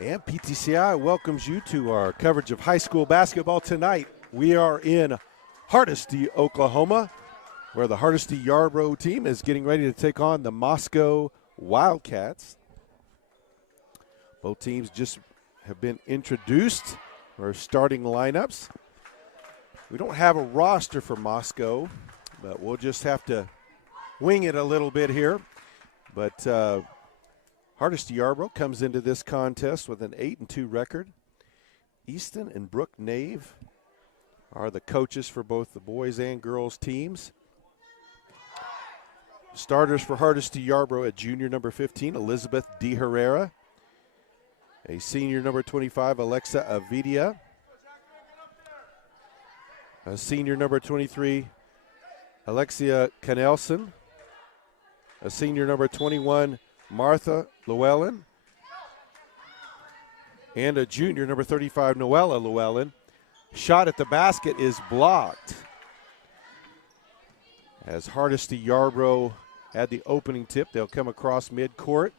And PTCI welcomes you to our coverage of high school basketball tonight. We are in Hardesty, Oklahoma, where the Hardesty Yarborough team is getting ready to take on the Moscow Wildcats. Both teams just have been introduced, or starting lineups. We don't have a roster for Moscow, but we'll just have to wing it a little bit here. But Hardesty Yarborough comes into this contest with an 8-2 record. Easton and Brooke Nave are the coaches for both the boys and girls teams. Starters for Hardesty Yarborough at junior number 15, Elizabeth D. Herrera. A senior number 25, Alexa Avidia. A senior number 23, Alexia Canelson. A senior number 21, Martha Llewellyn. And a junior number 35, Noella Llewellyn. Shot at the basket is blocked, as Hardesty Yarborough had the opening tip. They'll come across midcourt.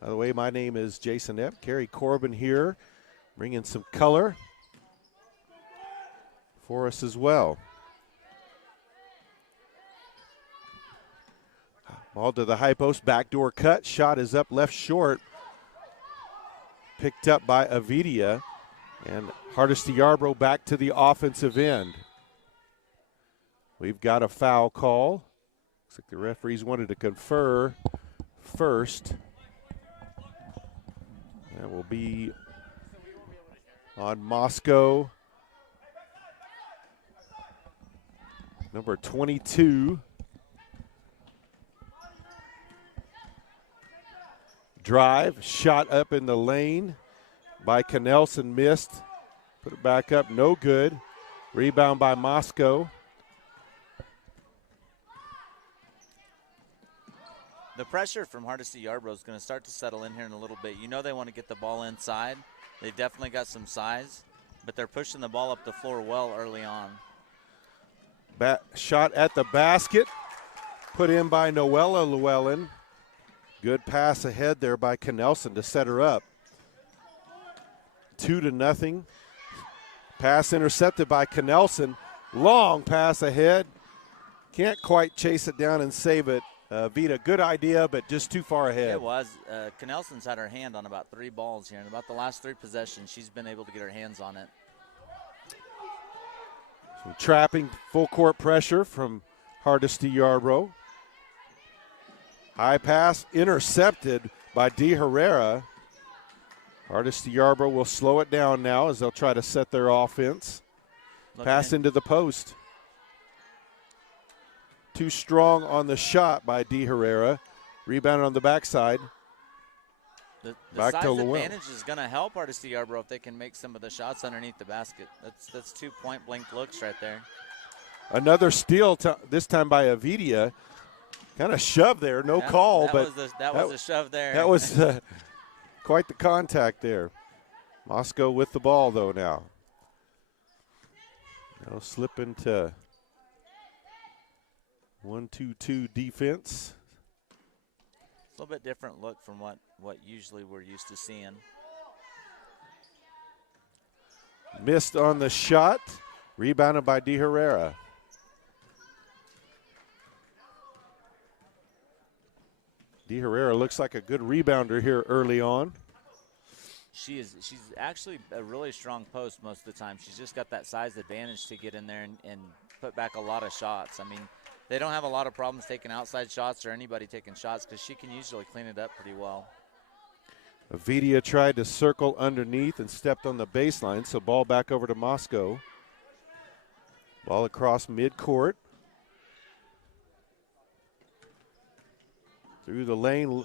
By the way, my name is Jason Epp. Carrie Corbin here, bringing some color for us as well. Ball to the high post, backdoor cut. Shot is up, left short. Picked up by Avidia. And Hardesty Yarborough back to the offensive end. We've got a foul call. Looks like the referees wanted to confer first. That will be on Moscow. Number 22. Drive, shot up in the lane by Canelson, missed. Put it back up, no good. Rebound by Moscow. The pressure from Hardesty Yarborough is going to start to settle in here in a little bit. You know they want to get the ball inside. They've definitely got some size, but they're pushing the ball up the floor well early on. Shot at the basket, put in by Noella Llewellyn. Good pass ahead there by Canelson to set her up. 2-0. Pass intercepted by Canelson. Long pass ahead. Can't quite chase it down and save it. Vita, good idea, but just too far ahead. It was. Canelson's had her hand on about 3 balls here. In about the last 3 possessions, she's been able to get her hands on it. Some trapping full court pressure from Hardesty Yarborough. High pass intercepted by D. Herrera. Hardesty Yarborough will slow it down now as they'll try to set their offense. Pass into the post. Too strong on the shot by D. Herrera. Rebound on the backside. The Back size to Llewellyn. advantage is going to help Hardesty Yarborough if they can make some of the shots underneath the basket. That's 2 point-blank looks right there. Another steal, this time by Avidia. Kind of shoved there, no call, but that was a shove there. That was quite the contact there. Moscow with the ball, though, now. They'll slip into 1-2-2 defense. A little bit different look from what usually we're used to seeing. Missed on the shot. Rebounded by D. Herrera. D. Herrera looks like a good rebounder here early on. She's actually a really strong post most of the time. She's just got that size advantage to get in there and put back a lot of shots. I mean, they don't have a lot of problems taking outside shots or anybody taking shots because she can usually clean it up pretty well. Avidia tried to circle underneath and stepped on the baseline, so ball back over to Moscow. Ball across midcourt. Through the lane,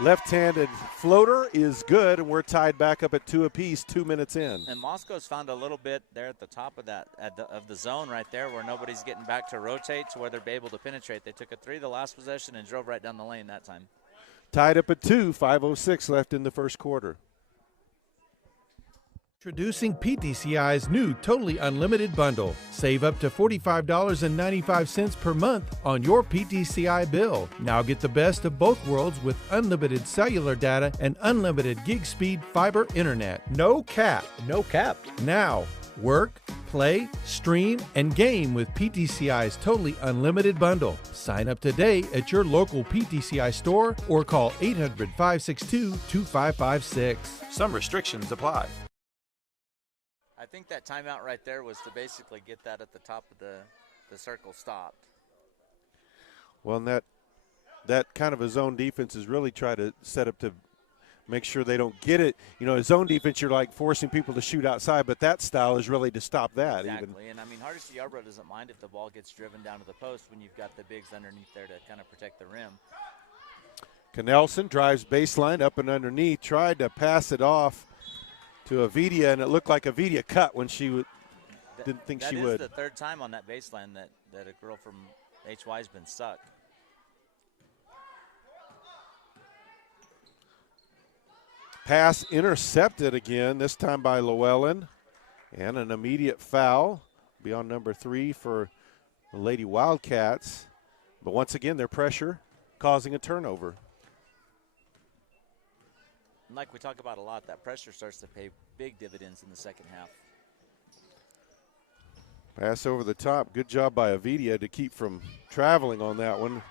left-handed floater is good, and we're tied back up at 2 apiece, 2 minutes in. And Moscow's found a little bit there at the top of of the zone right there where nobody's getting back to rotate to where they're able to penetrate. They took a 3 the last possession and drove right down the lane that time. Tied up at 2, 5:06 left in the first quarter. Introducing PTCI's new Totally Unlimited Bundle. Save up to $45.95 per month on your PTCI bill. Now get the best of both worlds with unlimited cellular data and unlimited gig speed fiber internet. No cap. No cap. Now, work, play, stream, and game with PTCI's Totally Unlimited Bundle. Sign up today at your local PTCI store or call 800-562-2556. Some restrictions apply. I think that timeout right there was to basically get that at the top of the circle stopped. Well, and that kind of a zone defense is really try to set up to make sure they don't get it. You know, a zone defense, you're like forcing people to shoot outside, but that style is really to stop that. Exactly, even. and I mean, Hardesty Yarborough doesn't mind if the ball gets driven down to the post when you've got the bigs underneath there to kind of protect the rim. Knelson drives baseline up and underneath, tried to pass it off to Avidia, and it looked like Avidia cut when she didn't think she would. That is the third time on that baseline that a girl from HY has been stuck. Pass intercepted again, this time by Llewellyn, and an immediate foul. Be on number 3 for the Lady Wildcats. But once again, their pressure causing a turnover. And like we talk about a lot, that pressure starts to pay big dividends in the second half. Pass over the top. Good job by Avidia to keep from traveling on that one.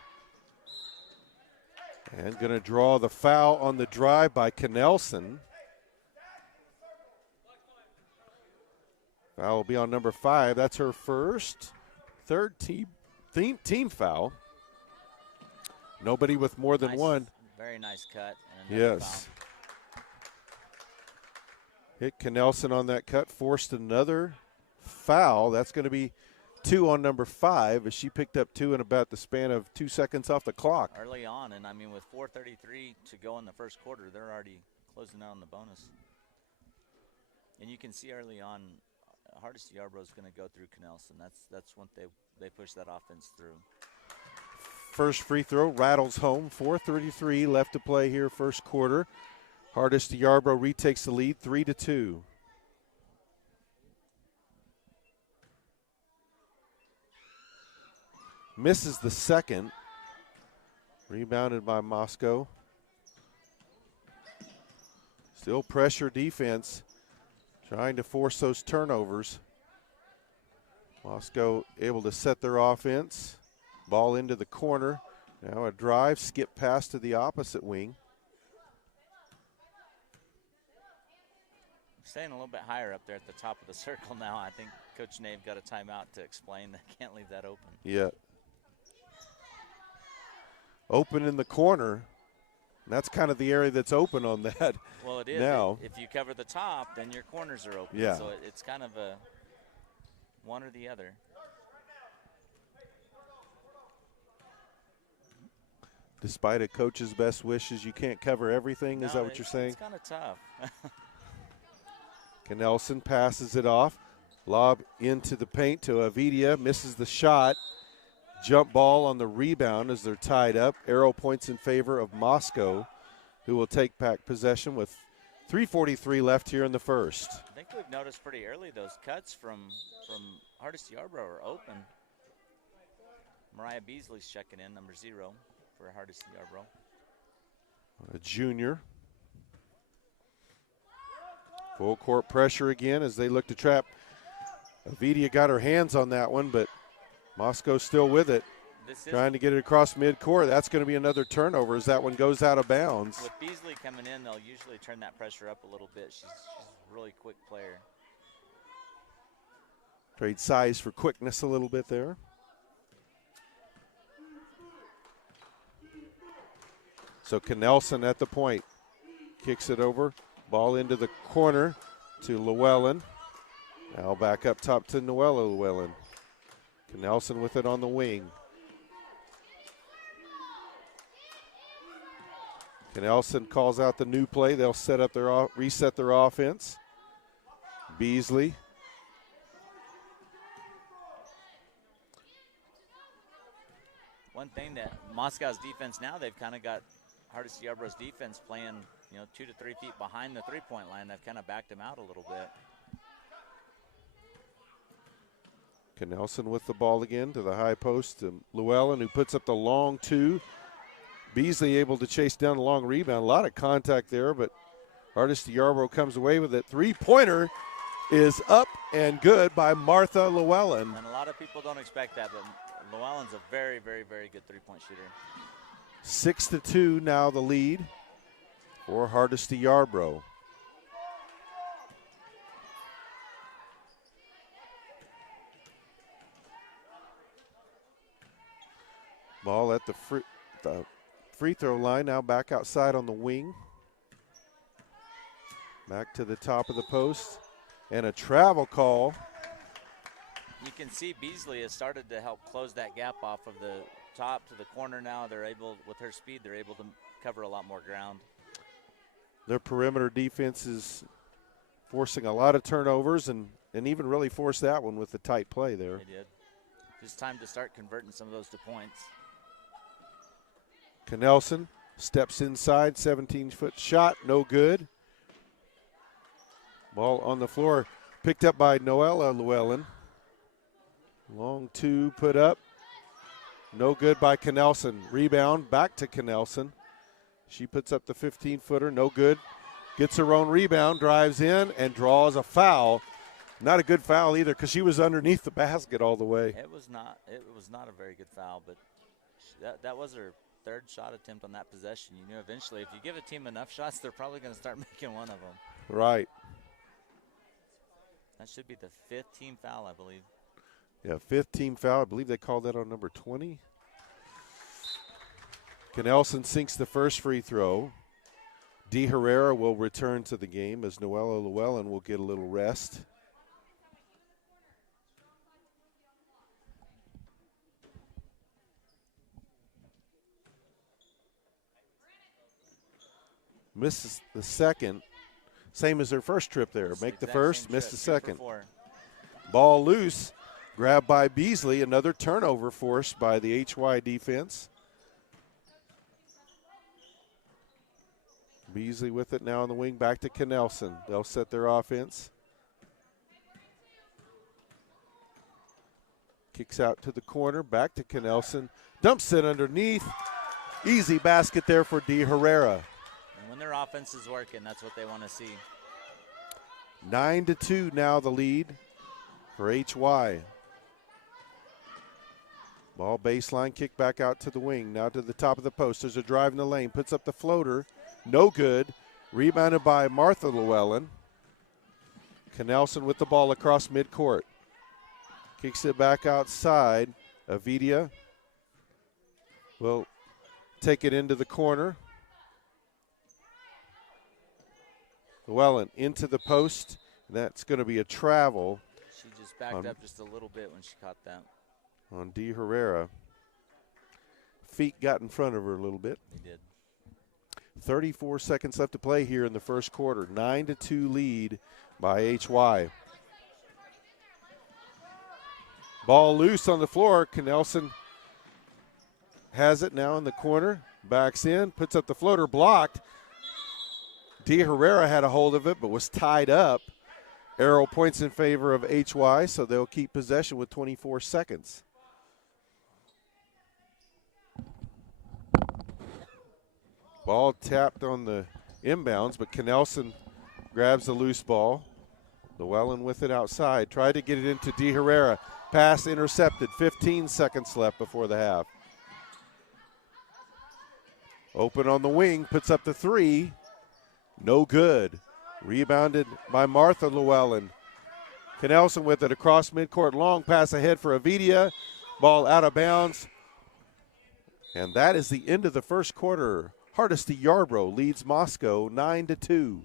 And going to draw the foul on the drive by Knelson. Foul will be on number 5. That's her third team foul. Nobody with more than one. Very nice cut. And another foul. Hit Knelson on that cut, forced another foul. That's going to be 2 on number 5 as she picked up 2 in about the span of 2 seconds off the clock. Early on, and I mean with 4:33 to go in the first quarter, they're already closing out on the bonus. And you can see early on, Hardesty Yarborough is going to go through Knelson. That's when they push that offense through. First free throw rattles home. 4:33 left to play here, first quarter. Hardesty Yarborough retakes the lead, 3-2. Misses the second. Rebounded by Moscow. Still pressure defense, trying to force those turnovers. Moscow able to set their offense. Ball into the corner. Now a drive, skip pass to the opposite wing. Staying a little bit higher up there at the top of the circle now. I think Coach Nave got a timeout to explain they can't leave that open. Yeah. Open in the corner. That's kind of the area that's open on that. Well, it is. Now. If you cover the top, then your corners are open. Yeah. So it's kind of a one or the other. Despite a coach's best wishes, you can't cover everything. Is that what you're saying? It's kind of tough. Knelson passes it off. Lob into the paint to Avidia. Misses the shot. Jump ball on the rebound as they're tied up. Arrow points in favor of Moscow, who will take back possession with 3:43 left here in the first. I think we've noticed pretty early those cuts from Hardesty Yarborough are open. Mariah Beasley's checking in, number 0 for Hardesty Yarborough. A junior. Full court pressure again as they look to trap. Avidia got her hands on that one, but Moscow still with it. Trying to get it across midcourt. That's going to be another turnover as that one goes out of bounds. With Beasley coming in, they'll usually turn that pressure up a little bit. She's a really quick player. Trade size for quickness a little bit there. So Knelson at the point. Kicks it over. Ball into the corner to Llewellyn. Now back up top to Noella Llewellyn. Knelson with it on the wing. Knelson calls out the new play. They'll set up their reset their offense. Beasley. One thing that Moscow's defense now, they've kind of got Hardesty Yarborough's defense playing, 2 to 3 feet behind the three-point line. They've kind of backed him out a little bit. Knelson with the ball again to the high post to Llewellyn, who puts up the long two. Beasley able to chase down a long rebound. A lot of contact there, but Hardesty Yarborough comes away with it. Three-pointer is up and good by Martha Llewellyn. And a lot of people don't expect that, but Llewellyn's a very, very, very good three-point shooter. 6-2 now the lead for Hardesty Yarborough. Ball at the free throw line, now back outside on the wing. Back to the top of the post. And a travel call. You can see Beasley has started to help close that gap off of the top to the corner now. They're able, with her speed, they're able to cover a lot more ground. Their perimeter defense is forcing a lot of turnovers and even really forced that one with the tight play there. They did. Just time to start converting some of those to points. Knelson steps inside, 17-foot shot, no good. Ball on the floor, picked up by Noella Llewellyn. Long two put up, no good by Knelson. Rebound back to Knelson. She puts up the 15-footer, no good. Gets her own rebound, drives in, and draws a foul. Not a good foul either, because she was underneath the basket all the way. It was not a very good foul, but that was her third shot attempt on that possession. You knew eventually if you give a team enough shots, they're probably going to start making one of them. Right. That should be the 5th team foul, I believe. Yeah, 5th team foul. I believe they called that on number 20. Knelson sinks the first free throw. Dee Herrera will return to the game as Noella Llewellyn will get a little rest. Misses the second. Same as their first trip there. Make the first, miss the second. Ball loose. Grabbed by Beasley. Another turnover forced by the HY defense. Beasley with it now on the wing. Back to Knelson. They'll set their offense. Kicks out to the corner. Back to Knelson. Dumps it underneath. Easy basket there for Dee Herrera. When their offense is working, that's what they want to see. 9-2 now the lead for HY. Ball baseline, kick back out to the wing. Now to the top of the post. There's a drive in the lane. Puts up the floater. No good. Rebounded by Martha Llewellyn. Knelson with the ball across midcourt. Kicks it back outside. Avidia will take it into the corner. Llewellyn into the post. That's going to be a travel. She just backed up just a little bit when she caught that. On Dee Herrera. Feet got in front of her a little bit. They did. 34 seconds left to play here in the first quarter. 9-2 lead by HY. Ball loose on the floor. Knelson has it now in the corner. Backs in, puts up the floater, blocked. Dee Herrera had a hold of it but was tied up. Arrow points in favor of HY, so they'll keep possession with 24 seconds. Ball tapped on the inbounds, but Knelson grabs the loose ball. Llewellyn with it outside. Tried to get it into Dee Herrera. Pass intercepted. 15 seconds left before the half. Open on the wing. Puts up the three. No good. Rebounded by Martha Llewellyn. Knelson with it across midcourt. Long pass ahead for Avidia. Ball out of bounds. And that is the end of the first quarter. Hardesty Yarborough leads Moscow 9-2.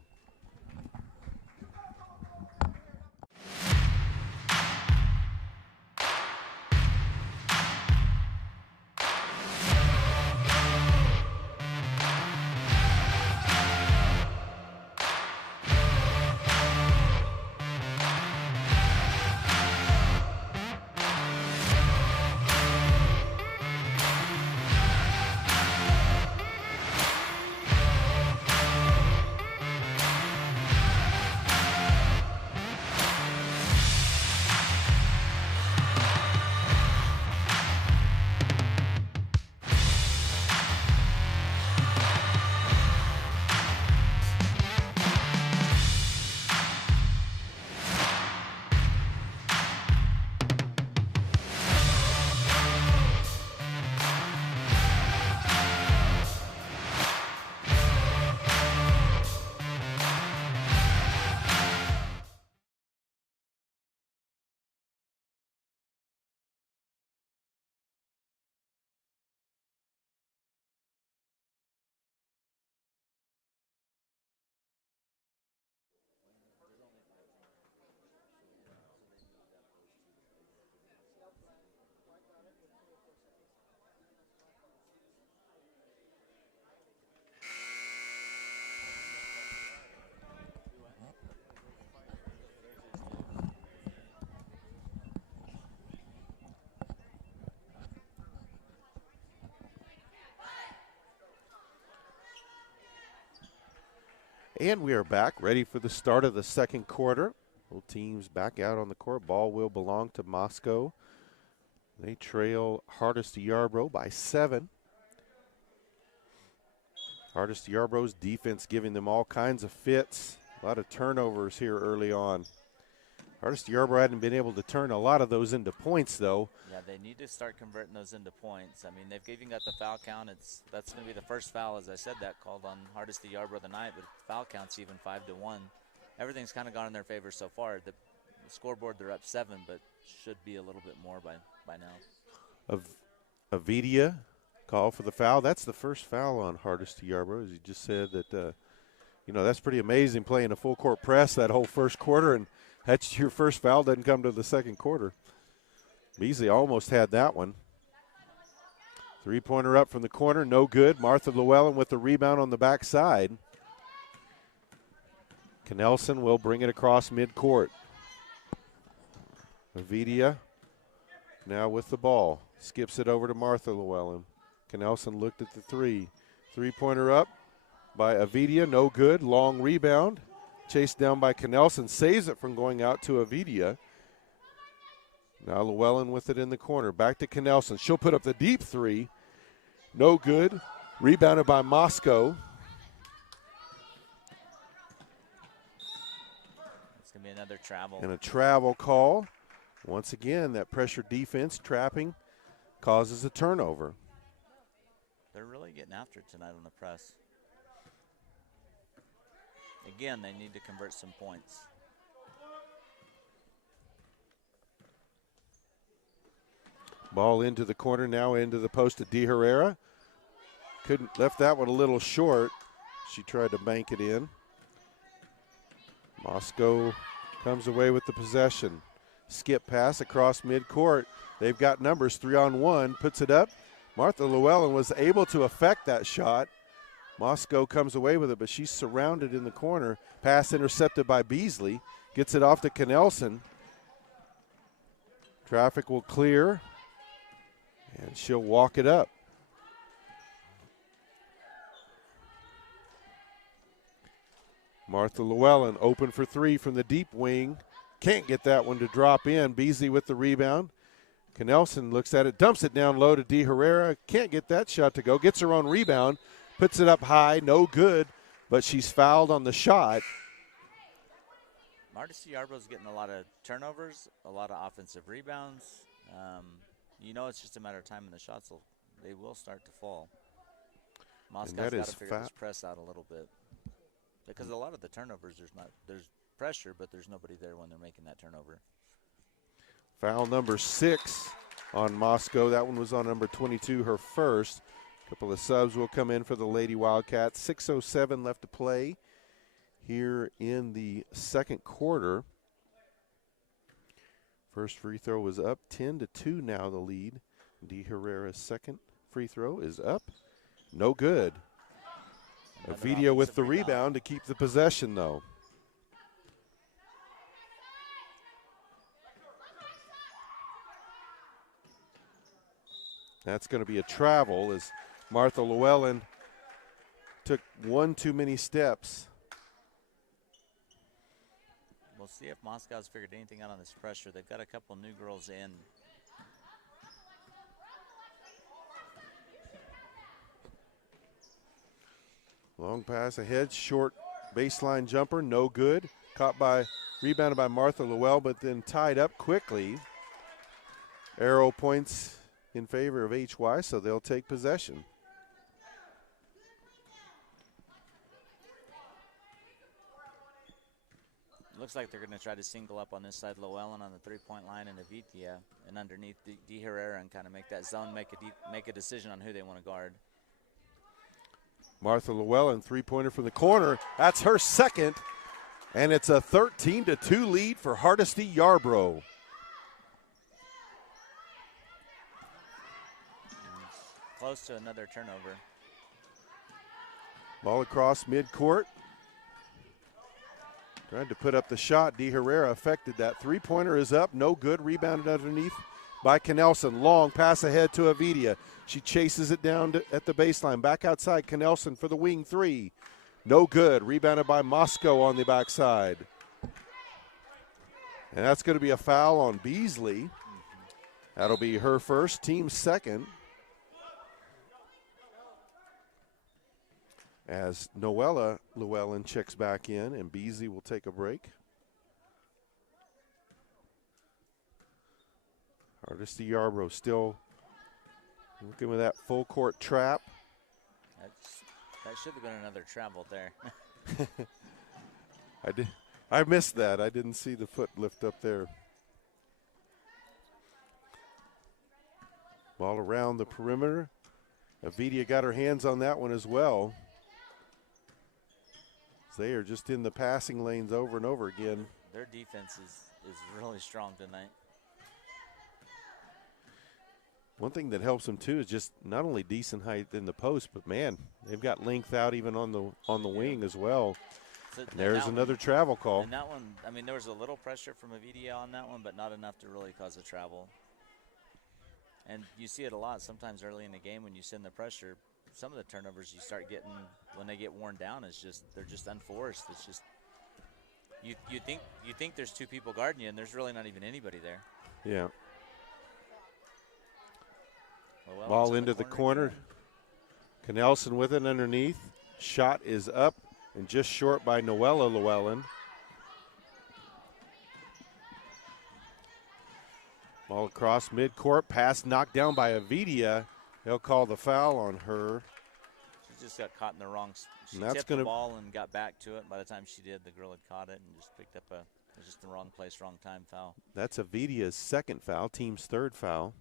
And we are back, ready for the start of the second quarter. Both teams back out on the court. Ball will belong to Moscow. They trail Hardesty Yarbrough by 7. Hardesty Yarbrough's defense giving them all kinds of fits. A lot of turnovers here early on. Hardesty Yarbrough hadn't been able to turn a lot of those into points, though. Yeah, they need to start converting those into points. I mean, they've even got the foul count. That's going to be the first foul, as I said, that called on Hardesty Yarbrough tonight, but foul count's even 5-1. Everything's kind of gone in their favor so far. The scoreboard, they're up 7, but should be a little bit more by now. Avidia call for the foul. That's the first foul on Hardesty Yarbrough, as you just said that, that's pretty amazing playing a full court press that whole first quarter, and that's your first foul, doesn't come to the second quarter. Beasley almost had that one. Three-pointer up from the corner, no good. Martha Llewellyn with the rebound on the backside. Knelson will bring it across midcourt. Avidia now with the ball. Skips it over to Martha Llewellyn. Knelson looked at the three. Three-pointer up by Avidia, no good. Long rebound. Chased down by Knelson, saves it from going out to Avidia. Now Llewellyn with it in the corner. Back to Knelson. She'll put up the deep three. No good. Rebounded by Moscow. It's going to be another travel. And a travel call. Once again, that pressure defense trapping causes a turnover. They're really getting after it tonight on the press. Again, they need to convert some points. Ball into the corner, now into the post to De Herrera. Left that one a little short. She tried to bank it in. Moscow comes away with the possession. Skip pass across midcourt. They've got numbers, 3-on-1, puts it up. Martha Llewellyn was able to affect that shot. Moscow comes away with it, but she's surrounded in the corner. Pass intercepted by Beasley. Gets it off to Knelson. Traffic will clear, and she'll walk it up. Martha Llewellyn open for three from the deep wing. Can't get that one to drop in. Beasley with the rebound. Knelson looks at it, dumps it down low to De Herrera. Can't get that shot to go. Gets her own rebound. Puts it up high, no good, but she's fouled on the shot. Hardesty Yarbrough's getting a lot of turnovers, a lot of offensive rebounds. It's just a matter of time in the shots. They will start to fall. Moscow's got to figure this press out a little bit. Because a lot of the turnovers, there's pressure, but there's nobody there when they're making that turnover. Foul number 6 on Moscow. That one was on number 22, her first. Couple of subs will come in for the Lady Wildcats. 6:07 left to play here in the second quarter. First free throw was up, 10-2 now the lead. De Herrera's second free throw is up. No good. Avidia with the rebound to keep the possession, though. That's going to be a travel as Martha Llewellyn took one too many steps. We'll see if Moscow's figured anything out on this pressure. They've got a couple new girls in. Long pass ahead, short baseline jumper, no good. Rebounded by Martha Llewellyn, but then tied up quickly. Arrow points in favor of HY, so they'll take possession. Looks like they're going to try to single up on this side, Llewellyn on the three-point line and Avitia, and underneath De Herrera, and kind of make that zone, make a decision on who they want to guard. Martha Llewellyn, three-pointer from the corner. That's her second, and it's a 13-2 lead for Hardesty Yarbrough. Close to another turnover. Ball across midcourt. Tried to put up the shot. De Herrera affected that. Three-pointer is up, no good. Rebounded underneath by Knelson. Long pass ahead to Avidia. She chases it down at the baseline. Back outside, Knelson for the wing three. No good. Rebounded by Moscow on the backside. And that's going to be a foul on Beasley. That'll be her first, team second. As Noella Llewellyn checks back in, and Beasley will take a break. Hardesty Yarbrough still looking with that full court trap. That should have been another travel there. I missed that. I didn't see the foot lift up there. Ball around the perimeter. Avidia got her hands on that one as well. They are just in the passing lanes over and over again. Their defense is really strong tonight. One thing that helps them too is just not only decent height in the post, but man, they've got length out even on the wing as well. So and there's another travel call. And that one, I mean, there was a little pressure from Avidia on that one, but not enough to really cause a travel. And you see it a lot sometimes early in the game when you send the pressure. Some of the turnovers you start getting when they get worn down is just they're just unforced. It's just you think there's two people guarding you, and there's really not even anybody there. Yeah. Well, ball into the corner. Canelson with it underneath. Shot is up and just short by Noella Llewellyn. Ball across midcourt. Pass knocked down by Avidia. They'll call the foul on her. She just got caught in the wrong. She and that's tipped the ball and got back to it. By the time she did, the girl had caught it and just picked up it was just the wrong place, wrong time foul. That's Avidia's second foul, team's third foul.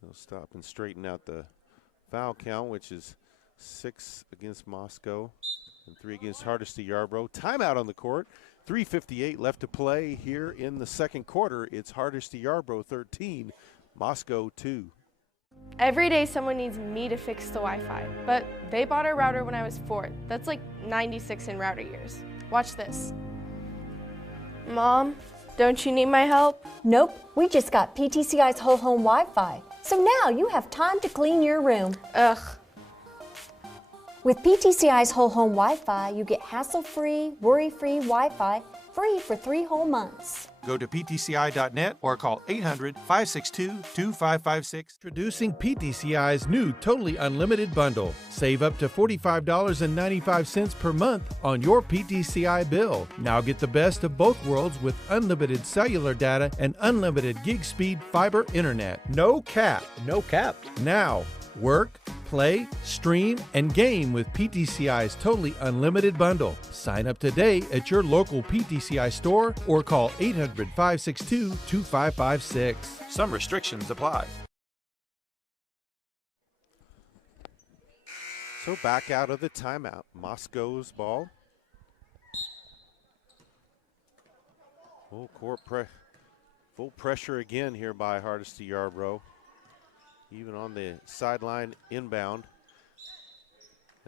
They'll stop and straighten out the foul count, which is 6 against Moscow and 3 against Hardesty Yarbrough. Timeout on the court. 3:58 left to play here in the second quarter. It's Hardesty Yarbrough 13, Moscow 2. Every day someone needs me to fix the Wi-Fi, but they bought a router when I was 4. That's like 96 in router years. Watch this. Mom, don't you need my help? Nope, we just got PTCI's whole home Wi-Fi. So now you have time to clean your room. Ugh. With PTCI's whole home Wi-Fi, you get hassle-free, worry-free Wi-Fi free for 3 whole months. Go to ptci.net or call 800-562-2556. Introducing PTCI's new totally unlimited bundle. Save up to $45.95 per month on your PTCI bill. Now get the best of both worlds with unlimited cellular data and unlimited gig speed fiber internet. No cap. No cap. Now, work, play, stream, and game with PTCI's totally unlimited bundle. Sign up today at your local PTCI store or call 800-562-2556. Some restrictions apply. So back out of the timeout. Moscow's ball. Full court full pressure again here by Hardesty Yarbrough. Even on the sideline inbound.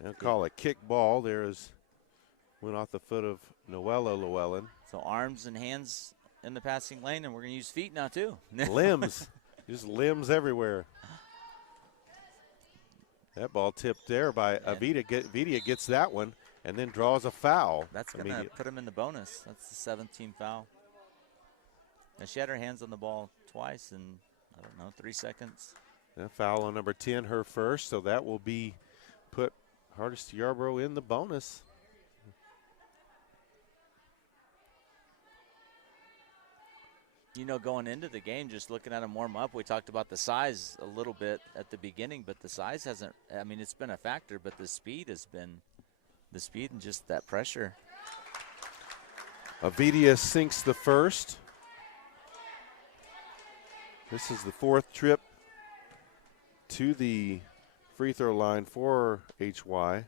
They'll call a kick ball. Went off the foot of Noella Llewellyn. So arms and hands in the passing lane, and we're going to use feet now too. Limbs. Just limbs everywhere. That ball tipped there by Avidia. Avidia gets that one and then draws a foul. That's going to put him in the bonus. That's the 7th team foul. And she had her hands on the ball twice in, 3 seconds. That foul on number 10, her first, so that will put Hardesty Yarbrough in the bonus. Going into the game, just looking at them warm up, we talked about the size a little bit at the beginning, but the size hasn't, it's been a factor, but the speed and just that pressure. Avidia sinks the first. This is the 4th trip to the free throw line for HY.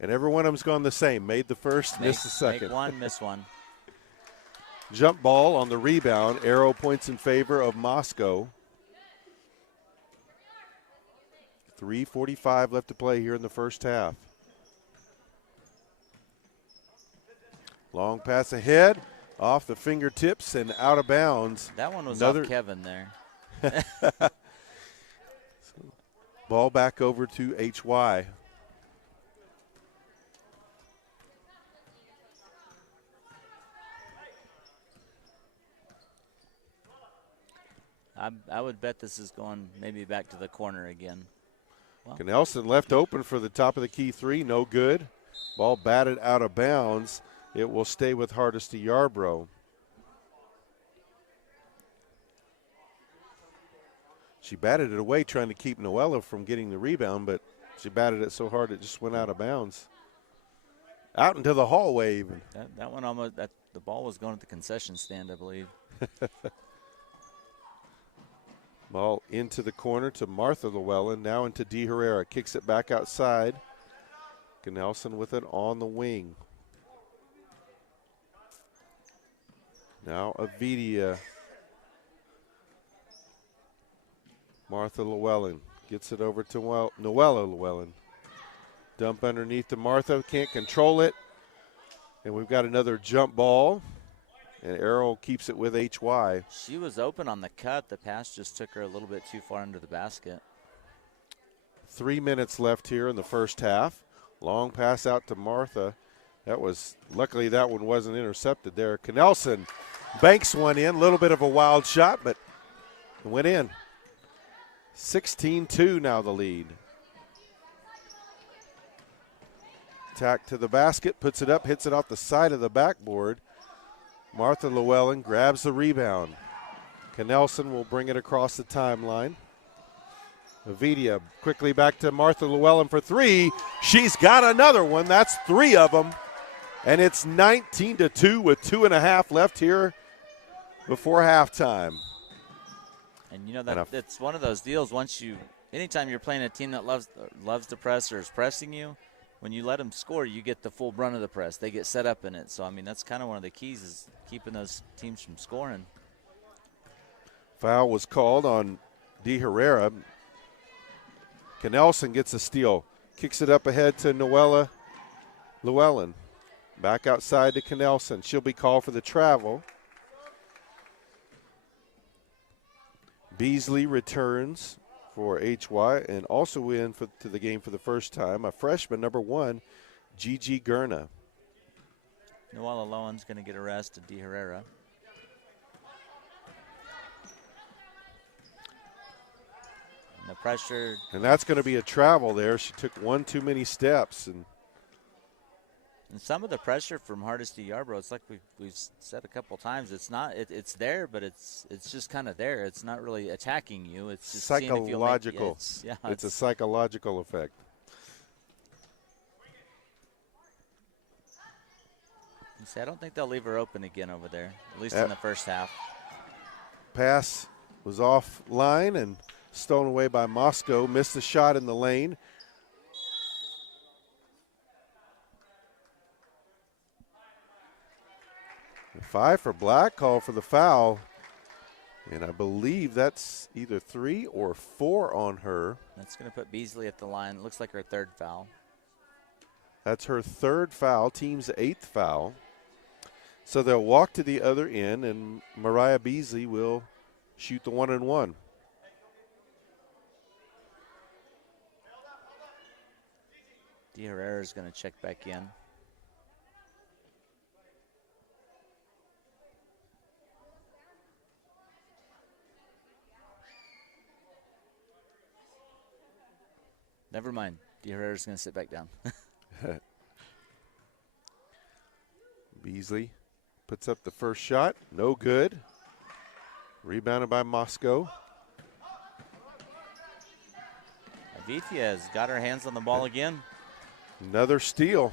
And every one of them's gone the same. Made the first, missed the second. Make one, miss one. Jump ball on the rebound. Arrow points in favor of Moscow. 3:45 left to play here in the first half. Long pass ahead, off the fingertips and out of bounds. That one was Another off Kevin there. Ball back over to HY. I would bet this is going maybe back to the corner again. Well, Nelson left open for the top of the key three, no good. Ball batted out of bounds. It will stay with Hardesty Yarborough. She batted it away trying to keep Noella from getting the rebound, but she batted it so hard it just went out of bounds. Out into the hallway even. That one almost, the ball was going to the concession stand, I believe. Ball into the corner to Martha Llewellyn, now into Dee Herrera. Kicks it back outside. Nelson with it on the wing. Now Avidia. Martha Llewellyn gets it over to Noella Llewellyn. Dump underneath to Martha, can't control it. And we've got another jump ball. And Arrow keeps it with HY. She was open on the cut. The pass just took her a little bit too far under the basket. 3 minutes left here in the first half. Long pass out to Martha. Luckily that one wasn't intercepted there. Knelson banks one in, a little bit of a wild shot, but it went in. 16-2 now the lead. Tack to the basket, puts it up, hits it off the side of the backboard. Martha Llewellyn grabs the rebound. Knelson will bring it across the timeline. Avidia quickly back to Martha Llewellyn for three. She's got another one. That's 3 of them. And it's 19-2 with 2.5 left here before halftime. And you know it's one of those deals. Anytime you're playing a team that loves to press or is pressing you, when you let them score, you get the full brunt of the press. They get set up in it. So I mean, that's kind of one of the keys is keeping those teams from scoring. Foul was called on Dee Herrera. Knelson gets a steal, kicks it up ahead to Noella Llewellyn. Back outside to Knelson. She'll be called for the travel. Beasley returns for HY and also in to the game for the first time. A freshman, number 1, Gigi Gurna. Noella Llewellyn's going to get a rest to Dee Herrera. And the pressure. And that's going to be a travel there. She took one too many steps. And some of the pressure from Hardesty Yarborough, it's like we've said a couple times, it's not, it's there, but it's just kind of there. It's not really attacking you. It's just psychological. It's a psychological effect. See, I don't think they'll leave her open again over there, at least in the first half. Pass was offline and stolen away by Moscow. Missed the shot in the lane. Five for Black, call for the foul. And I believe that's either 3 or 4 on her. That's going to put Beasley at the line. It looks like her 3rd foul. That's her 3rd foul, team's 8th foul. So they'll walk to the other end, and Mariah Beasley will shoot the 1-and-1. Dee Herrera is going to check back in. Never mind. Dee Herrera's going to sit back down. Beasley puts up the first shot. No good. Rebounded by Moscow. Avitia has got her hands on the ball again. Another steal.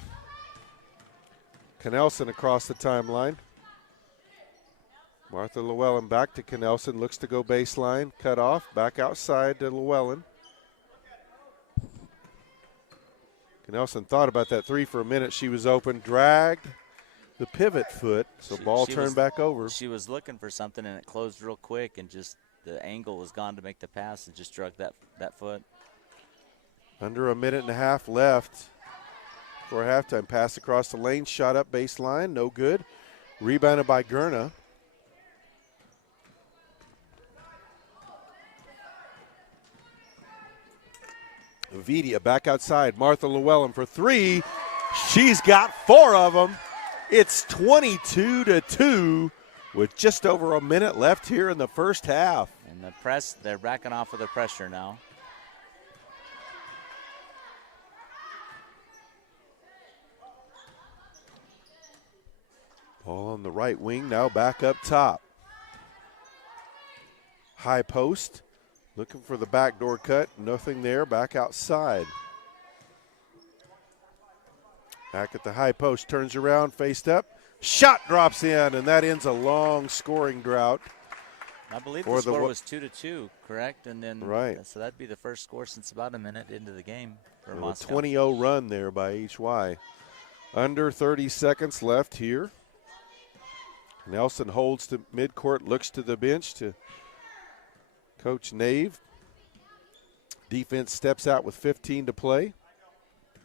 Knelson across the timeline. Martha Llewellyn back to Knelson. Looks to go baseline. Cut off. Back outside to Llewellyn. Knelson thought about that 3 for a minute. She was open. Dragged the pivot foot. So ball turned back over. She was looking for something, and it closed real quick, and just the angle was gone to make the pass and just drug that foot. Under a minute and a half left. before halftime. Pass across the lane, shot up baseline, no good. Rebounded by Gurna. Vidia back outside. Martha Llewellyn for three. She's got 4 of them. It's 22-2 with just over a minute left here in the first half. And the press, they're backing off of the pressure now. Ball on the right wing, now back up top. High post, looking for the backdoor cut, nothing there, back outside. Back at the high post, turns around, faced up, shot drops in, and that ends a long scoring drought. I believe the score was 2-2, correct? And then, right. So that'd be the first score since about a minute into the game for A Moscow. 20-0 run there by HY. Under 30 seconds left here. Nelson holds to midcourt, looks to the bench to Coach Nave. Defense steps out with 15 to play.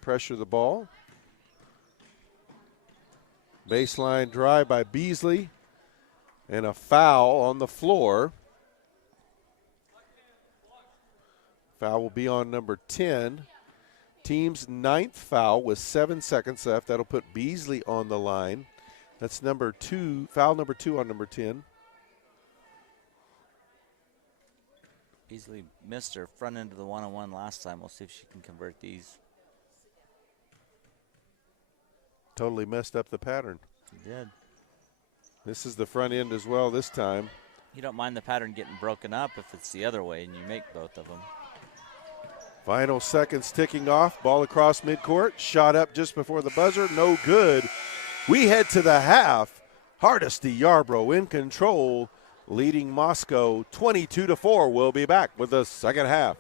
Pressure the ball. Baseline drive by Beasley. And a foul on the floor. Foul will be on number 10. Team's 9th foul with 7 seconds left. That'll put Beasley on the line. That's number 2, foul number 2 on number 10. Beasley missed her front end of the one-on-one last time. We'll see if she can convert these. Totally messed up the pattern. She did. This is the front end as well this time. You don't mind the pattern getting broken up if it's the other way and you make both of them. Final seconds ticking off. Ball across midcourt. Shot up just before the buzzer. No good. We head to the half. Hardesty Yarbrough in control, leading Moscow 22-4. We'll be back with the second half.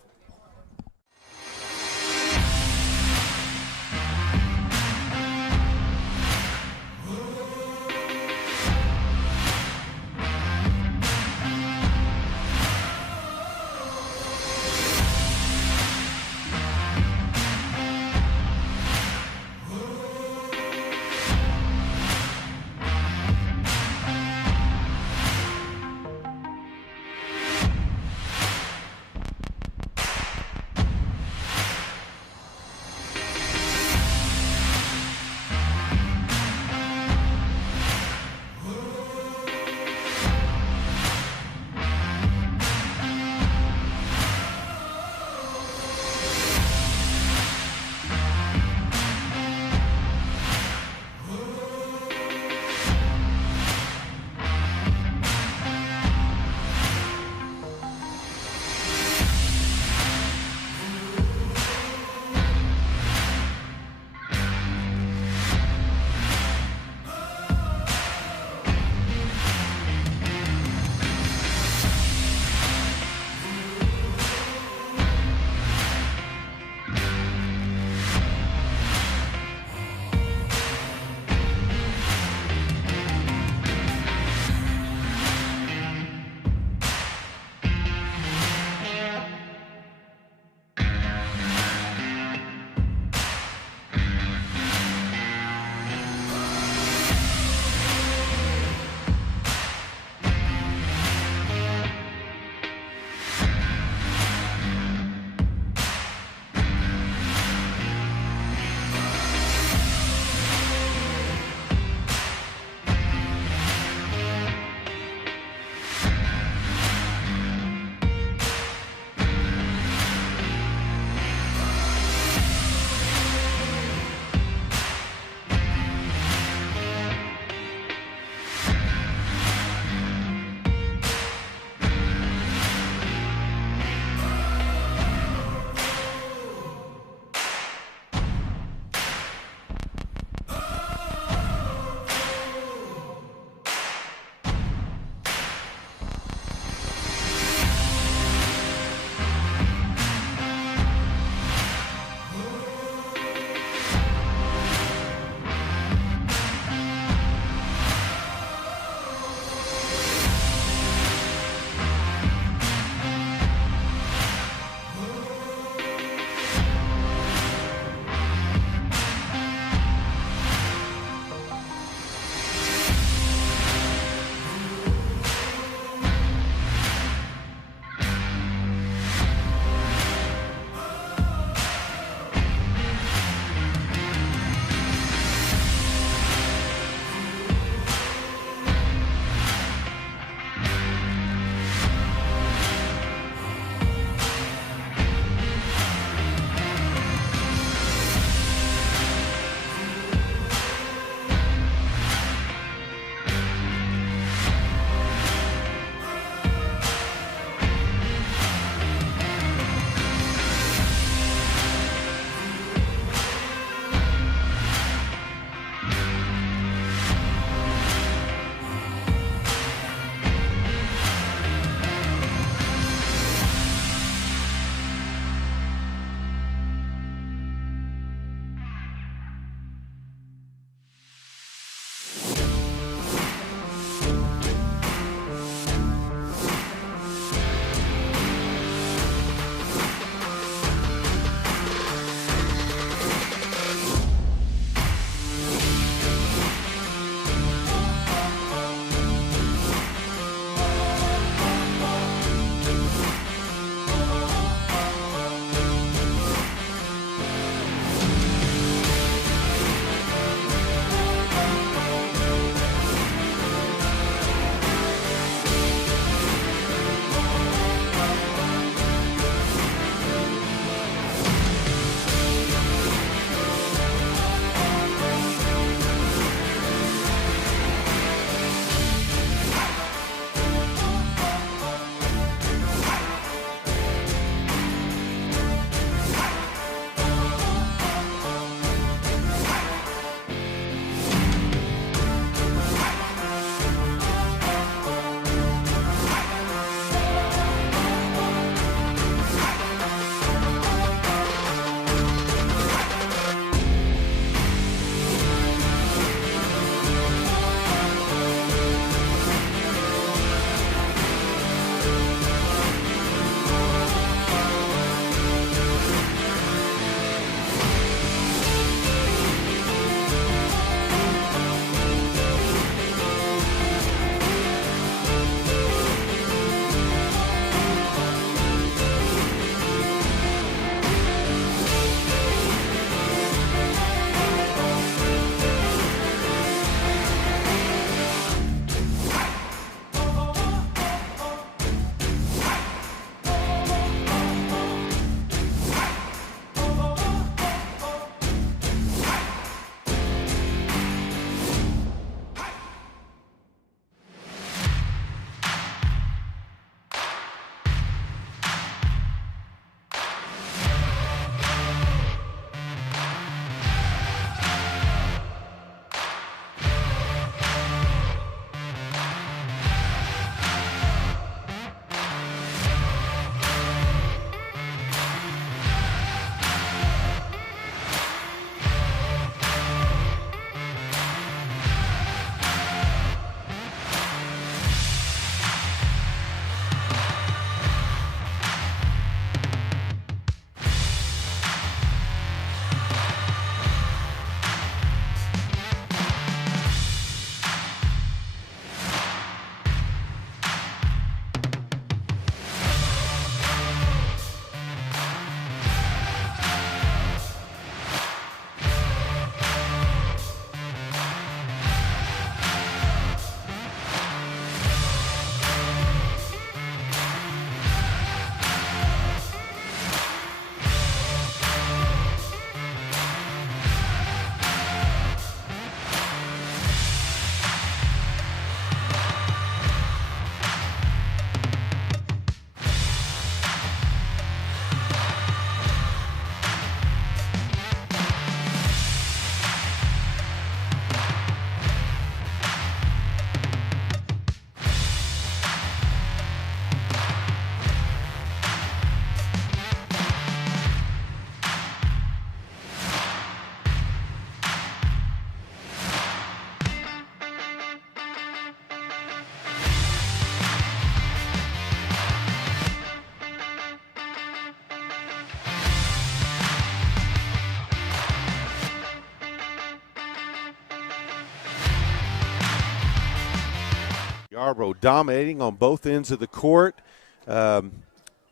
Yarbrough dominating on both ends of the court.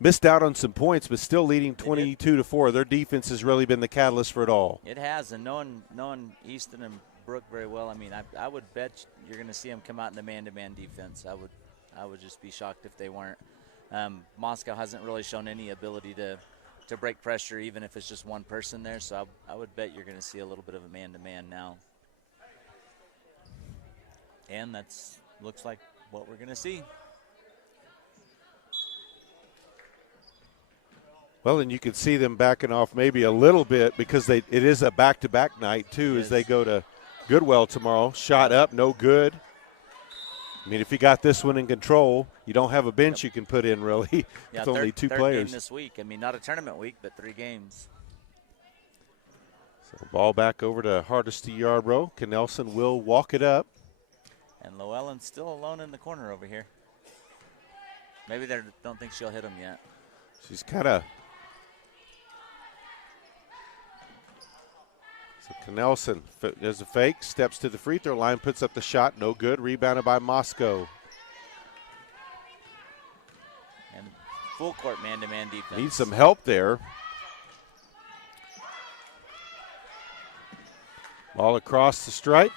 Missed out on some points, but still leading 22-4. Their defense has really been the catalyst for it all. It has, and knowing Easton and Brooke very well, I mean, I would bet you're going to see them come out in the man-to-man defense. I would just be shocked if they weren't. Moscow hasn't really shown any ability to break pressure, even if it's just one person there. So I would bet you're going to see a little bit of a man-to-man now. And that's looks like what we're going to see. Well, and you can see them backing off maybe a little bit because it is a back-to-back night, too, as they go to Goodwell tomorrow. Shot up, no good. I mean, if you got this one in control, you don't have a bench you can put in, really. Yeah, it's only two third players. Game this week. I mean, not a tournament week, but 3 games. So ball back over to Hardesty Yarbrough. Knelson will walk it up. And Llewellyn's still alone in the corner over here. Maybe they don't think she'll hit him yet. She's kind of. So Knelson does a fake, steps to the free throw line, puts up the shot, no good. Rebounded by Moscow. And full court man-to-man defense. Needs some help there. Ball across the stripe.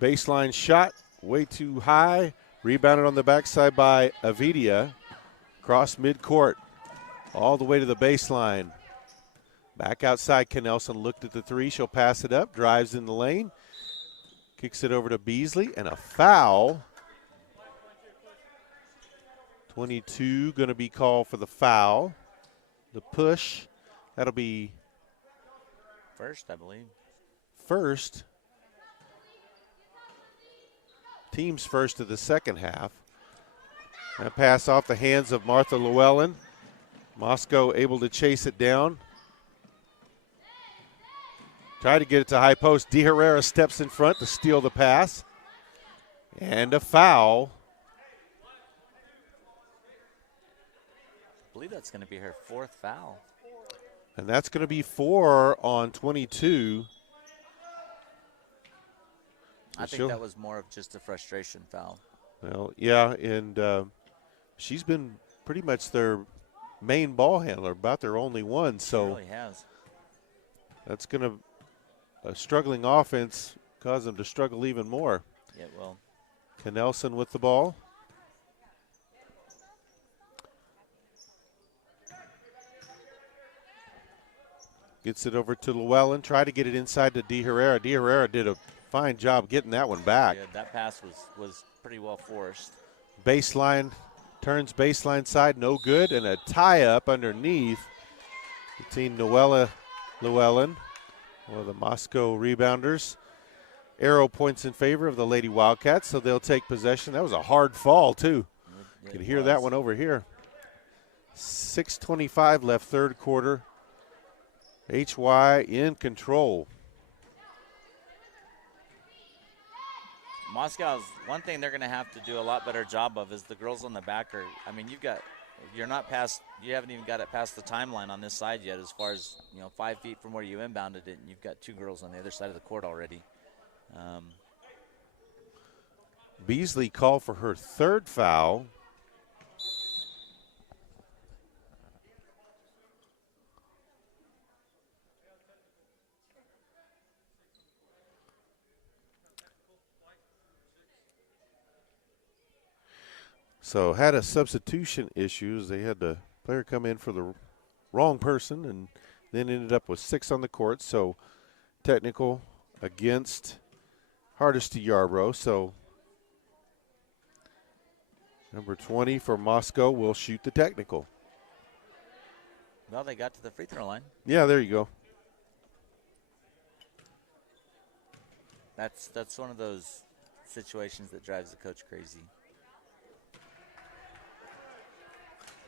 Baseline shot, way too high. Rebounded on the backside by Avidia. Cross midcourt, all the way to the baseline. Back outside, Knelson looked at the 3. She'll pass it up, drives in the lane, kicks it over to Beasley, and a foul. 22 going to be called for the foul. The push, that'll be first, I believe. First. Team's first of the second half. That pass off the hands of Martha Llewellyn. Moscow able to chase it down. Try to get it to high post. De Herrera steps in front to steal the pass. And a foul. I believe that's going to be her 4th foul. And that's going to be 4 on 22. I think that was more of just a frustration foul. Well, yeah, and she's been pretty much their main ball handler, about their only one. So she really has. That's going to, a struggling offense, cause them to struggle even more. Yeah, well. Knelson with the ball. Gets it over to Llewellyn. Try to get it inside to De Herrera. De Herrera did a fine job getting that one back. Yeah, that pass was pretty well forced. Baseline, turns baseline side, no good, and a tie-up underneath between Noella Llewellyn, one of the Moscow rebounders. Arrow points in favor of the Lady Wildcats, so they'll take possession. That was a hard fall, too. You can hear that one over here. 6:25 left third quarter. HY in control. Moscow's one thing they're going to have to do a lot better job of is the girls on the back are. I mean, you haven't even got it past the timeline on this side yet. As far as 5 feet from where you inbounded it, and you've got 2 girls on the other side of the court already. Beasley called for her 3rd foul. So had a substitution issues. They had the player come in for the wrong person and then ended up with 6 on the court. So technical against Hardesty Yarbrough. So number 20 for Moscow will shoot the technical. Well, they got to the free throw line. Yeah, there you go. That's one of those situations that drives the coach crazy.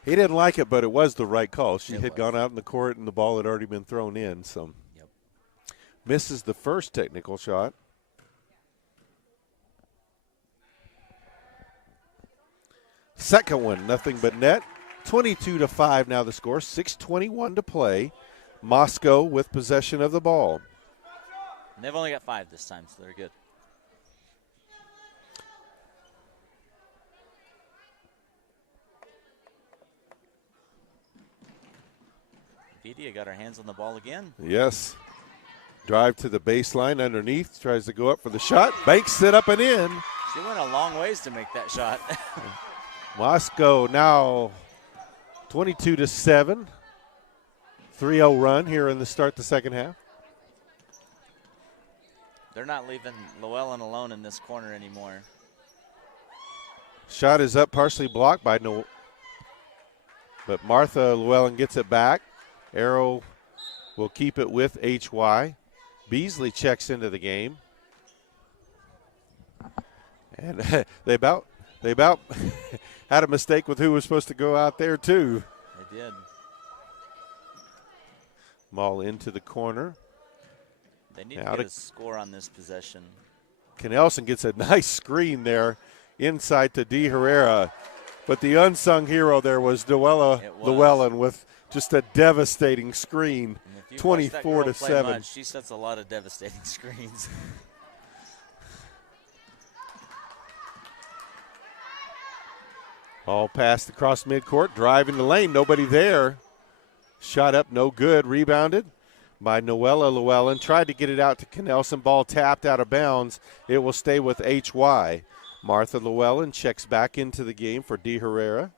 He didn't like it, but it was the right call. She had gone out in the court, and the ball had already been thrown in. So, misses the first technical shot. Second one, nothing but net. 22-5 now the score. 6:21 to play. Moscow with possession of the ball. And they've only got 5 this time, so they're good. Avidia got her hands on the ball again. Yes. Drive to the baseline underneath, tries to go up for the shot. Banks it up and in. She went a long ways to make that shot. Moscow now 22-7. 3-0 run here in the start the second half. They're not leaving Llewellyn alone in this corner anymore. Shot is up, partially blocked by but Martha Llewellyn gets it back. Arrow will keep it with HY. Beasley checks into the game. And they about had a mistake with who was supposed to go out there too. They did. Ball into the corner. They need to get a score on this possession. Knelson gets a nice screen there inside to D. Herrera. But the unsung hero there was Llewellyn with just a devastating screen, 24-7. She sets a lot of devastating screens. All passed across midcourt, driving the lane, nobody there. Shot up, no good, rebounded by Noella Llewellyn. Tried to get it out to Knelson, ball tapped out of bounds. It will stay with HY. Martha Llewellyn checks back into the game for D. Herrera.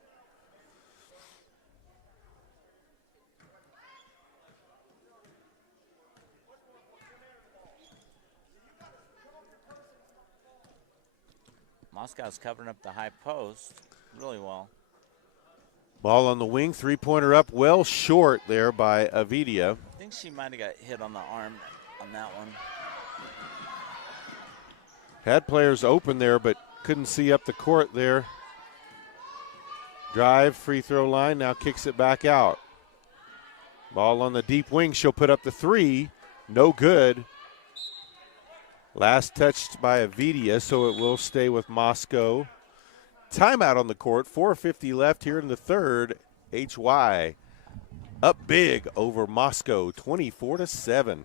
Moscow's covering up the high post really well. Ball on the wing, three-pointer up, well short there by Avidia. I think she might have got hit on the arm on that one. Had players open there, but couldn't see up the court there. Drive, free throw line, now kicks it back out. Ball on the deep wing, she'll put up the three, no good. Last touched by Avidia, so it will stay with Moscow. Timeout on the court, 4:50 left here in the third. HY up big over Moscow, 24-7.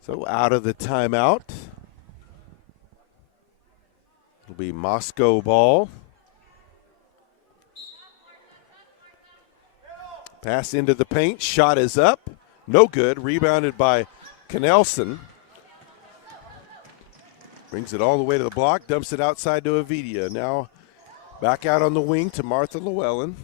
So out of the timeout will be Moscow ball. Pass into the paint, shot is up, no good, rebounded by Knelson. Brings it all the way to the block, dumps it outside to Avidia. Now back out on the wing to Martha Llewellyn.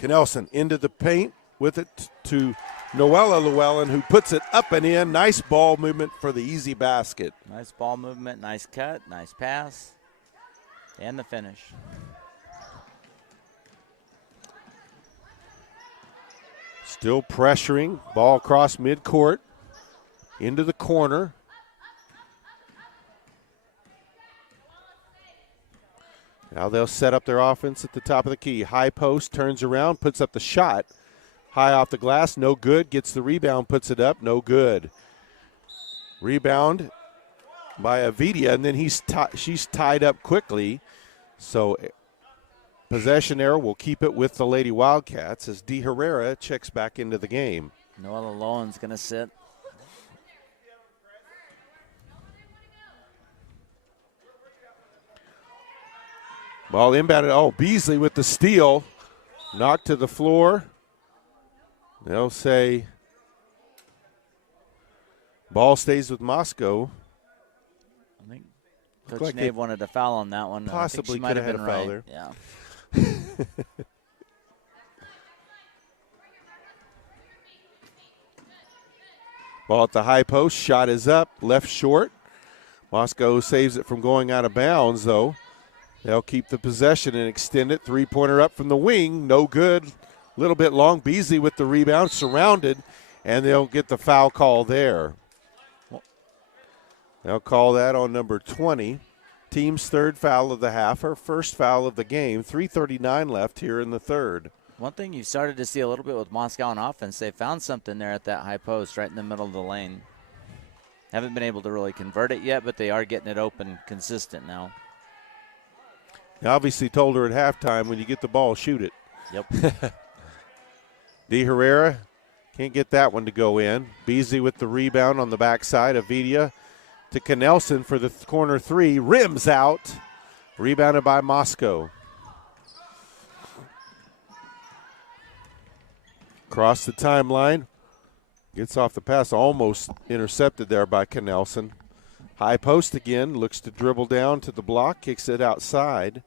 Knelson into the paint with it to Noella Llewellyn, who puts it up and in. Nice ball movement for the easy basket. Nice ball movement, nice cut, nice pass, and the finish. Still pressuring, ball across midcourt, into the corner. Now they'll set up their offense at the top of the key. High post, turns around, puts up the shot. High off the glass, no good. Gets the rebound, puts it up, no good. Rebound by Avidia, and then she's tied up quickly. So possession error will keep it with the Lady Wildcats as D. Herrera checks back into the game. Noella Llewellyn's going to sit. Ball inbounded. Oh, Beasley with the steal. Knocked to the floor. They'll say Ball stays with Moscow. I think Coach Nave wanted a foul on that one. Possibly might could have had been a foul right. there. Yeah. Ball at the high post. Shot is up. Left short. Moscow saves it from going out of bounds, though. They'll keep the possession and extend it. Three-pointer up from the wing. No good. A little bit long. Beasley with the rebound. Surrounded. And they'll get the foul call there. They'll call that on number 20. Team's third foul of the half. Her first foul of the game. 3:39 left here in the third. One thing you've started to see a little bit with Moscow on offense, they found something there at that high post right in the middle of the lane. Haven't been able to really convert it yet, but they are getting it open consistent now. They obviously told her at halftime, when you get the ball, shoot it. Yep. De Herrera can't get that one to go in. Beasley with the rebound on the backside. Avidia to Knelson for the corner three. Rims out. Rebounded by Moscow. Across the timeline. Gets off the pass. Almost intercepted there by Knelson. High post again. Looks to dribble down to the block. Kicks it outside.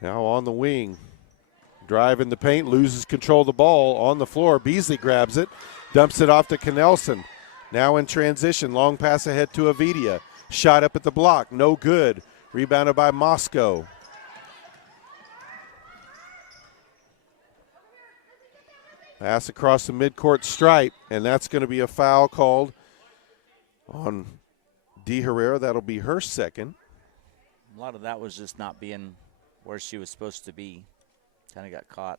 Now on the wing. Drive in the paint. Loses control of the ball on the floor. Beasley grabs it. Dumps it off to Knelson. Now in transition. Long pass ahead to Avidia. Shot up at the block. No good. Rebounded by Moscow. Pass across the midcourt stripe, and that's going to be a foul called on De Herrera. That'll be her second. A lot of that was just not being where she was supposed to be. Kind of got caught.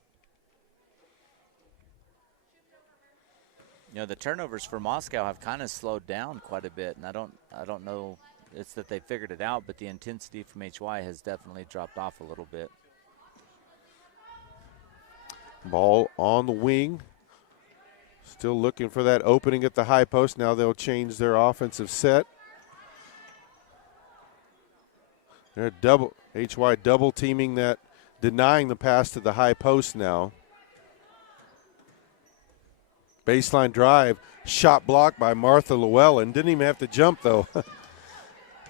You know, the turnovers for Moscow have kind of slowed down quite a bit, and I don't know it's that they figured it out, but the intensity from HY has definitely dropped off a little bit. Ball on the wing. Still looking for that opening at the high post. Now they'll change their offensive set. They're HY double teaming that, denying the pass to the high post now. Baseline drive, shot blocked by Martha Llewellyn. Didn't even have to jump though.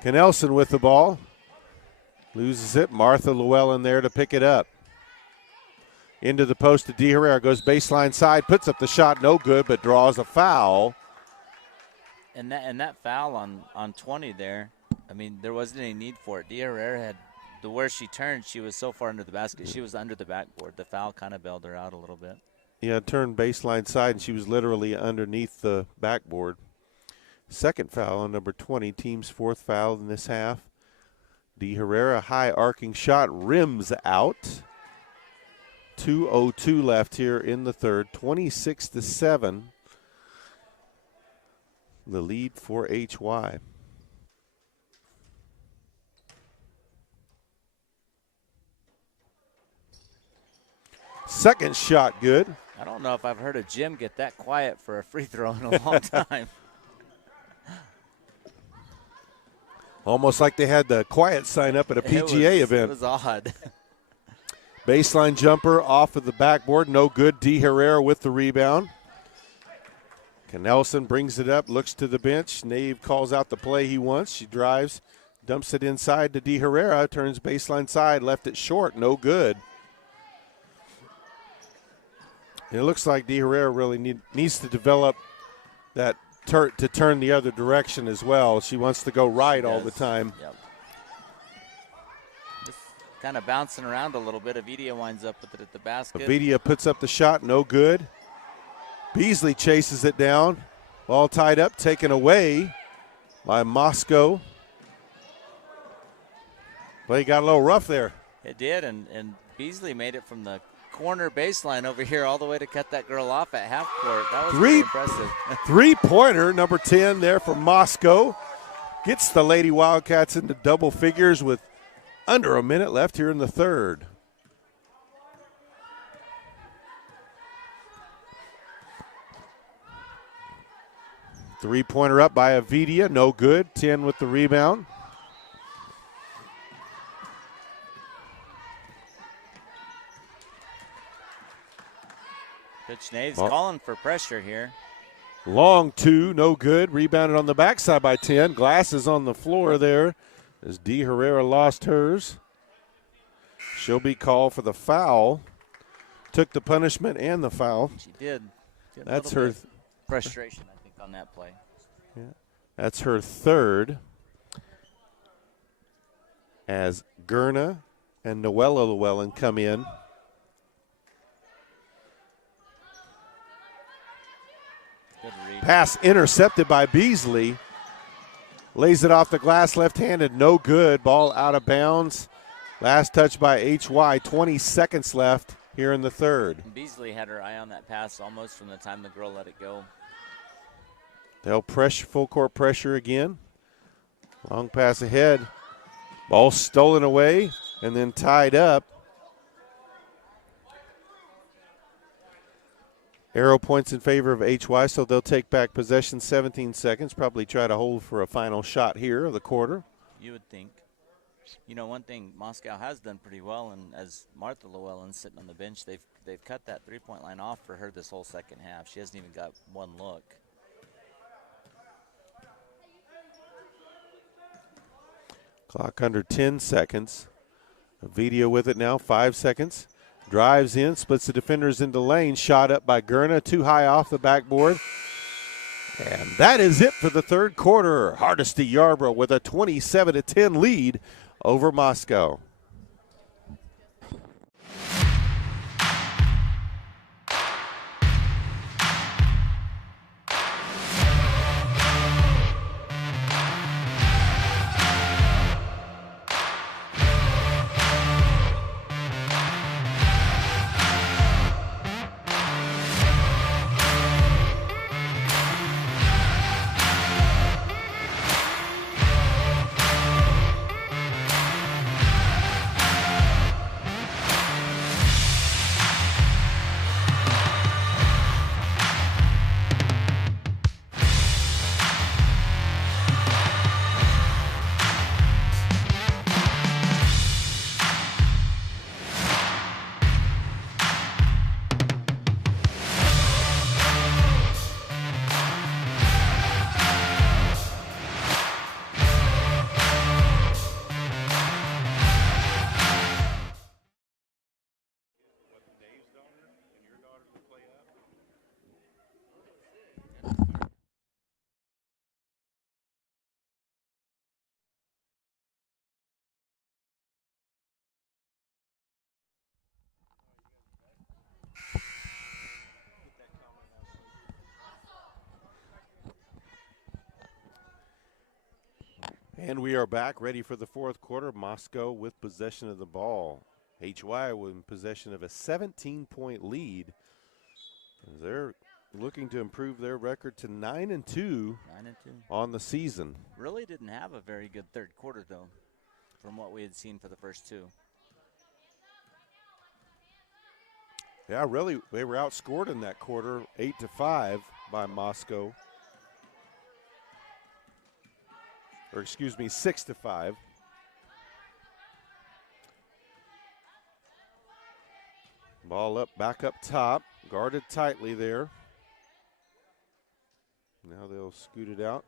Knelson with the ball. Loses it. Martha Llewellyn there to pick it up. Into the post to De Herrera. Goes baseline side, puts up the shot, no good, but draws a foul. And that foul on 20 there, I mean, there wasn't any need for it. De Herrera had, where she turned, she was so far under the basket, she was under the backboard. The foul kind of bailed her out a little bit. Yeah, turned baseline side, and she was literally underneath the backboard. Second foul on number 20, team's fourth foul in this half. De Herrera, high arcing shot, rims out. 2:02 left here in the third, 26-7. The lead for HY. Second shot good. I don't know if I've heard a gym get that quiet for a free throw in a long time. Almost like they had the quiet sign up at a PGA event. It was odd. Baseline jumper off of the backboard, no good. De Herrera with the rebound. Knelson brings it up, looks to the bench. Nave calls out the play he wants. She drives, dumps it inside to De Herrera, turns baseline side, left it short, no good. And it looks like De Herrera really needs to develop that to turn the other direction as well. She wants to go right all the time. Yep. Just kind of bouncing around a little bit. Avidia winds up with it at the basket. Avidia puts up the shot, no good. Beasley chases it down. Ball tied up, taken away by Moscow. Play got a little rough there. It did, and Beasley made it from the corner baseline over here all the way to cut that girl off at half court. That was pretty impressive. Three-pointer, number 10 there for Moscow. Gets the Lady Wildcats into double figures with under a minute left here in the third. Three-pointer up by Avidia, no good. 10 with the rebound. Coach Nave's calling for pressure here. Long two, no good. Rebounded on the backside by 10. Glasses on the floor there as Dee Herrera lost hers. She'll be called for the foul. Took the punishment and the foul. She did. That's her frustration, I think, on that play. Yeah. That's her third. As Gurna and Noella Llewellyn come in. Good read. Pass intercepted by Beasley. Lays it off the glass left-handed, no good. Ball out of bounds. Last touch by HY, 20 seconds left here in the third. Beasley had her eye on that pass almost from the time the girl let it go. They'll pressure, full court pressure again. Long pass ahead. Ball stolen away and then tied up. Arrow points in favor of HY, so they'll take back possession 17 seconds. Probably try to hold for a final shot here of the quarter. You would think. You know, one thing Moscow has done pretty well, and as Martha Llewellyn's sitting on the bench, they've cut that three-point line off for her this whole second half. She hasn't even got one look. Clock under 10 seconds. Video with it now, 5 seconds. Drives in, splits the defenders into lane. Shot up by Gurna, too high off the backboard. And that is it for the third quarter. Hardesty Yarborough with a 27-10 lead over Moscow. And we are back, ready for the fourth quarter. Moscow with possession of the ball. HY in possession of a 17-point lead. They're looking to improve their record to 9-2 on the season. Really didn't have a very good third quarter, though, from what we had seen for the first two. Yeah, really, they were outscored in that quarter, 8-5 by Moscow. Or excuse me, 6-5. Ball up, back up top, guarded tightly there. Now they'll scoot it out.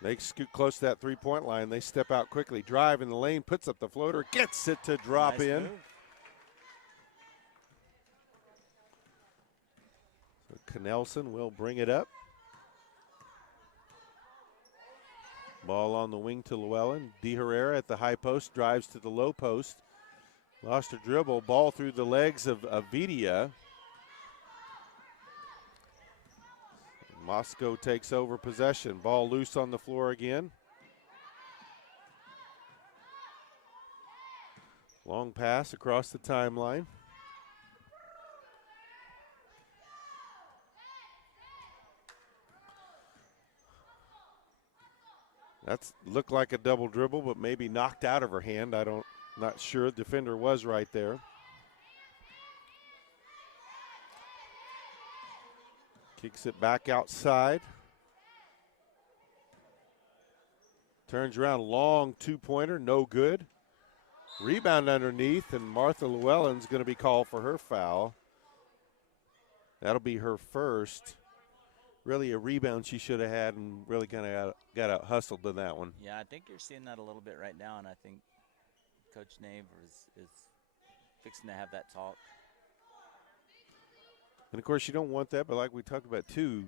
They scoot close to that three-point line. They step out quickly, drive in the lane, puts up the floater, gets it to drop Nice in. move. So Knelson will bring it up. Ball on the wing to Llewellyn. Dee Herrera at the high post, drives to the low post. Lost her dribble, ball through the legs of Avidia. Moscow takes over possession. Ball loose on the floor again. Long pass across the timeline. That's looked like a double dribble, but maybe knocked out of her hand. Not sure. Defender was right there. Kicks it back outside. Turns around, long two-pointer, no good. Rebound underneath, and Martha Llewellyn's going to be called for her foul. That'll be her first. Really a rebound she should have had, and really kind of got out hustled to that one. Yeah, I think you're seeing that a little bit right now, and I think Coach Nave is fixing to have that talk. And, of course, you don't want that, but like we talked about, too,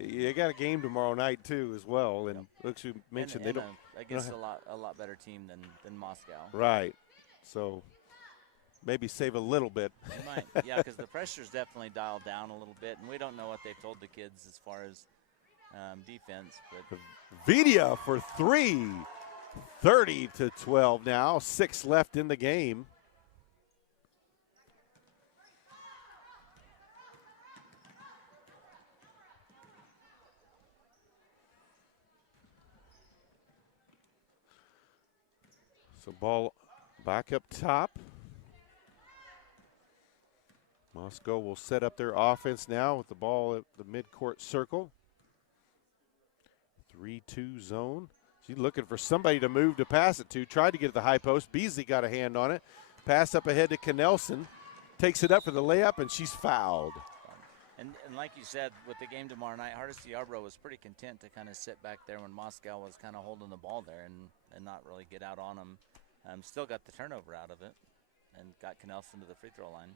they got a game tomorrow night, too, as well. And like you mentioned, they don't – against a lot better team than Moscow. Right. So maybe save a little bit. They might, yeah, because the pressure's definitely dialed down a little bit, and we don't know what they've told the kids as far as defense. But Vidia for three, 30-12 now, 6 left in the game. So ball back up top. Moscow will set up their offense now with the ball at the midcourt circle. 3-2 zone. She's looking for somebody to move to pass it to. Tried to get at the high post. Beasley got a hand on it. Pass up ahead to Knelson. Takes it up for the layup, and she's fouled. And like you said, with the game tomorrow night, Hardesty Yarborough was pretty content to kind of sit back there when Moscow was kind of holding the ball there and not really get out on them. Still got the turnover out of it and got Knelson to the free throw line.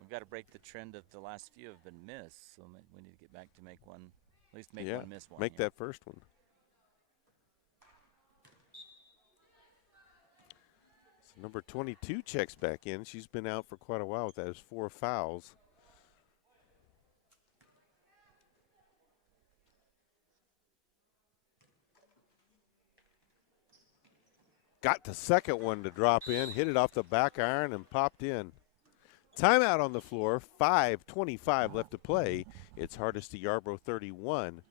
We've got to break the trend of the last few have been missed, so we need to get back to make one, at least make one miss one. Make that first one. So number 22 checks back in. She's been out for quite a while with those 4 fouls. Got the second one to drop in, hit it off the back iron and popped in. Timeout on the floor, 5:25 left to play. It's Hardesty Yarborough 31,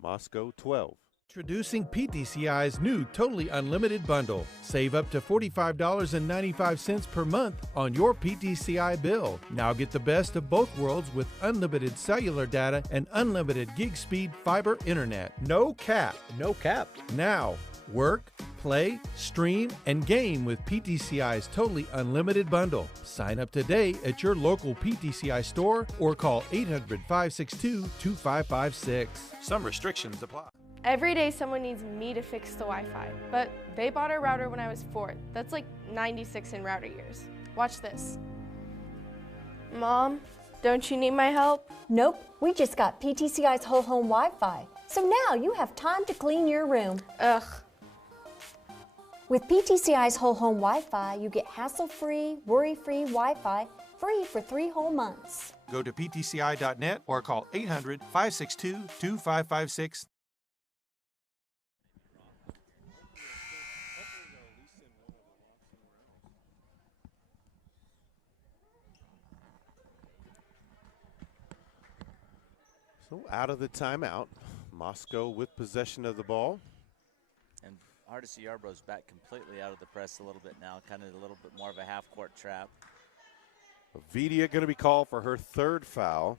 Moscow 12. Introducing PTCI's new totally unlimited bundle. Save up to $45.95 per month on your PTCI bill. Now get the best of both worlds with unlimited cellular data and unlimited gig speed fiber internet. No cap. No cap. Now, work, play, stream, and game with PTCI's totally unlimited bundle. Sign up today at your local PTCI store or call 800-562-2556. Some restrictions apply. Every day someone needs me to fix the Wi-Fi, but they bought a router when I was 4. That's like 96 in router years. Watch this. Mom, don't you need my help? Nope, we just got PTCI's whole home Wi-Fi. So now you have time to clean your room. Ugh. With PTCI's whole home Wi-Fi, you get hassle-free, worry-free Wi-Fi free for 3 whole months. Go to PTCI.net or call 800-562-2556. So out of the timeout, Moscow with possession of the ball. And Hardesty Yarborough's back completely out of the press a little bit now, kind of a little bit more of a half-court trap. Vidia going to be called for her 3rd foul.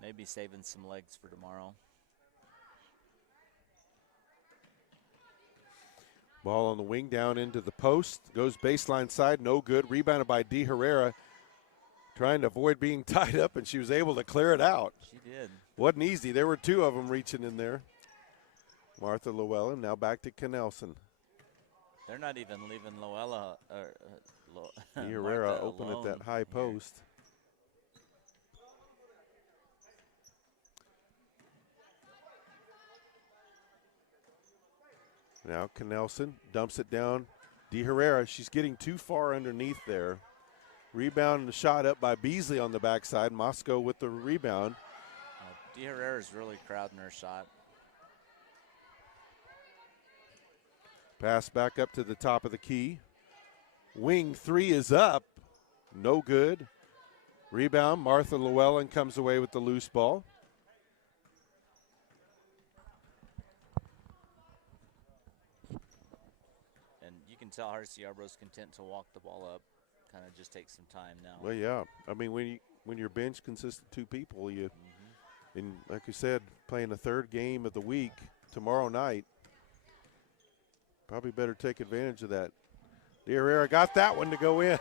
Maybe saving some legs for tomorrow. Ball on the wing down into the post. Goes baseline side, no good. Rebounded by De Herrera. Trying to avoid being tied up, and she was able to clear it out. She did. Wasn't easy. There were 2 of them reaching in there. Martha Llewellyn now back to Knelson. They're not even leaving Loella. De Herrera Martha open alone. at that high post. Now Knelson dumps it down. De Herrera, she's getting too far underneath there. Rebound and the shot up by Beasley on the backside. Moscow with the rebound. De Herrera's really crowding her shot. Pass back up to the top of the key. Wing 3 is up. No good. Rebound, Martha Llewellyn comes away with the loose ball. And you can tell Hardesty Yarborough's content to walk the ball up. Kind of just takes some time now. Well, yeah. I mean, when your bench consists of 2 people, and like you said, playing the 3rd game of the week tomorrow night, Probably better take advantage of that. Herrera got that one to go in.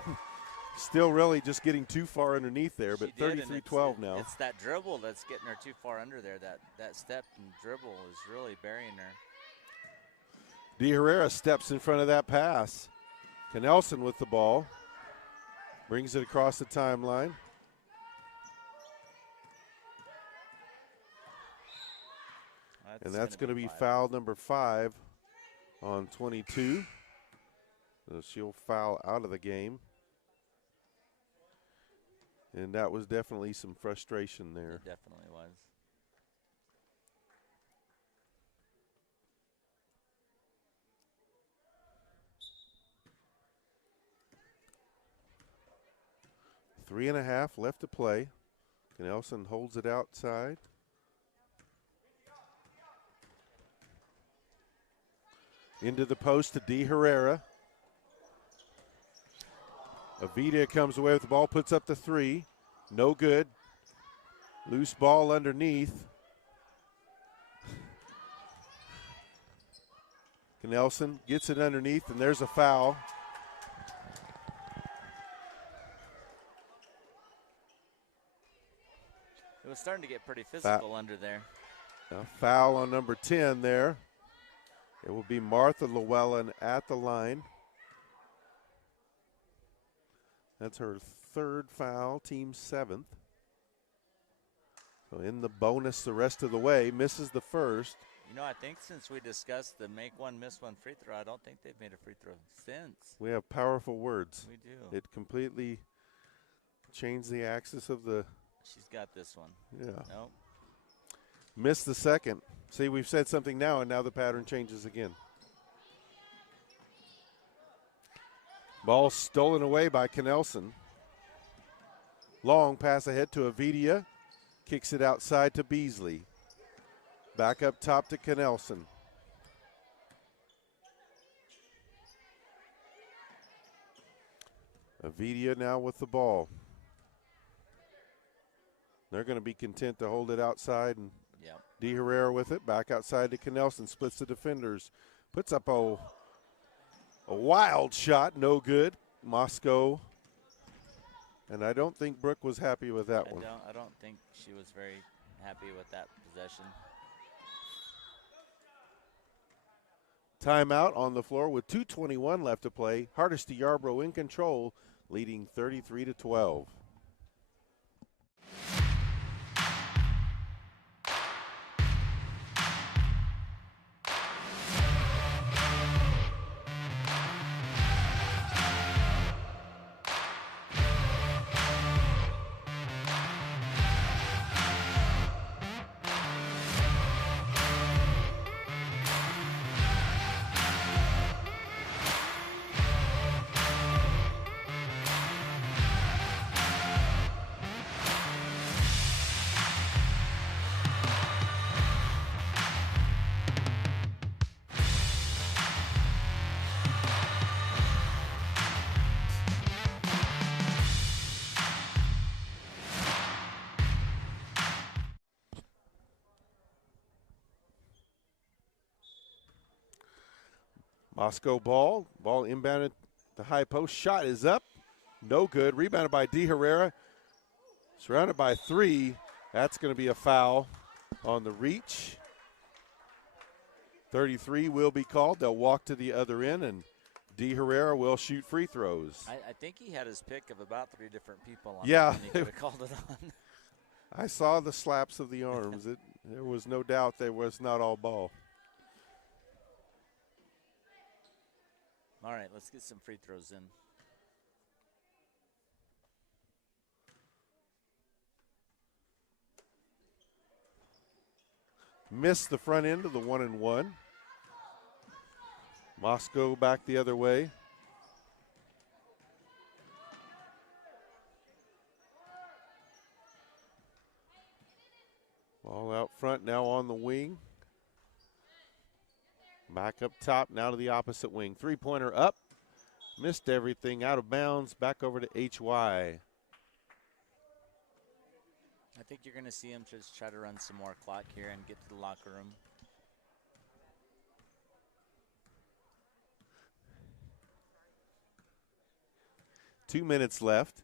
Still really just getting too far underneath there, but 33-12 now. It's that dribble that's getting her too far under there. That step and dribble is really burying her. De Herrera steps in front of that pass. Knelson with the ball. Brings it across the timeline. And that's going to be foul number 5 on 22. So she'll foul out of the game. And that was definitely some frustration there. It definitely was. Three and a half left to play. Knelson holds it outside. Into the post to De Herrera. Avita comes away with the ball, puts up the 3. No good. Loose ball underneath. Knelson gets it underneath, and there's a foul. It was starting to get pretty physical under there. A foul on number 10 there. It will be Martha Llewellyn at the line. That's her 3rd foul, team 7th. So in the bonus the rest of the way, misses the first. You know, I think since we discussed the make one, miss one free throw, I don't think they've made a free throw since. We have powerful words. We do. It completely changed the axis of the. She's got this one. Yeah. Nope. Missed the second. See, we've said something now, and now the pattern changes again. Ball stolen away by Knelson. Long pass ahead to Avidia. Kicks it outside to Beasley. Back up top to Knelson. Avidia now with the ball. They're going to be content to hold it outside, and yep. De Herrera with it. Back outside to Knelson. Splits the defenders. Puts up a wild shot. No good. Moscow. And I don't think Brooke was happy with that one. I don't think she was very happy with that possession. Timeout on the floor with 2:21 left to play. Hardesty Yarborough in control, leading 33-12. Moscow ball inbounded the high post. Shot is up. No good. Rebounded by De Herrera. Surrounded by 3. That's going to be a foul on the reach. 33 will be called. They'll walk to the other end, and De Herrera will shoot free throws. I think he had his pick of about 3 different people on yeah. He could have called it on. I saw the slaps of the arms. There was no doubt there was not all ball. All right, let's get some free throws in. Missed the front end of the 1-and-1. Moscow back the other way. Ball out front now on the wing. Back up top, now to the opposite wing. Three-pointer up. Missed everything, out of bounds. Back over to HY. I think you're going to see him just try to run some more clock here and get to the locker room. 2 minutes left.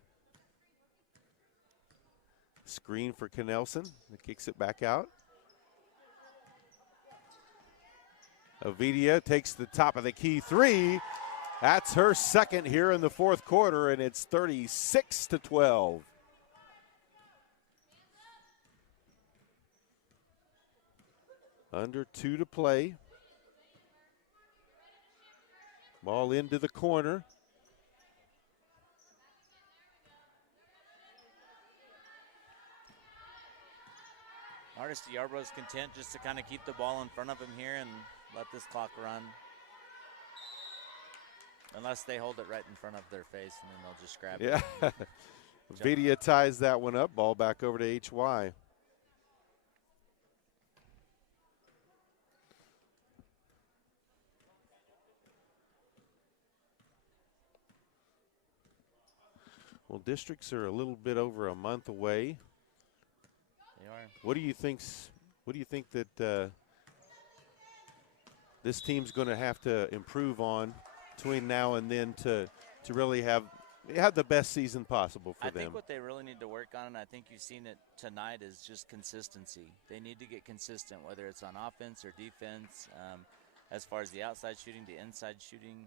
Screen for Knelson. It kicks it back out. Ovidia takes the top of the key three. That's her second here in the fourth quarter, and it's 36-12. Under 2 to play. Ball into the corner. Hardesty Yarbrough's content just to kind of keep the ball in front of him here and let this clock run. Unless they hold it right in front of their face, and then they'll just grab it. Yeah. Vidia ties that one up. Ball back over to HY. Well, districts are a little bit over a month away. They are. What do you think that this team's going to have to improve on between now and then to really have the best season possible for them? I think what they really need to work on, and I think you've seen it tonight, is just consistency. They need to get consistent, whether it's on offense or defense, as far as the outside shooting, the inside shooting.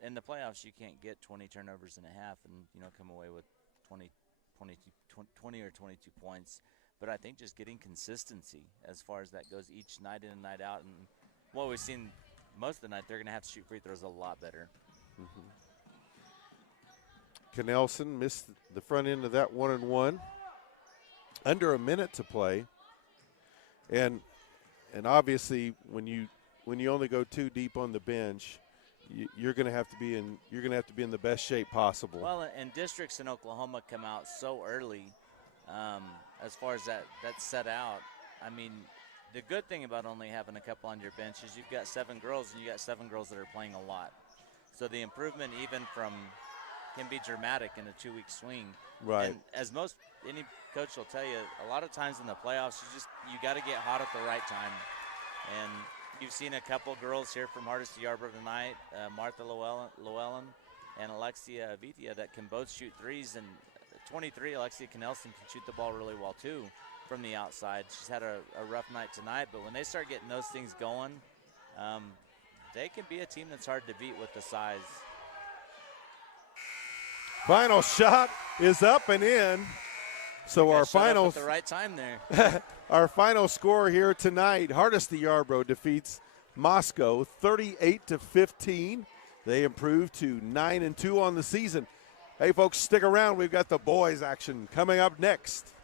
In the playoffs, you can't get 20 turnovers and a half and, come away with 20 or 22 points. But I think just getting consistency as far as that goes each night in and night out. And what we've seen most of the night, they're going to have to shoot free throws a lot better. Knelson missed the front end of that 1-and-1. Under a minute to play. And obviously when you only go 2 deep on the bench, you're going to have to be in the best shape possible. Well, and districts in Oklahoma come out so early, as far as that's set out. I mean, the good thing about only having a couple on your bench is you've got 7 girls, and you got 7 girls that are playing a lot. So the improvement even can be dramatic in a 2-week swing. Right. And as any coach will tell you, a lot of times in the playoffs, you got to get hot at the right time. And you've seen a couple girls here from Hardesty Yarbrough tonight, Martha Llewellyn and Alexia Vitia, that can both shoot threes. And 23, Alexia Knelson can shoot the ball really well too from the outside. She's had a rough night tonight, but when they start getting those things going, they can be a team that's hard to beat with the size. Final shot is up and in. So our final at the right time there. Our final score here tonight: Hardesty Yarbrough defeats Moscow 38-15. They improved to 9-2 on the season. Hey, folks, stick around. We've got the boys action coming up next.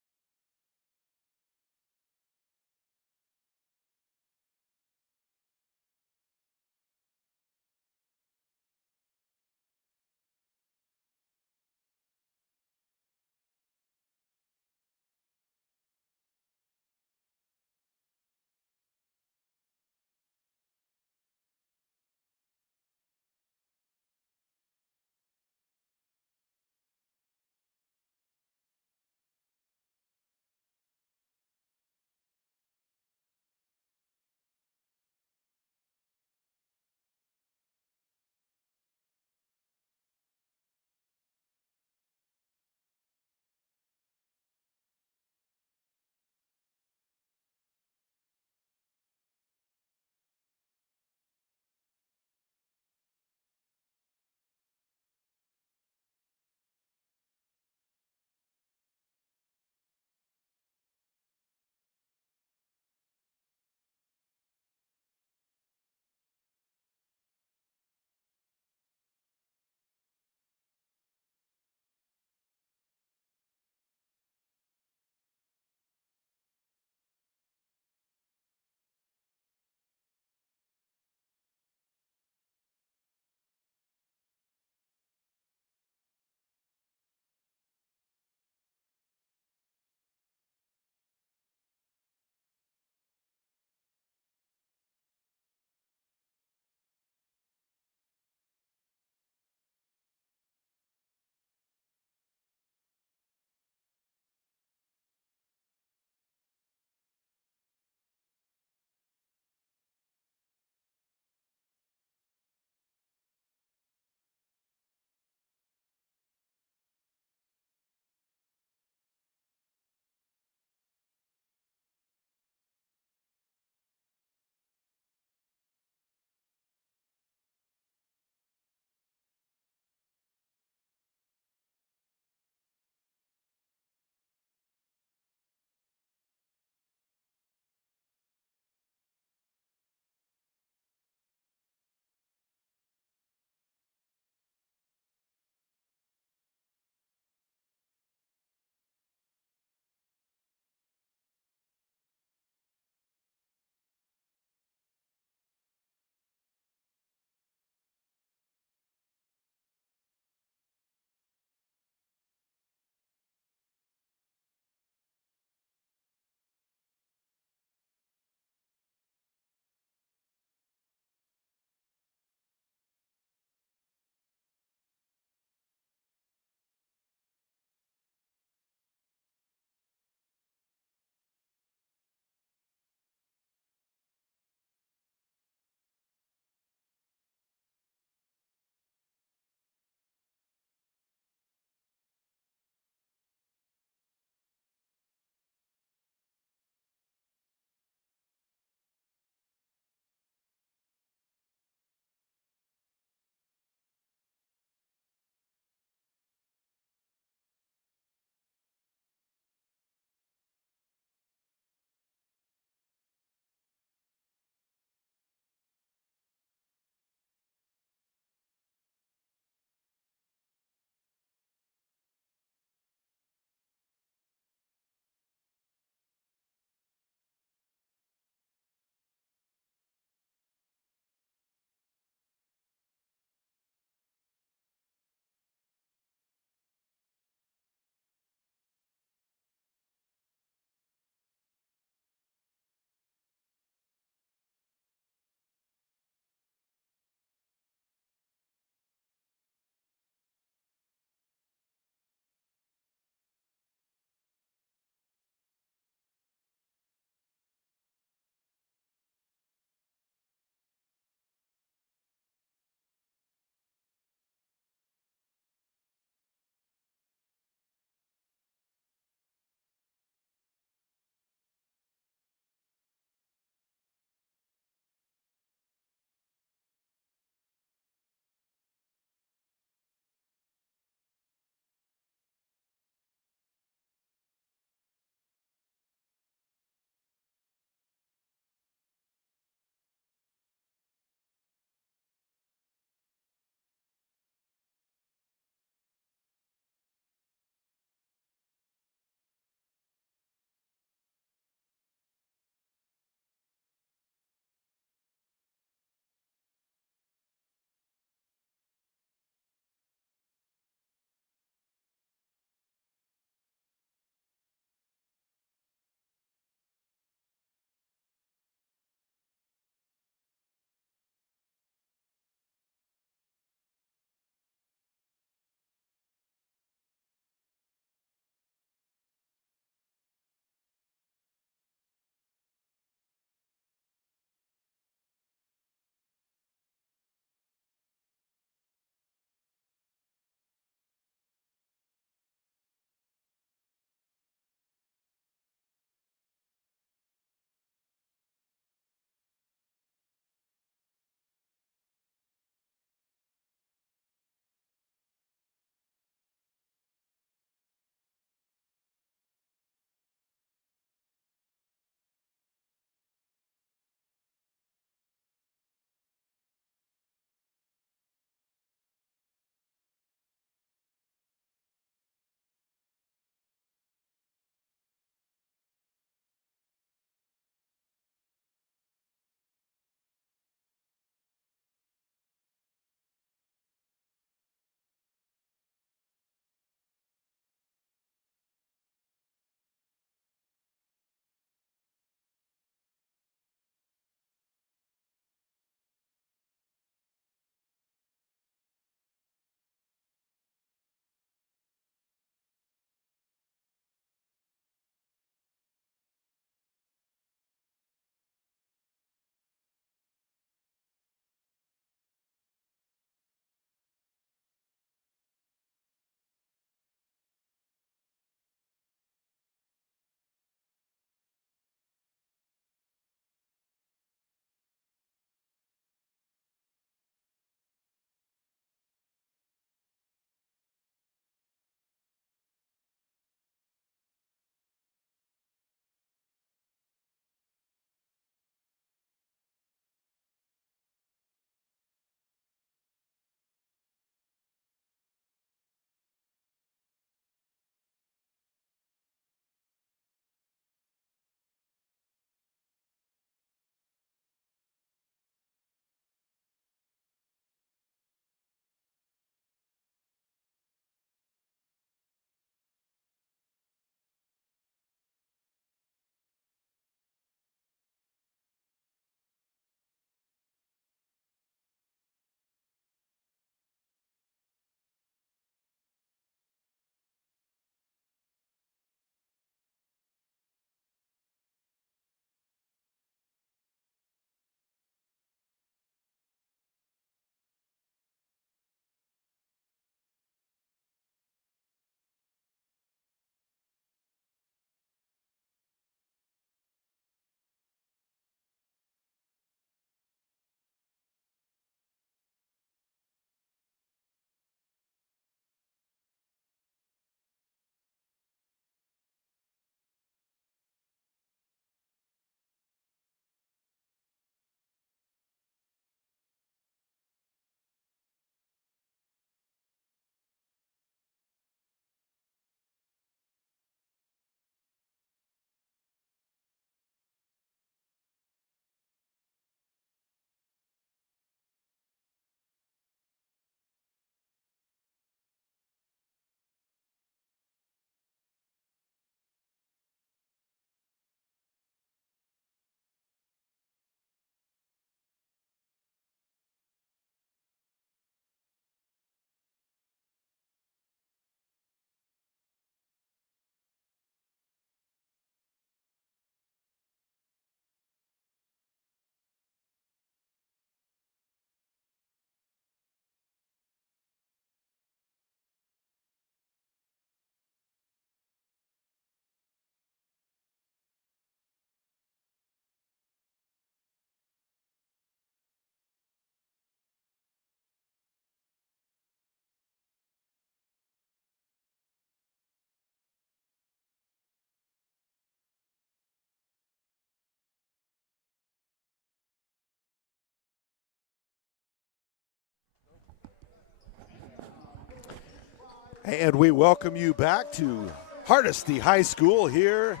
And we welcome you back to Hardesty High School here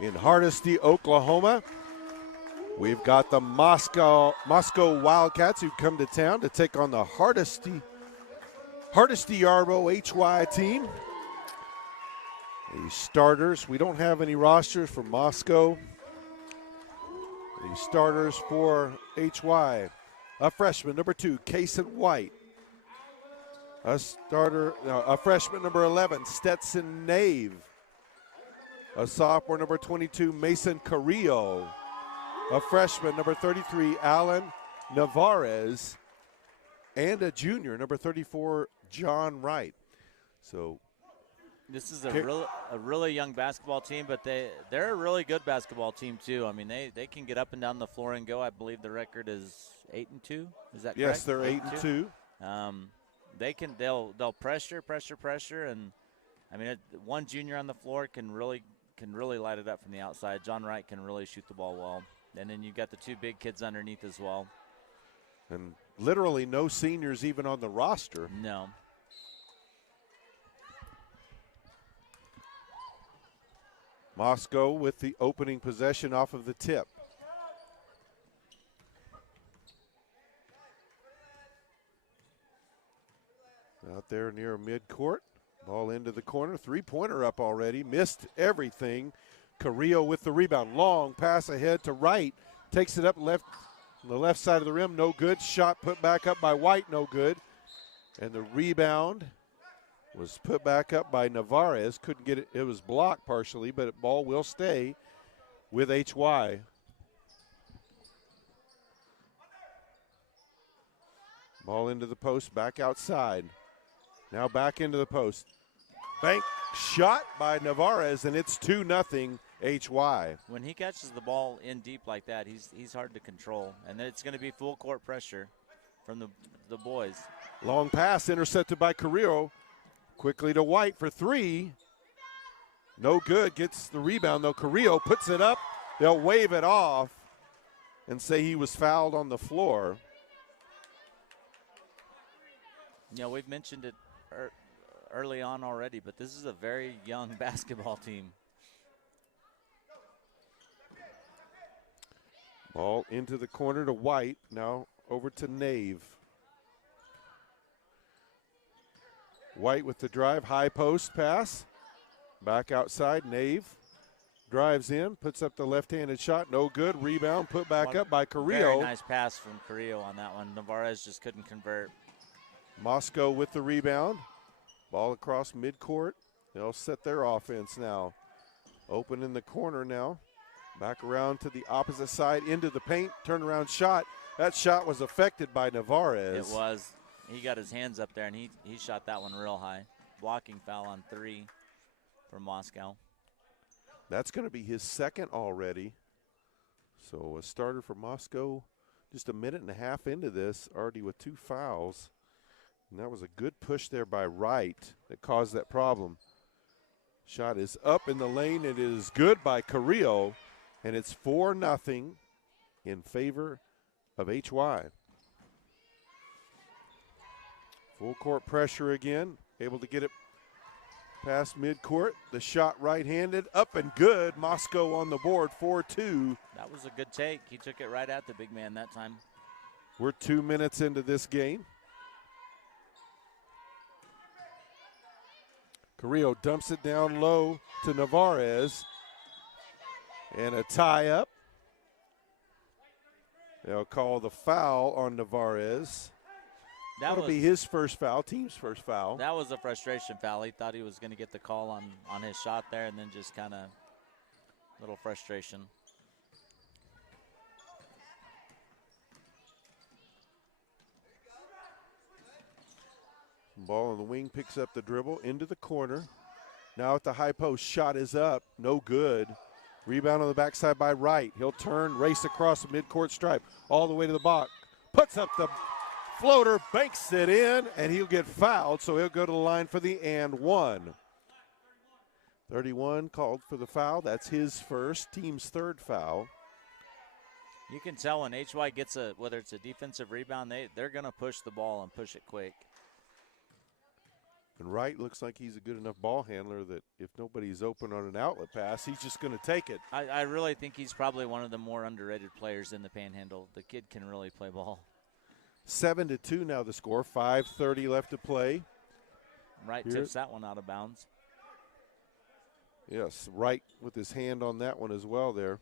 in Hardesty, Oklahoma. We've got the Moscow Wildcats who've come to town to take on the Hardesty Yarborough HY team. The starters, we don't have any rosters for Moscow. The starters for HY, a freshman, number 2, Kason White. A freshman, number 11, Stetson Nave. A sophomore, number 22, Mason Carrillo. A freshman, number 33, Alan Navarez. And a junior, number 34, John Wright. So this is a really young basketball team, but they're a really good basketball team too. I mean, they can get up and down the floor and go. I believe the record is 8-2. Is that correct? Yes, they're 8-2. They'll pressure, and I mean, one junior on the floor can really light it up from the outside. John Wright can really shoot the ball well, and then you've got the 2 big kids underneath as well. And literally no seniors even on the roster. No. Moscow with the opening possession off of the tip. Out there near midcourt. Ball into the corner. 3-pointer up already. Missed everything. Carrillo with the rebound. Long pass ahead to Wright. Takes it up on the left side of the rim. No good. Shot put back up by White. No good. And the rebound was put back up by Navarez. Couldn't get it. It was blocked partially, but the ball will stay with HY. Ball into the post. Back outside. Now back into the post. Bank shot by Navarez, and it's 2-0 HY. When he catches the ball in deep like that, he's hard to control, and then it's going to be full court pressure from the boys. Long pass intercepted by Carrillo. Quickly to White for 3. No good. Gets the rebound, though. Carrillo puts it up. They'll wave it off and say he was fouled on the floor. You know, we've mentioned it early on already, but this is a very young basketball team. Ball into the corner to White. Now over to Nave. White with the drive. High post pass. Back outside. Nave drives in. Puts up the left-handed shot. No good. Rebound put back up by Carrillo. Very nice pass from Carrillo on that one. Navarez just couldn't convert. Moscow with the rebound. Ball across midcourt. They'll set their offense now. Open in the corner now. Back around to the opposite side into the paint. Turnaround shot. That shot was affected by Navarez. It was. He got his hands up there, and he shot that one real high. Blocking foul on 3 for Moscow. That's going to be his second already. So a starter for Moscow just a minute and a half into this, already with 2 fouls. And that was a good push there by Wright that caused that problem. Shot is up in the lane. It is good by Carrillo, and it's 4-0 in favor of HY. Full court pressure again. Able to get it past midcourt. The shot right-handed, up and good. Moscow on the board, 4-2. That was a good take. He took it right at the big man that time. We're 2 minutes into this game. Carrillo dumps it down low to Navarez. And a tie-up. They'll call the foul on Navarez. That'll be his first foul, team's first foul. That was a frustration foul. He thought he was going to get the call on his shot there, and then just kind of little frustration. Ball on the wing, picks up the dribble into the corner. Now at the high post, shot is up, no good. Rebound on the backside by Wright. He'll turn, race across the midcourt stripe, all the way to the box. Puts up the floater, banks it in, and he'll get fouled, so he'll go to the line for the and one. 31 called for the foul. That's his first, team's third foul. You can tell when HY gets whether it's a defensive rebound, they're going to push the ball and push it quick. And Wright looks like he's a good enough ball handler that if nobody's open on an outlet pass, he's just going to take it. I really think he's probably one of the more underrated players in the Panhandle. The kid can really play ball. 7-2 now the score. 5:30 left to play. Wright tips that one out of bounds. Yes, Wright with his hand on that one as well there.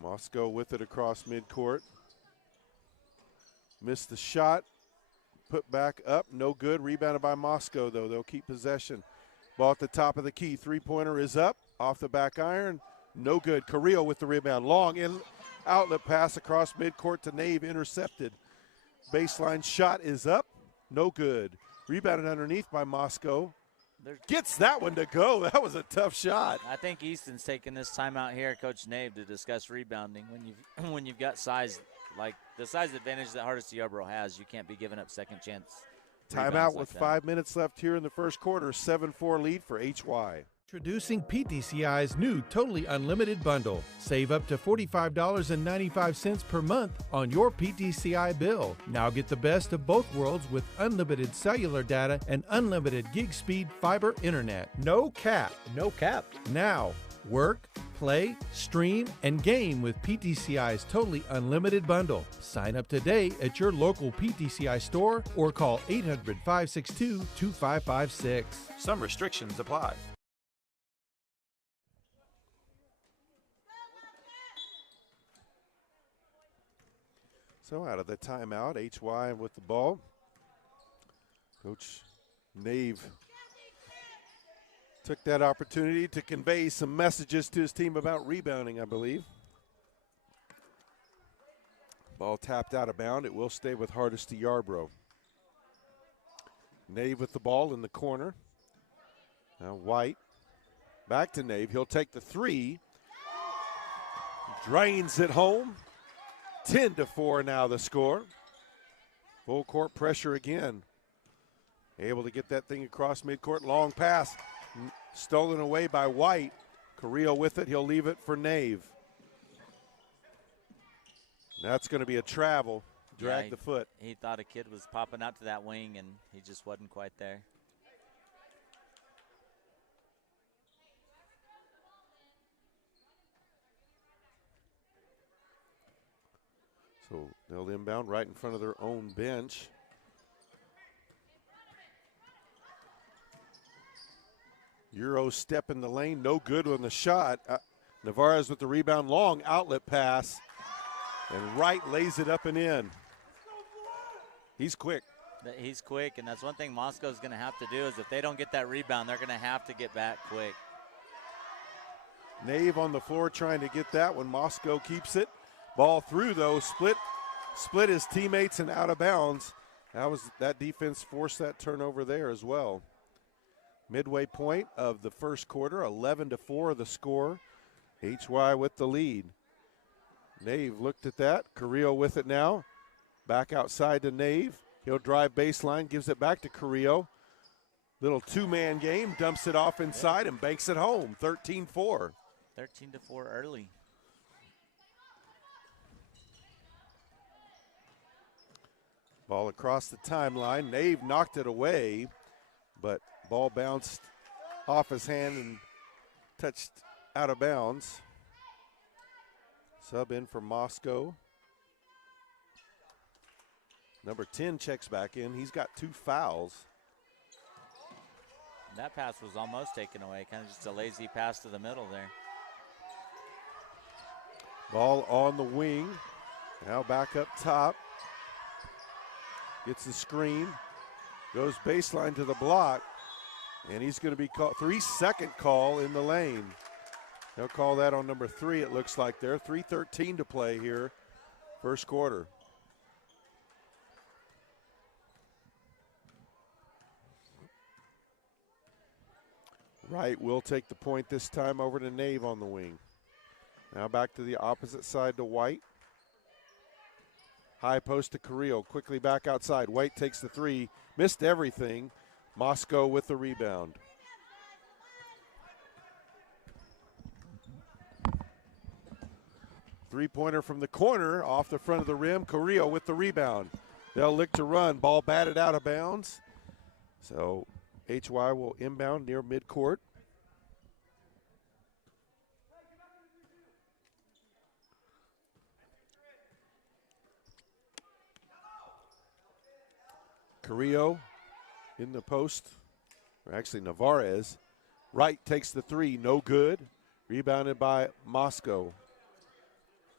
Moscow with it across midcourt. Missed the shot. Put back up. No good. Rebounded by Moscow, though. They'll keep possession. Ball at the top of the key. Three-pointer is up. Off the back iron. No good. Carrillo with the rebound. Long in outlet pass across midcourt to Nave. Intercepted. Baseline shot is up. No good. Rebounded underneath by Moscow. Gets that one to go. That was a tough shot. I think Easton's taking this timeout here, Coach Nave, to discuss rebounding. When you've got size, like the size advantage that Hardesty Yarborough has, you can't be giving up second chance. Timeout with 5 minutes left here in the first quarter. 7-4 lead for HY. Introducing PTCI's new totally unlimited bundle. Save up to $45.95 per month on your PTCI bill. Now get the best of both worlds with unlimited cellular data and unlimited gig speed fiber internet. No cap. No cap. Now, work, play, stream, and game with PTCI's totally unlimited bundle. Sign up today at your local PTCI store or call 800-562-2556. Some restrictions apply. So out of the timeout, HY with the ball. Coach Nave took that opportunity to convey some messages to his team about rebounding, I believe. Ball tapped out of bound. It will stay with Hardesty Yarborough. Nave with the ball in the corner. Now White back to Nave. He'll take the three. Drains it home. 10-4 now the score. Full court pressure again. Able to get that thing across midcourt. Long pass. Stolen away by White. Carrillo with it. He'll leave it for Nave. That's going to be a travel. Drag the foot. He thought a kid was popping out to that wing, and he just wasn't quite there. So they'll inbound right in front of their own bench. Euro step in the lane, no good on the shot. Navarez with the rebound, long outlet pass. And Wright lays it up and in. He's quick. He's quick, and that's one thing Moscow's going to have to do is if they don't get that rebound, they're going to have to get back quick. Nave on the floor trying to get that one. Moscow keeps it. Ball through, though. Split his teammates and out of bounds. That defense forced that turnover there as well. Midway point of the first quarter, 11-4 the score. HY with the lead. Nave looked at that. Carrillo with it now. Back outside to Nave. He'll drive baseline, gives it back to Carrillo. Little two-man game, dumps it off inside and banks it home. 13-4. 13-4 early. Ball across the timeline. Nave knocked it away, but ball bounced off his hand and touched out of bounds. Sub in for Moscow. Number 10 checks back in. He's got 2 fouls. That pass was almost taken away, kind of just a lazy pass to the middle there. Ball on the wing. Now back up top. Gets the screen. Goes baseline to the block. And he's going to be called 3-second call in the lane. They'll call that on number 3, it looks like there. 3:13 to play here, first quarter. Wright will take the point this time over to Nave on the wing. Now back to the opposite side to White. High post to Carrillo, quickly back outside. White takes the 3, missed everything. Moscow with the rebound. Three-pointer from the corner off the front of the rim. Carrillo with the rebound. They'll look to run. Ball batted out of bounds. So HY will inbound near midcourt. Carrillo in the post, or actually Navarez. Wright takes the three, no good. Rebounded by Moscow.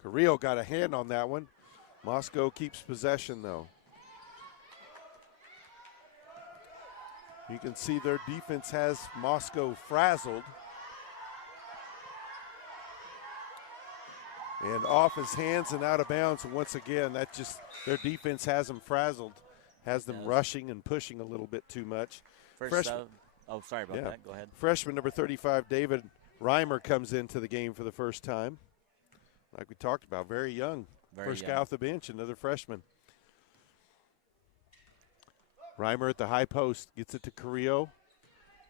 Carrillo got a hand on that one. Moscow keeps possession though. You can see their defense has Moscow frazzled. And off his hands and out of bounds. And once again, that just, their defense has them frazzled. Has them rushing and pushing a little bit too much. Sorry about that. Go ahead. Freshman number 35, David Reimer, comes into the game for the first time. Like we talked about, very young. First guy off the bench, another freshman. Reimer at the high post, gets it to Carrillo.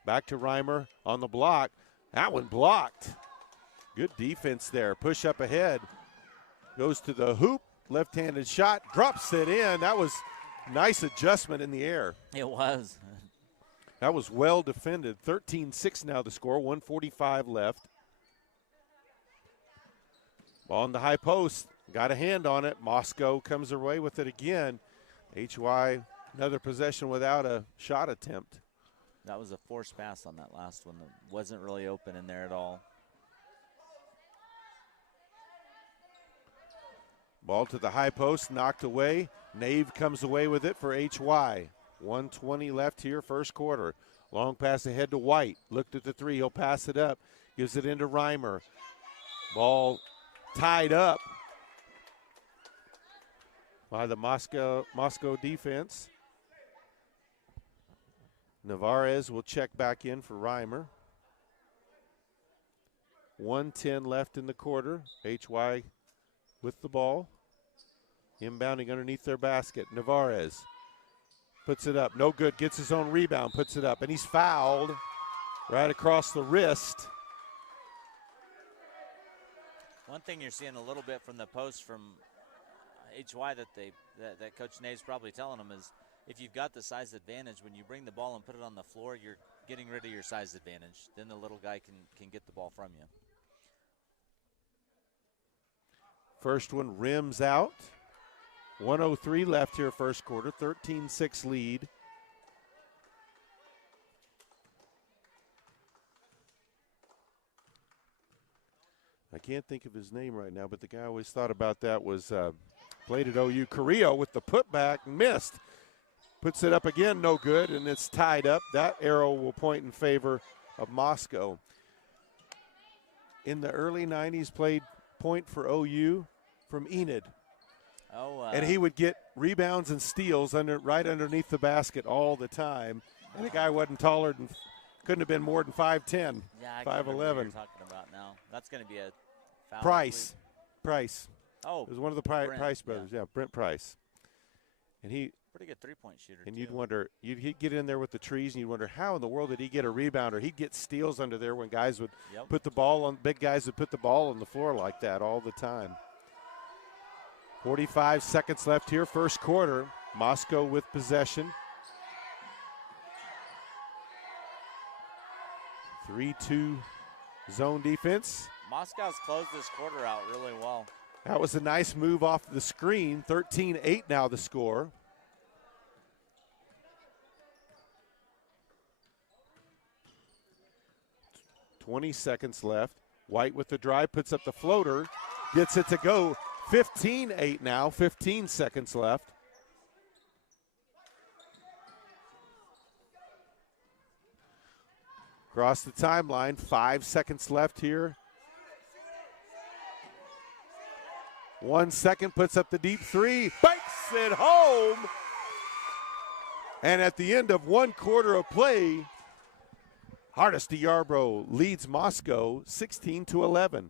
Back to Reimer on the block. That one blocked. Good defense there. Push up ahead. Goes to the hoop. Left-handed shot. Drops it in. That was nice adjustment in the air. It was. That was well defended. 13-6 now the score. 1:45 left. Ball in the high post. Got a hand on it. Moscow comes away with it again. HY, another possession without a shot attempt. That was a forced pass on that last one. That wasn't really open in there at all. Ball to the high post, knocked away. Nave comes away with it for HY. 1:20 left here, first quarter. Long pass ahead to White. Looked at the three. He'll pass it up. Gives it into Reimer. Ball tied up by the Moscow defense. Navarez will check back in for Reimer. 1:10 left in the quarter. HY with the ball. Inbounding underneath their basket. Navarez puts it up. No good. Gets his own rebound. Puts it up. And he's fouled right across the wrist. One thing you're seeing a little bit from the post from HY that Coach Nave's probably telling them is if you've got the size advantage, when you bring the ball and put it on the floor, you're getting rid of your size advantage. Then the little guy can get the ball from you. First one rims out. 1:03 left here first quarter. 13-6 lead. I can't think of his name right now, but the guy I always thought about that was played at OU. Carrillo with the putback, missed. Puts it up again, no good, and it's tied up. That arrow will point in favor of Moscow. In the early 90s, played point for OU from Enid. And he would get rebounds and steals right underneath the basket all the time. And the guy wasn't taller than, couldn't have been more than 5'10", yeah, 5'11". Talking about now. That's going to be a foul. Price. Oh, it was one of the Price brothers. Yeah, Brent Price. And he pretty good three-point shooter. And you'd wonder, he'd get in there with the trees, and you'd wonder how in the world did he get a rebound, or he'd get steals under there when guys would put the ball on. Big guys would put the ball on the floor like that all the time. 45 seconds left here, first quarter. Moscow with possession. 3-2 zone defense. Moscow's closed this quarter out really well. That was a nice move off the screen. 13-8 now the score. .20 seconds left. White with the drive, puts up the floater, gets it to go. 15-8 now, 15 seconds left. Across the timeline, 5 seconds left here. 1 second, puts up the deep three, banks it home. And at the end of 1 quarter of play, Hardesty Yarbrough leads Moscow 16-11.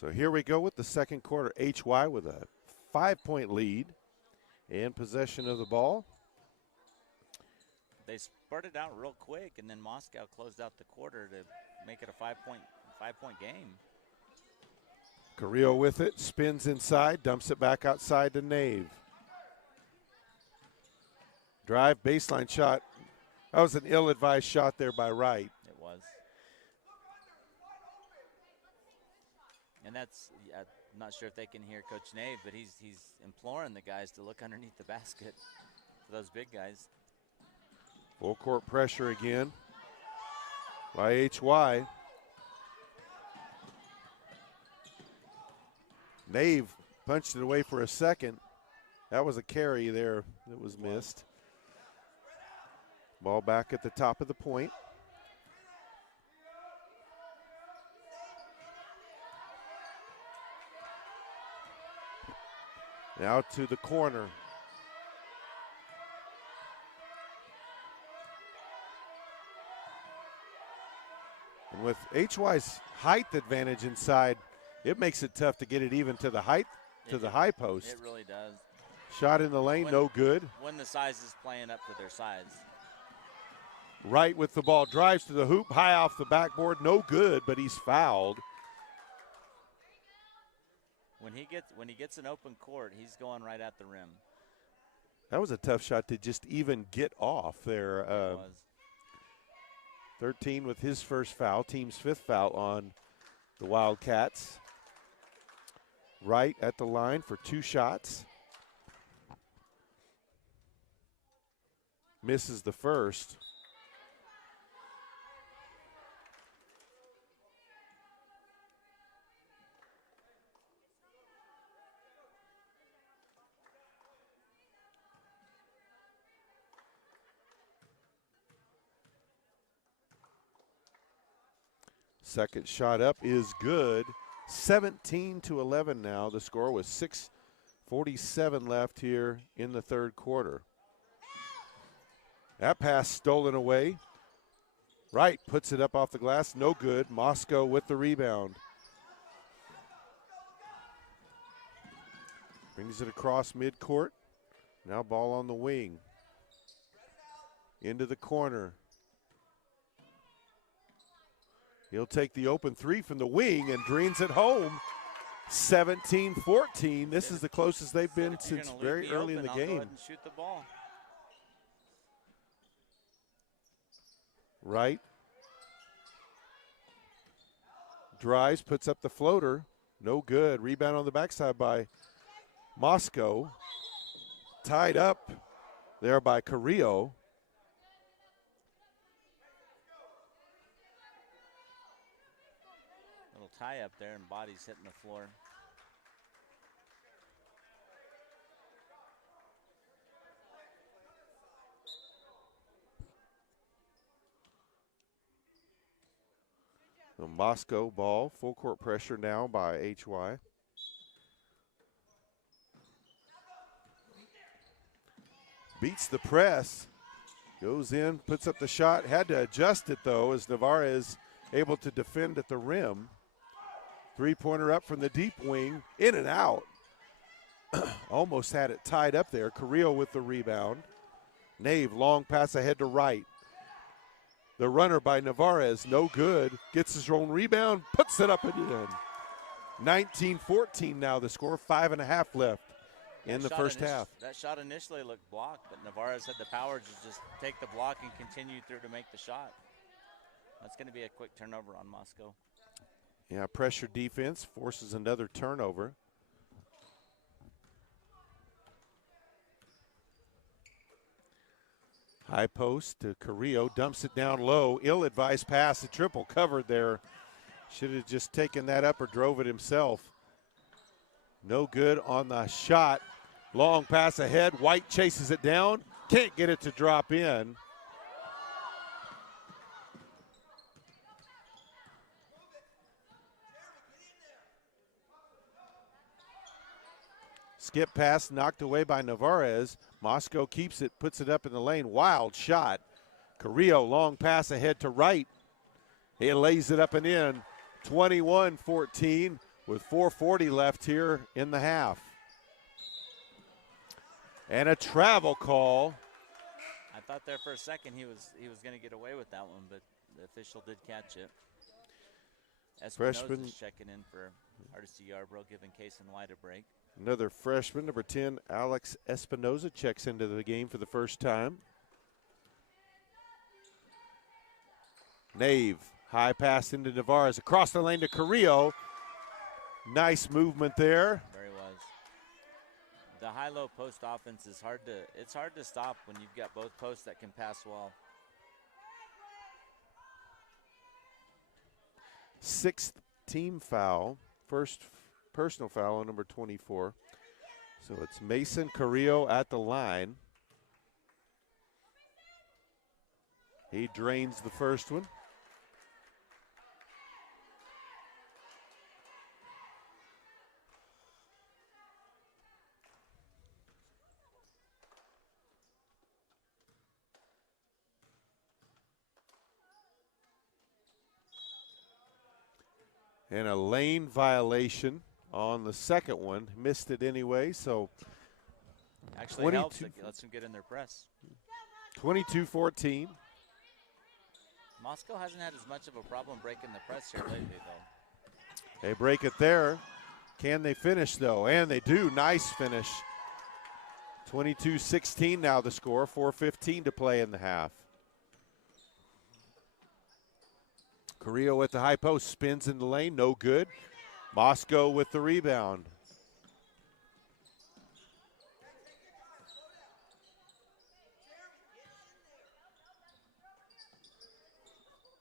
So here we go with the second quarter. HY with a 5-point lead and possession of the ball. They spurted out real quick, and then Moscow closed out the quarter to make it a five-point game. Carrillo with it, spins inside, dumps it back outside to Nave. Drive, baseline shot. That was an ill-advised shot there by Wright. It was. And that's, I'm not sure if they can hear Coach Nave, but he's imploring the guys to look underneath the basket for those big guys. Full court pressure again by HY. Nave punched it away for a second. That was a carry there that was missed. Ball back at the top of the point. Now to the corner. And with HY's height advantage inside, it makes it tough to get it even to the height, to the high post. It really does. Shot in the lane, no good. When the size is playing up to their size. Wright with the ball, drives to the hoop, high off the backboard, no good, but he's fouled. When he gets an open court, he's going right at the rim. That was a tough shot to just even get off there. It was. 13 with his first foul, team's fifth foul on the Wildcats. Wright at the line for 2 shots. Misses the first. Second shot up is good. 17-11 now. The score with 6:47 left here in the third quarter. That pass stolen away. Wright puts it up off the glass. No good. Moscow with the rebound. Brings it across midcourt. Now ball on the wing. Into the corner. He'll take the open three from the wing and drains it home. 17-14. This is the closest they've been since very early in the game. Go ahead and shoot the ball. Wright. Drives, puts up the floater. No good. Rebound on the backside by Moscow. Tied up there by Carrillo. Little tie up there and body's hitting the floor. The Moscow ball, full court pressure now by HY. Beats the press, goes in, puts up the shot, had to adjust it though as Navarez able to defend at the rim. Three-pointer up from the deep wing, in and out. Almost had it tied up there. Carrillo with the rebound. Nave, long pass ahead to Wright. The runner by Navarez, no good. Gets his own rebound, puts it up and in. 19-14 now the score, 5.5 left in the first half. That shot initially looked blocked, but Navarez had the power to just take the block and continue through to make the shot. That's going to be a quick turnover on Moscow. Yeah, pressure defense forces another turnover. High post to Carrillo, dumps it down low. Ill-advised pass, a triple covered there. Should have just taken that up or drove it himself. No good on the shot. Long pass ahead. White chases it down. Can't get it to drop in. Skip pass knocked away by Navarez. Moscow keeps it, puts it up in the lane. Wild shot. Carrillo, long pass ahead to Wright. He lays it up and in. 21-14 with 4:40 left here in the half. And a travel call. I thought there for a second he was going to get away with that one, but the official did catch it. Freshman Espinoza's checking in for Hardesty Yarborough, giving Case and White a break. Another freshman, number 10, Alex Espinoza, checks into the game for the first time. Nave, high pass into Navarez, across the lane to Carrillo. Nice movement there. Very was. The high-low post offense is hard to stop when you've got both posts that can pass well. Sixth team foul, first personal foul on number 24. So it's Mason Carrillo at the line. He drains the first one. And a lane violation on the second one. Missed it anyway, so actually helps. It lets them get in their press. 22-14. Moscow hasn't had as much of a problem breaking the press here lately, though. They break it there. Can they finish, though? And they do. Nice finish. 22-16 now the score. 4:15 to play in the half. Carrillo at the high post, spins in the lane, no good. Moscow with the rebound.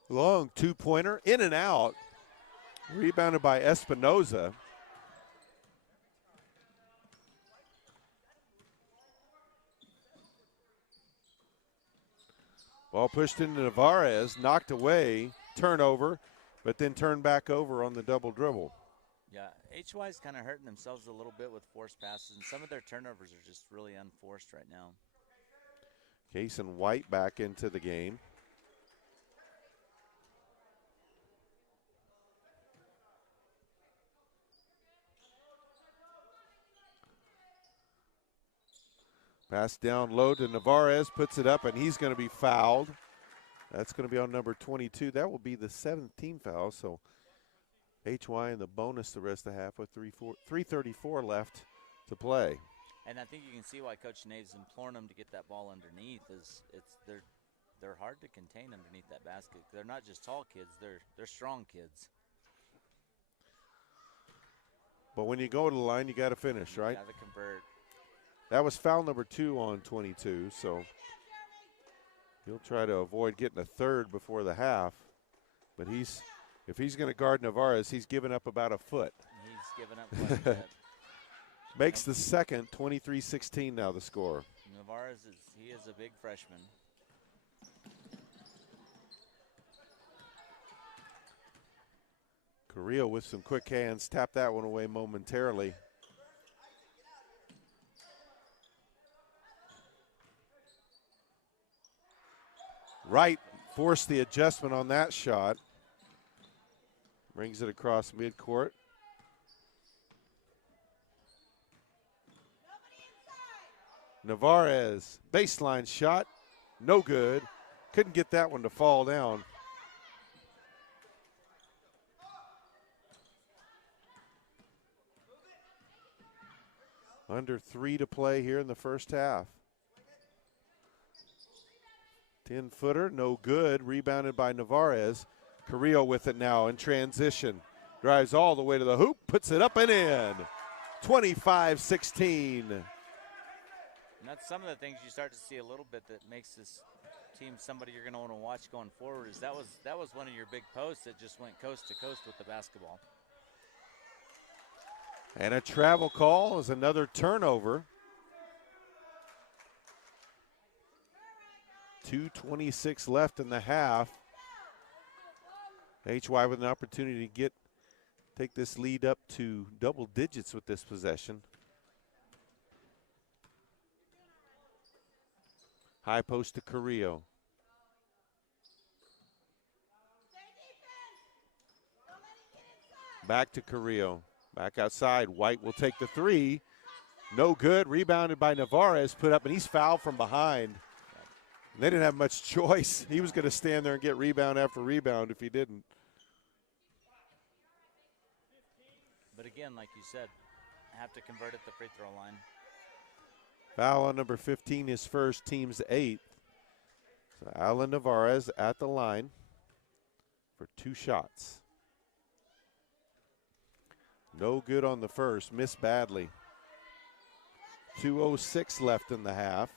Long two-pointer, in and out. Rebounded by Espinoza. Ball pushed into Navarez, knocked away. Turnover, but then turned back over on the double dribble. Yeah, HY's kind of hurting themselves a little bit with forced passes, and some of their turnovers are just really unforced right now. Case and White back into the game. Pass down low to Navarez, puts it up, and he's going to be fouled. That's going to be on number 22. That will be the 7th team foul. So HY in the bonus the rest of the half with 3:34 left to play. And I think you can see why Coach Nave's imploring them to get that ball underneath. They're hard to contain underneath that basket. They're not just tall kids. They're strong kids. But when you go to the line, you got to finish, right? Got to convert. That was foul number 2 on 22. So he'll try to avoid getting a third before the half, but if he's going to guard Navarez, he's given up about a foot. He's given up quite a bit. Makes the second, 23-16 now the score. Navarez is a big freshman. Carrillo with some quick hands, tapped that one away momentarily. Wright forced the adjustment on that shot. Brings it across midcourt. Navarez, baseline shot, no good. Couldn't get that one to fall down. Under 3 to play here in the first half. 10-footer, no good. Rebounded by Navarez. Carrillo with it now in transition. Drives all the way to the hoop, puts it up and in. 25-16. And that's some of the things you start to see a little bit that makes this team somebody you're going to want to watch going forward. Is that was one of your big posts that just went coast to coast with the basketball. And a travel call is another turnover. 2:26 left in the half. HY with an opportunity to take this lead up to double digits with this possession. High post to Carrillo. Back to Carrillo. Back outside, White will take the three. No good, rebounded by Navarez, put up, and he's fouled from behind. They didn't have much choice. He was going to stand there and get rebound after rebound if he didn't. But again, like you said, have to convert at the free throw line. Foul on number 15, his first, team's 8th. So Alan Navarez at the line for 2 shots. No good on the first, missed badly. 2:06 left in the half.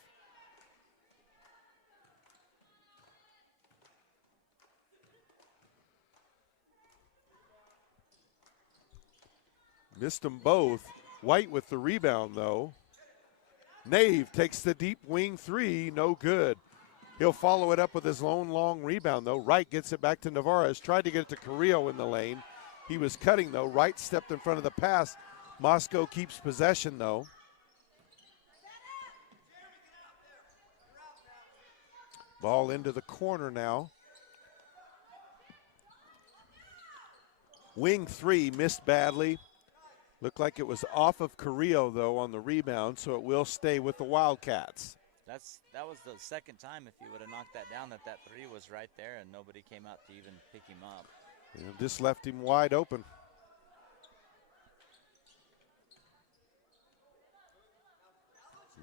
Missed them both. White with the rebound, though. Nave takes the deep wing three, no good. He'll follow it up with his lone long rebound, though. Wright gets it back to Navarez. Tried to get it to Carrillo in the lane. He was cutting, though. Wright stepped in front of the pass. Moscow keeps possession, though. Ball into the corner now. Wing three, missed badly. Looked like it was off of Carrillo, though, on the rebound, so it will stay with the Wildcats. That was the second time, if he would have knocked that down, that three was right there and nobody came out to even pick him up. And just left him wide open.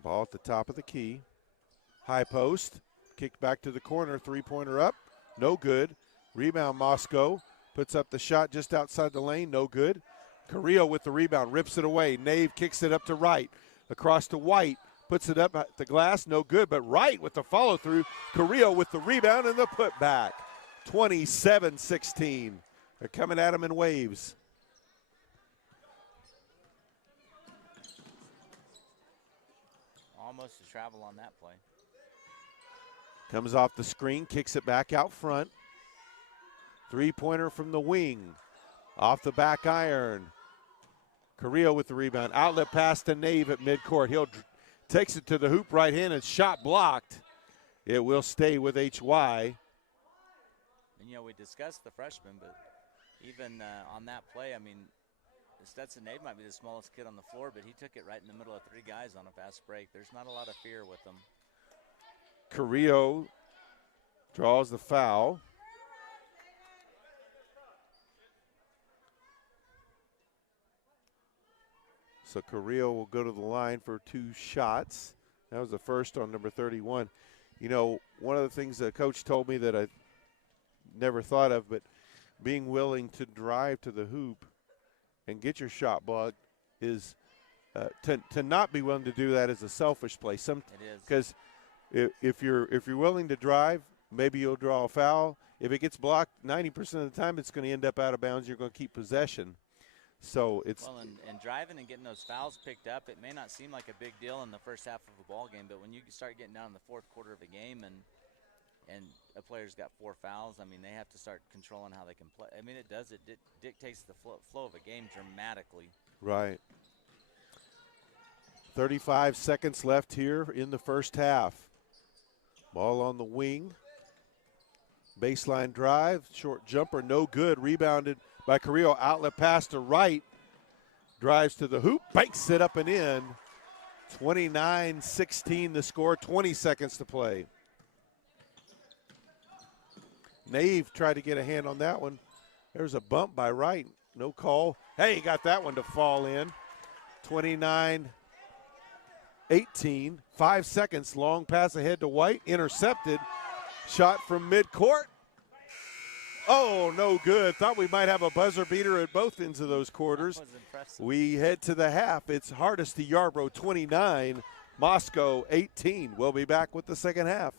Ball at the top of the key. High post. Kicked back to the corner. Three-pointer up. No good. Rebound Moscow. Puts up the shot just outside the lane. No good. Carrillo with the rebound. Rips it away. Nave kicks it up to Wright. Across to White. Puts it up at the glass. No good. But Wright with the follow-through. Carrillo with the rebound and the putback. 27-16. They're coming at him in waves. Almost a travel on that play. Comes off the screen, kicks it back out front. Three-pointer from the wing. Off the back iron. Carrillo with the rebound. Outlet pass to Nave at midcourt. He'll takes it to the hoop right hand and shot blocked. It will stay with HY. And, we discussed the freshman, but even on that play, I mean, Stetson Nave might be the smallest kid on the floor, but he took it right in the middle of 3 guys on a fast break. There's not a lot of fear with him. Carrillo draws the foul. So Carrillo will go to the line for 2 shots. That was the first on number 31. One of the things the coach told me that I never thought of, but being willing to drive to the hoop and get your shot blocked is to not be willing to do that is a selfish play. It is. Because if you're willing to drive, maybe you'll draw a foul. If it gets blocked 90% of the time, it's going to end up out of bounds. You're going to keep possession. So it's and driving and getting those fouls picked up, it may not seem like a big deal in the first half of a ball game, but when you start getting down in the fourth quarter of a game and a player's got 4 fouls, I mean, they have to start controlling how they can play. I mean, it dictates the flow of a game dramatically. Right. 35 seconds left here in the first half. Ball on the wing. Baseline drive, short jumper, no good. Rebounded by Carrillo. Outlet pass to Wright. Drives to the hoop, banks it up and in. 29-16 the score, 20 seconds to play. Nave tried to get a hand on that one. There's a bump by Wright, no call. Hey, he got that one to fall in. 29-18, 5 seconds, long pass ahead to White, intercepted. Shot from midcourt. Oh, no good. Thought we might have a buzzer beater at both ends of those quarters. That was impressive. We head to the half. It's Hardesty Yarborough 29, Moscow 18. We'll be back with the second half.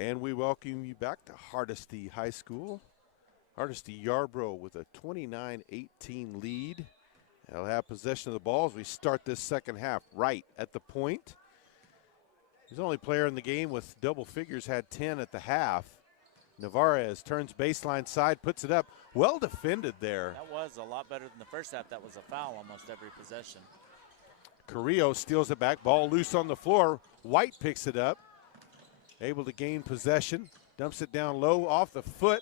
And we welcome you back to Hardesty High School. Hardesty Yarborough with a 29-18 lead. They'll have possession of the ball as we start this second half. Wright at the point. He's the only player in the game with double figures, had 10 at the half. Navarez turns baseline side, puts it up. Well defended there. That was a lot better than the first half. That was a foul almost every possession. Carrillo steals it back. Ball loose on the floor. White picks it up. Able to gain possession. Dumps it down low off the foot.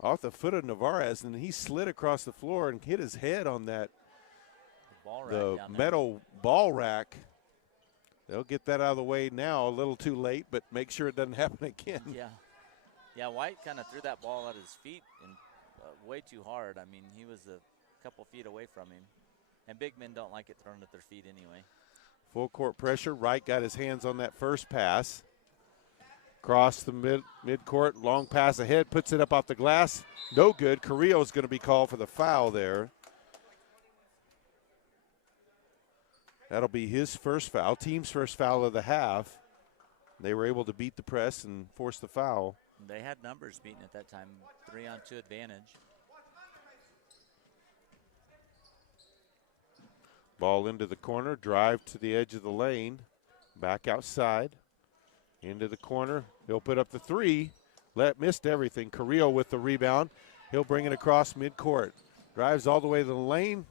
Off the foot of Navarez, and he slid across the floor and hit his head on that metal ball rack. They'll get that out of the way now, a little too late, but make sure it doesn't happen again. Yeah, White kind of threw that ball at his feet and way too hard. I mean, he was a couple feet away from him. And big men don't like it thrown at their feet anyway. Full court pressure. Wright got his hands on that first pass. Cross the mid-court, long pass ahead, puts it up off the glass. No good. Carrillo's going to be called for the foul there. That'll be his first foul, team's first foul of the half. They were able to beat the press and force the foul. They had numbers beaten at that time, 3-on-2 advantage. Ball into the corner, drive to the edge of the lane, back outside, into the corner. He'll put up the three. Missed everything. Carrillo with the rebound. He'll bring it across midcourt. Drives all the way to the lane,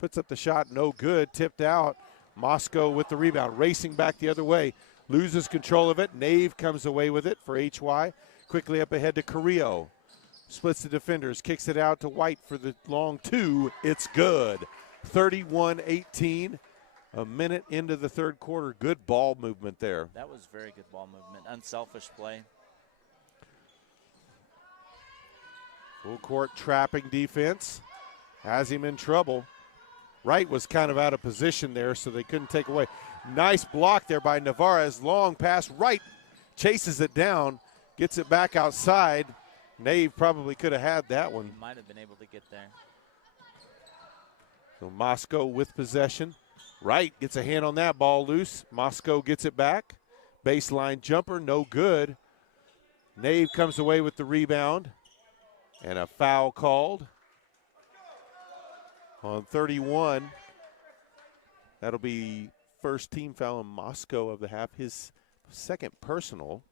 puts up the shot, no good, tipped out. Moscow with the rebound, racing back the other way. Loses control of it. Nave comes away with it for HY. Quickly up ahead to Carrillo. Splits the defenders, kicks it out to White for the long two. It's good. 31-18. A minute into the third quarter. Good ball movement there. That was very good ball movement. Unselfish play. Full court trapping defense. Has him in trouble. Wright was kind of out of position there, so they couldn't take away. Nice block there by Navarez. Long pass. Wright chases it down, gets it back outside. Nave probably could have had that one. Might have been able to get there. So Moscow with possession. Wright gets a hand on that ball loose. Moscow gets it back. Baseline jumper, no good. Nave comes away with the rebound. And a foul called on 31. That'll be first team foul on Moscow of the half, his second personal.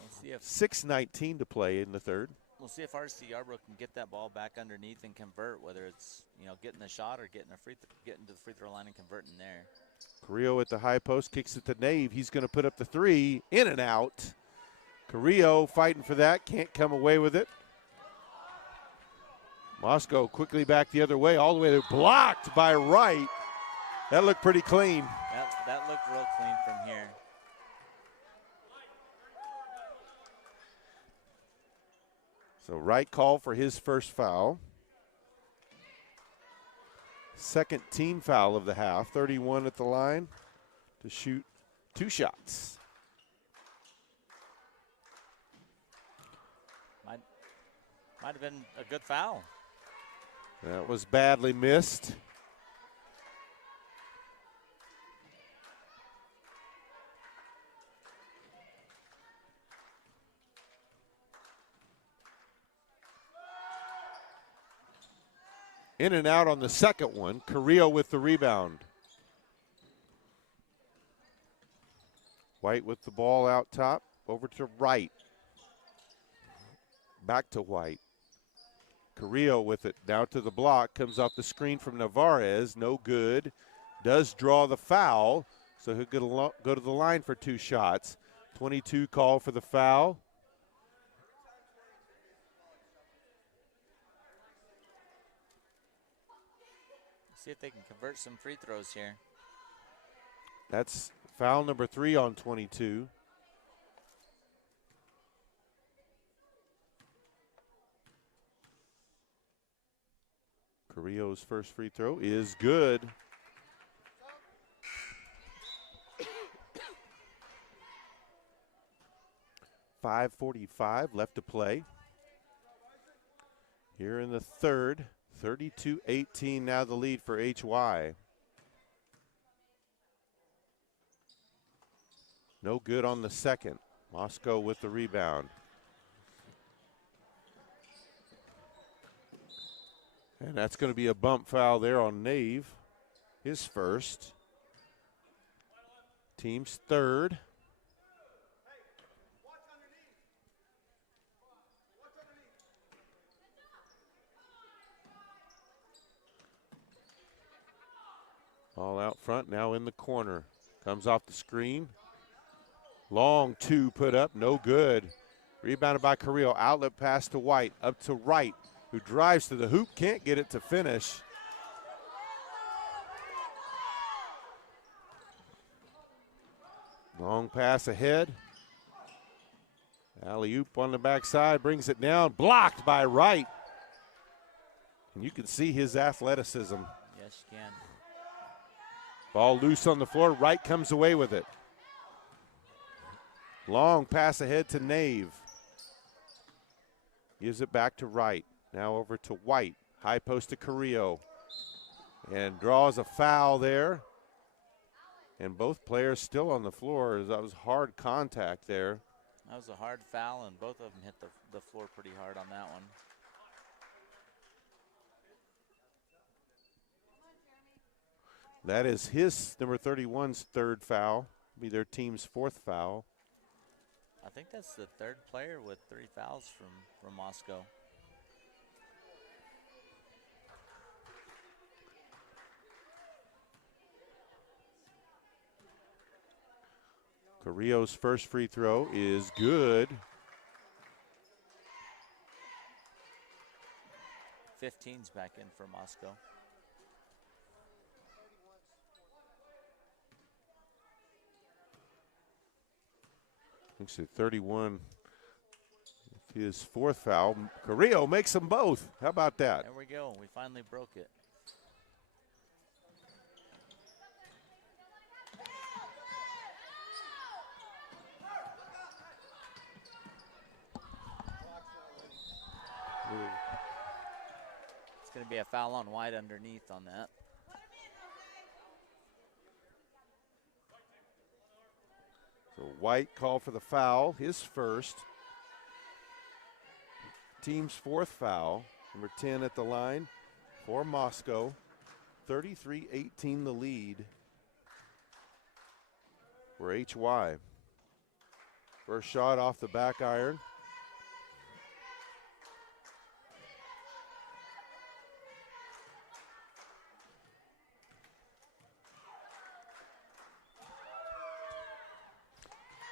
We'll see if 6:19 to play in the third. We'll see if Hardesty Yarborough can get that ball back underneath and convert, whether it's getting the shot or getting to the free throw line and converting there. Carrillo at the high post, kicks it to Nave. He's going to put up the three, in and out. Carrillo fighting for that, can't come away with it. Moscow quickly back the other way, all the way to blocked by Wright. That looked pretty clean. That looked real clean from here. So Wright called for his first foul. Second team foul of the half, 31 at the line to shoot two shots. Might have been a good foul. That was badly missed. In and out on the second one. Carrillo with the rebound. White with the ball out top. Over to Wright. Back to White. Carrillo with it down to the block. Comes off the screen from Navarez. No good. Does draw the foul. So he'll go to the line for two shots. 22 call for the foul. See if they can convert some free throws here. That's foul number 3 on 22. Carrillo's first free throw is good. .545 left to play. Here in the third, 32-18 now the lead for HY. No good on the second. Moscow with the rebound. And that's going to be a bump foul there on Nave, his first. Team's third. All out front, now in the corner. Comes off the screen. Long two put up, no good. Rebounded by Carrillo, outlet pass to White, up to Wright, who drives to the hoop, can't get it to finish. Long pass ahead. Alley-oop on the backside, brings it down, blocked by Wright. And you can see his athleticism. Yes, you can. Ball loose on the floor, Wright comes away with it. Long pass ahead to Nave. Gives it back to Wright. Now over to White. High post to Carrillo. And draws a foul there. And both players still on the floor. That was hard contact there. That was a hard foul, and both of them hit the floor pretty hard on that one. That is his number 31's third foul. Be their team's fourth foul. I think that's the third player with 3 fouls from Moscow. Carrillo's first free throw is good. 15's back in for Moscow. Actually, 31. His fourth foul. Carrillo makes them both. How about that? There we go. We finally broke it. It's going to be a foul on White underneath on that. So White called for the foul, his first. Team's fourth foul. Number 10 at the line for Moscow. 33-18 the lead for HY. First shot off the back iron.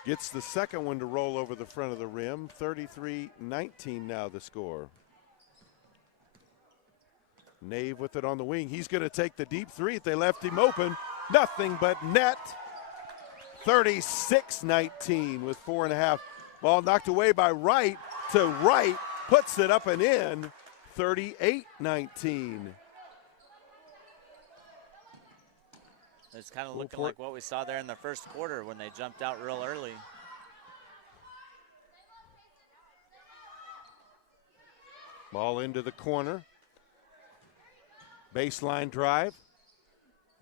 Gets the second one to roll over the front of the rim. 33-19 now the score. Nave with it on the wing. He's going to take the deep three. If they left him open, nothing but net. 36-19 with 4.5. Ball knocked away by Wright to Wright. Puts it up and in. 38-19. It's kind of looking like what we saw there in the first quarter when they jumped out real early. Ball into the corner. Baseline drive.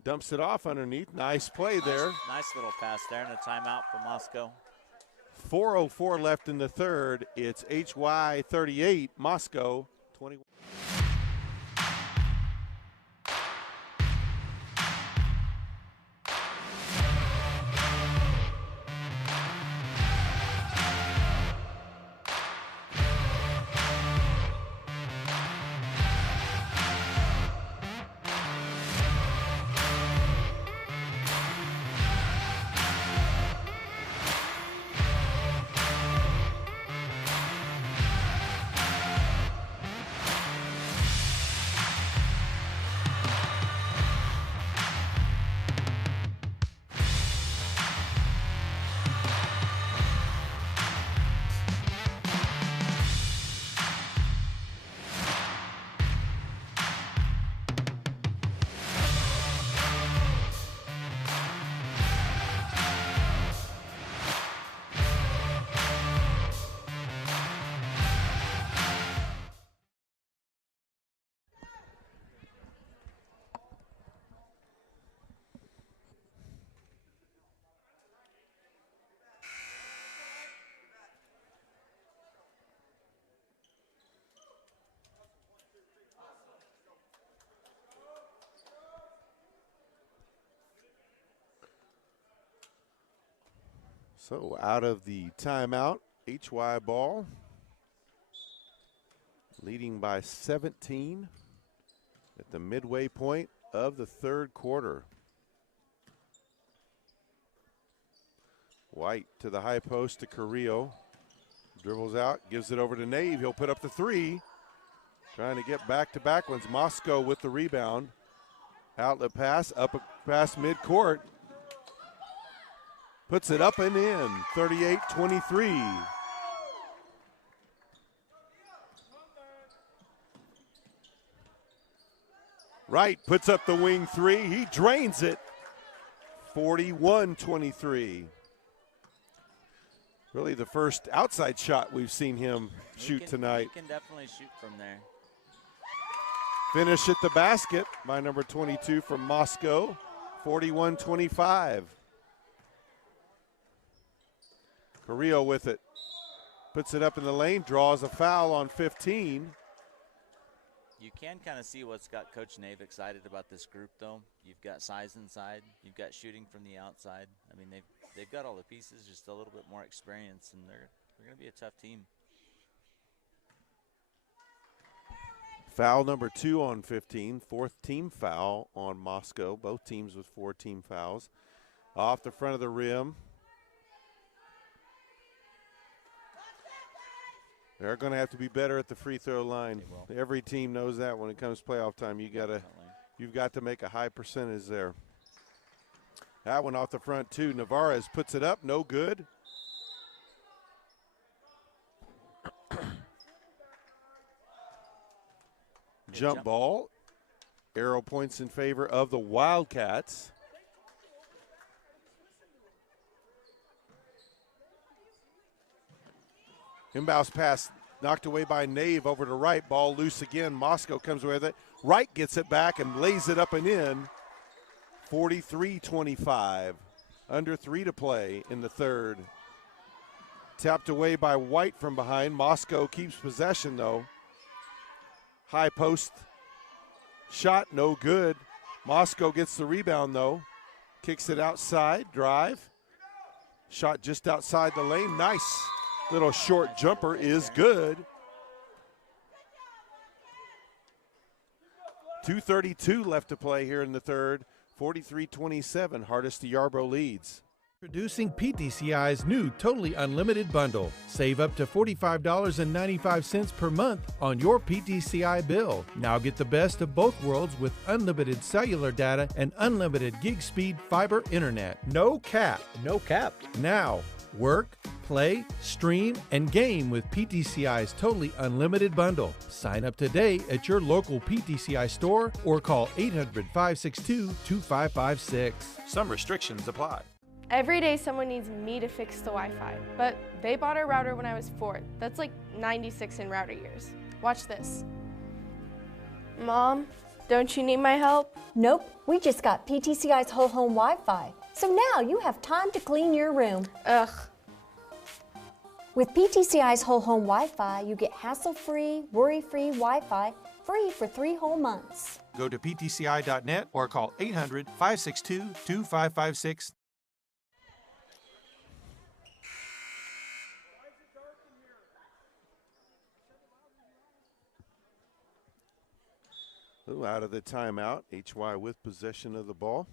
Dumps it off underneath. Nice play there. Nice little pass there and a timeout for Moscow. 4:04 left in the third. It's HY 38, Moscow 21. So out of the timeout, HY ball, leading by 17 at the midway point of the third quarter. White to the high post to Carrillo. Dribbles out, gives it over to Nave. He'll put up the three. Trying to get back-to-back ones. Moscow with the rebound. Outlet pass, up past midcourt. Puts it up and in, 38-23. Wright puts up the wing three. He drains it, 41-23. Really the first outside shot we've seen him shoot tonight. He can definitely shoot from there. Finish at the basket by number 22 from Moscow, 41-25. Carrillo with it. Puts it up in the lane, draws a foul on 15. You can kind of see what's got Coach Nave excited about this group, though. You've got size inside. You've got shooting from the outside. I mean, they've got all the pieces, just a little bit more experience, and they're going to be a tough team. Foul number 2 on 15, fourth team foul on Moscow. Both teams with 4 team fouls. Off the front of the rim. They're going to have to be better at the free throw line. Every team knows that when it comes to playoff time. You've got to make a high percentage there. That one off the front too. Navarez puts it up, no good. Jump ball. Arrow points in favor of the Wildcats. Inbounds pass knocked away by Nave over to Wright. Ball loose again. Moscow comes away with it. Wright gets it back and lays it up and in. 43-25. Under 3 to play in the third. Tapped away by White from behind. Moscow keeps possession though. High post shot, no good. Moscow gets the rebound though. Kicks it outside, drive. Shot just outside the lane, nice. Little short jumper is good. 2:32 left to play here in the third. 43-27, Hardesty Yarborough leads. Introducing PTCI's new totally unlimited bundle. Save up to $45.95 per month on your PTCI bill. Now get the best of both worlds with unlimited cellular data and unlimited gig speed fiber internet. No cap. No cap. Now, work, play, stream, and game with PTCI's totally unlimited bundle. Sign up today at your local PTCI store or call 800-562-2556. Some restrictions apply. Every day someone needs me to fix the Wi-Fi, but they bought a router when I was 4. That's like 96 in router years. Watch this. Mom, don't you need my help? Nope, we just got PTCI's whole home Wi-Fi. So now you have time to clean your room. Ugh. With PTCI's whole home Wi-Fi, you get hassle-free, worry-free Wi-Fi free for 3 whole months. Go to ptci.net or call 800-562-2556. Out of the timeout, HY with possession of the ball.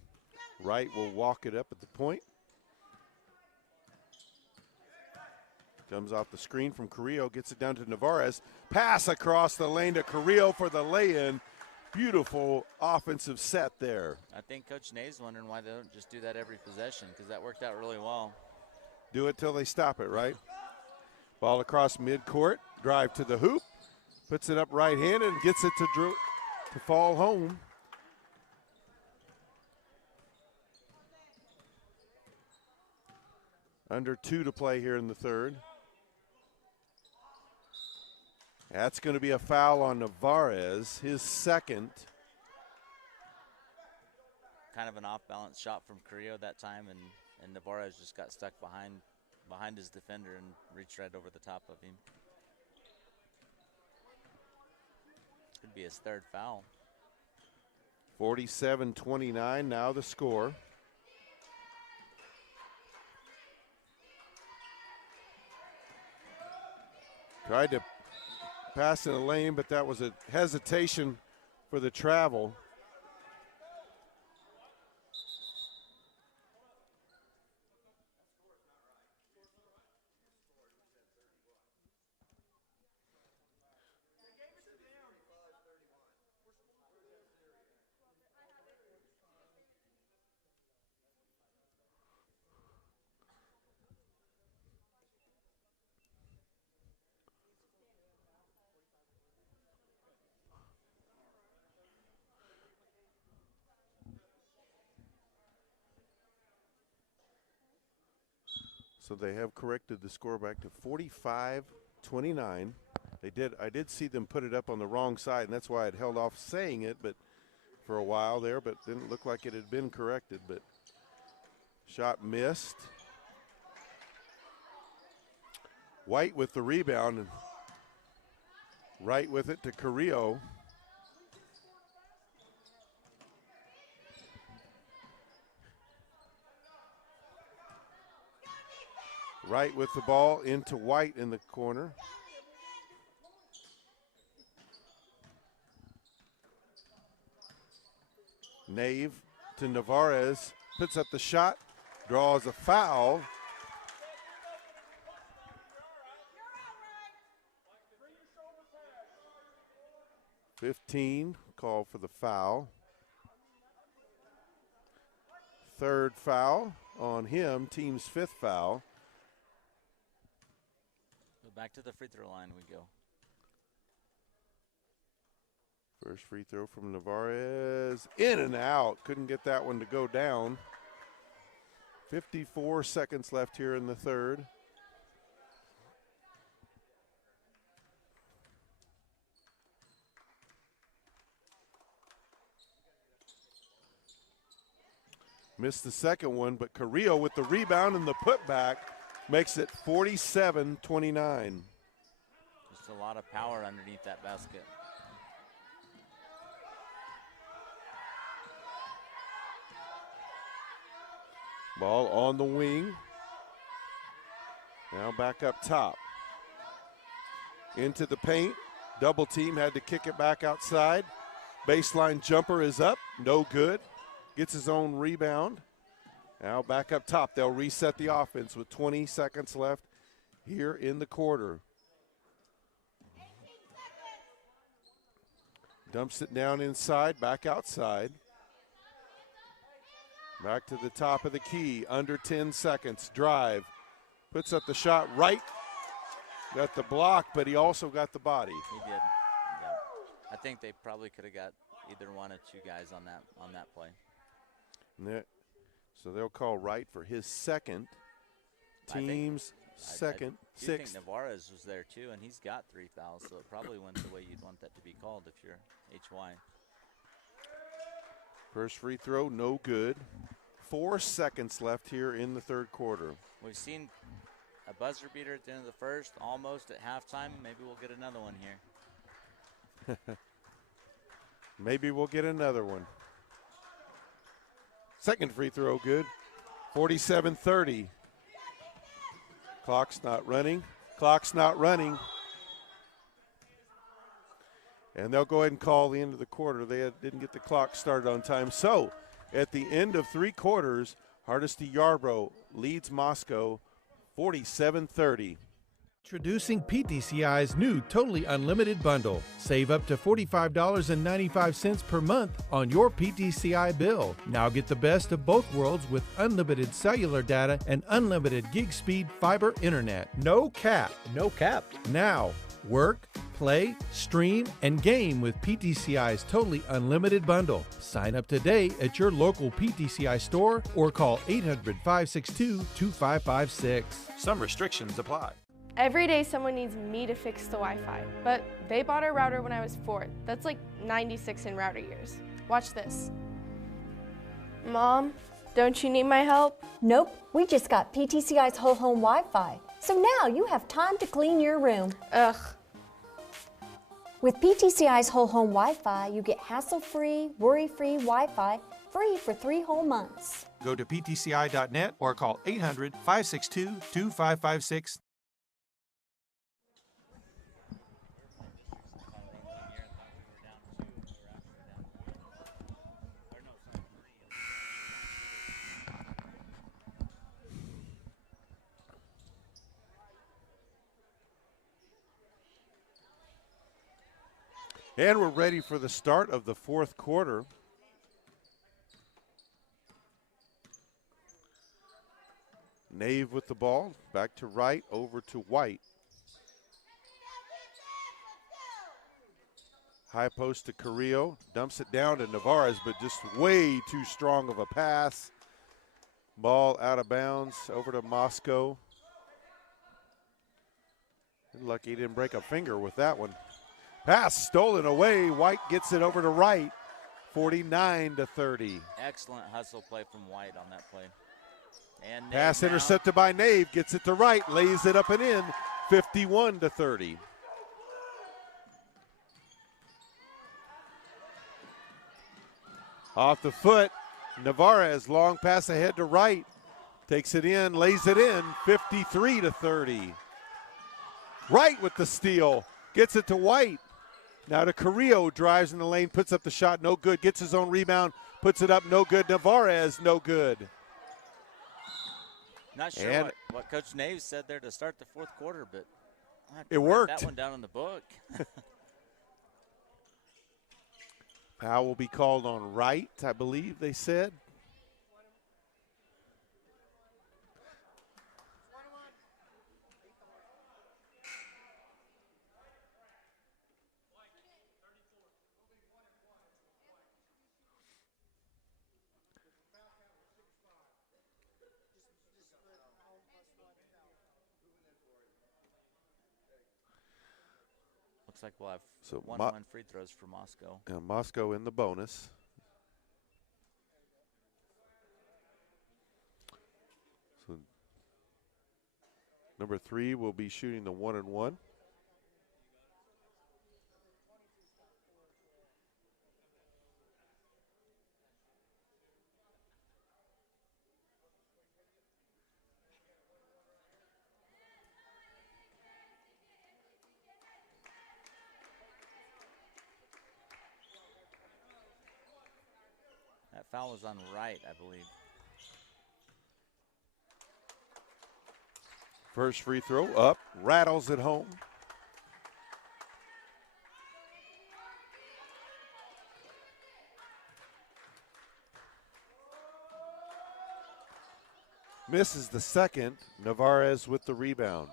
Wright will walk it up at the point. Comes off the screen from Carrillo, gets it down to Navarez. Pass across the lane to Carrillo for the lay-in. Beautiful offensive set there. I think Coach Nave's wondering why they don't just do that every possession, because that worked out really well. Do it till they stop it, right? Ball across midcourt, drive to the hoop, puts it up right-handed and gets it to fall home. Under 2 to play here in the third. That's going to be a foul on Navarez, his second. Kind of an off-balance shot from Carrillo that time, and Navarez just got stuck behind his defender and reached right over the top of him. Could be his third foul. 47-29, now the score. Tried to pass in a lane, but that was a hesitation for the travel. So they have corrected the score back to 45-29. I did see them put it up on the wrong side, and that's why I'd held off saying it, but for a while there, but didn't look like it had been corrected. But shot missed. White with the rebound, and right with it to Carrillo. Right with the ball into White in the corner. Nave to Navarez, puts up the shot, draws a foul. $15, call for the foul. Third foul on him, team's fifth foul. Back to the free throw line we go. First free throw from Navarez, in and out. Couldn't get that one to go down. 54 seconds left here in the third. Missed the second one, but Carrillo with the rebound and the putback makes it 47-29. Just a lot of power underneath that basket. Ball on the wing. Now back up top. Into the paint. Double team, had to kick it back outside. Baseline jumper is up, no good. Gets his own rebound. Now back up top. They'll reset the offense with 20 seconds left here in the quarter. Dumps it down inside, back outside. Back to the top of the key, under 10 seconds. Drive, puts up the shot right. Got the block, but he also got the body. He did. Yep. I think they probably could have got either one of two guys on that play. So they'll call Wright for his second, team's second, I sixth. think Navarez was there too, and he's got 3 fouls, so it probably went the way you'd want that to be called if you're HY. First free throw, no good. 4 seconds left here in the third quarter. We've seen a buzzer beater at the end of the first, almost at halftime. Maybe we'll get another one here. Maybe we'll get another one. Second free throw good. 47-30. Clock's not running. Clock's not running. And they'll go ahead and call the end of the quarter. They didn't get the clock started on time. So at the end of 3 quarters, Hardesty Yarbrough leads Moscow 47-30. Introducing PTCI's new totally unlimited bundle. Save up to $45.95 per month on your PTCI bill. Now get the best of both worlds with unlimited cellular data and unlimited gig speed fiber internet. No cap. No cap. Now, work, play, stream, and game with PTCI's totally unlimited bundle. Sign up today at your local PTCI store or call 800-562-2556. Some restrictions apply. Every day someone needs me to fix the Wi-Fi, but they bought a router when I was 4. That's like 96 in router years. Watch this. Mom, don't you need my help? Nope, we just got PTCI's whole home Wi-Fi. So now you have time to clean your room. Ugh. With PTCI's whole home Wi-Fi, you get hassle-free, worry-free Wi-Fi free for 3 whole months. Go to PTCI.net or call 800-562-2556. And we're ready for the start of the fourth quarter. Nave with the ball, back to right, over to White. High post to Carrillo, dumps it down to Navarez, but just way too strong of a pass. Ball out of bounds, over to Moscow. Lucky he didn't break a finger with that one. Pass stolen away. White gets it over to right. 49-30. Excellent hustle play from White on that play. And Pass Nave now. intercepted by Nave. Gets it to right. Lays it up and in. 51-30. Off the foot. Navarez. Long pass ahead to right. Takes it in. Lays it in. 53-30. Right with the steal. Gets it to White. Now to Carrillo, drives in the lane, puts up the shot, no good. Gets his own rebound, puts it up, no good. Navarez, no good. Not sure what Coach Nave said there to start the fourth quarter, but it worked. That one down in the book. Foul will be called on right, I believe they said. Looks like we'll have So one free throws for Moscow. Moscow in the bonus. So number 3 will be shooting the 1-and-1. That foul was on right, I believe. First free throw up, rattles it home. Misses the second. Navarez with the rebound.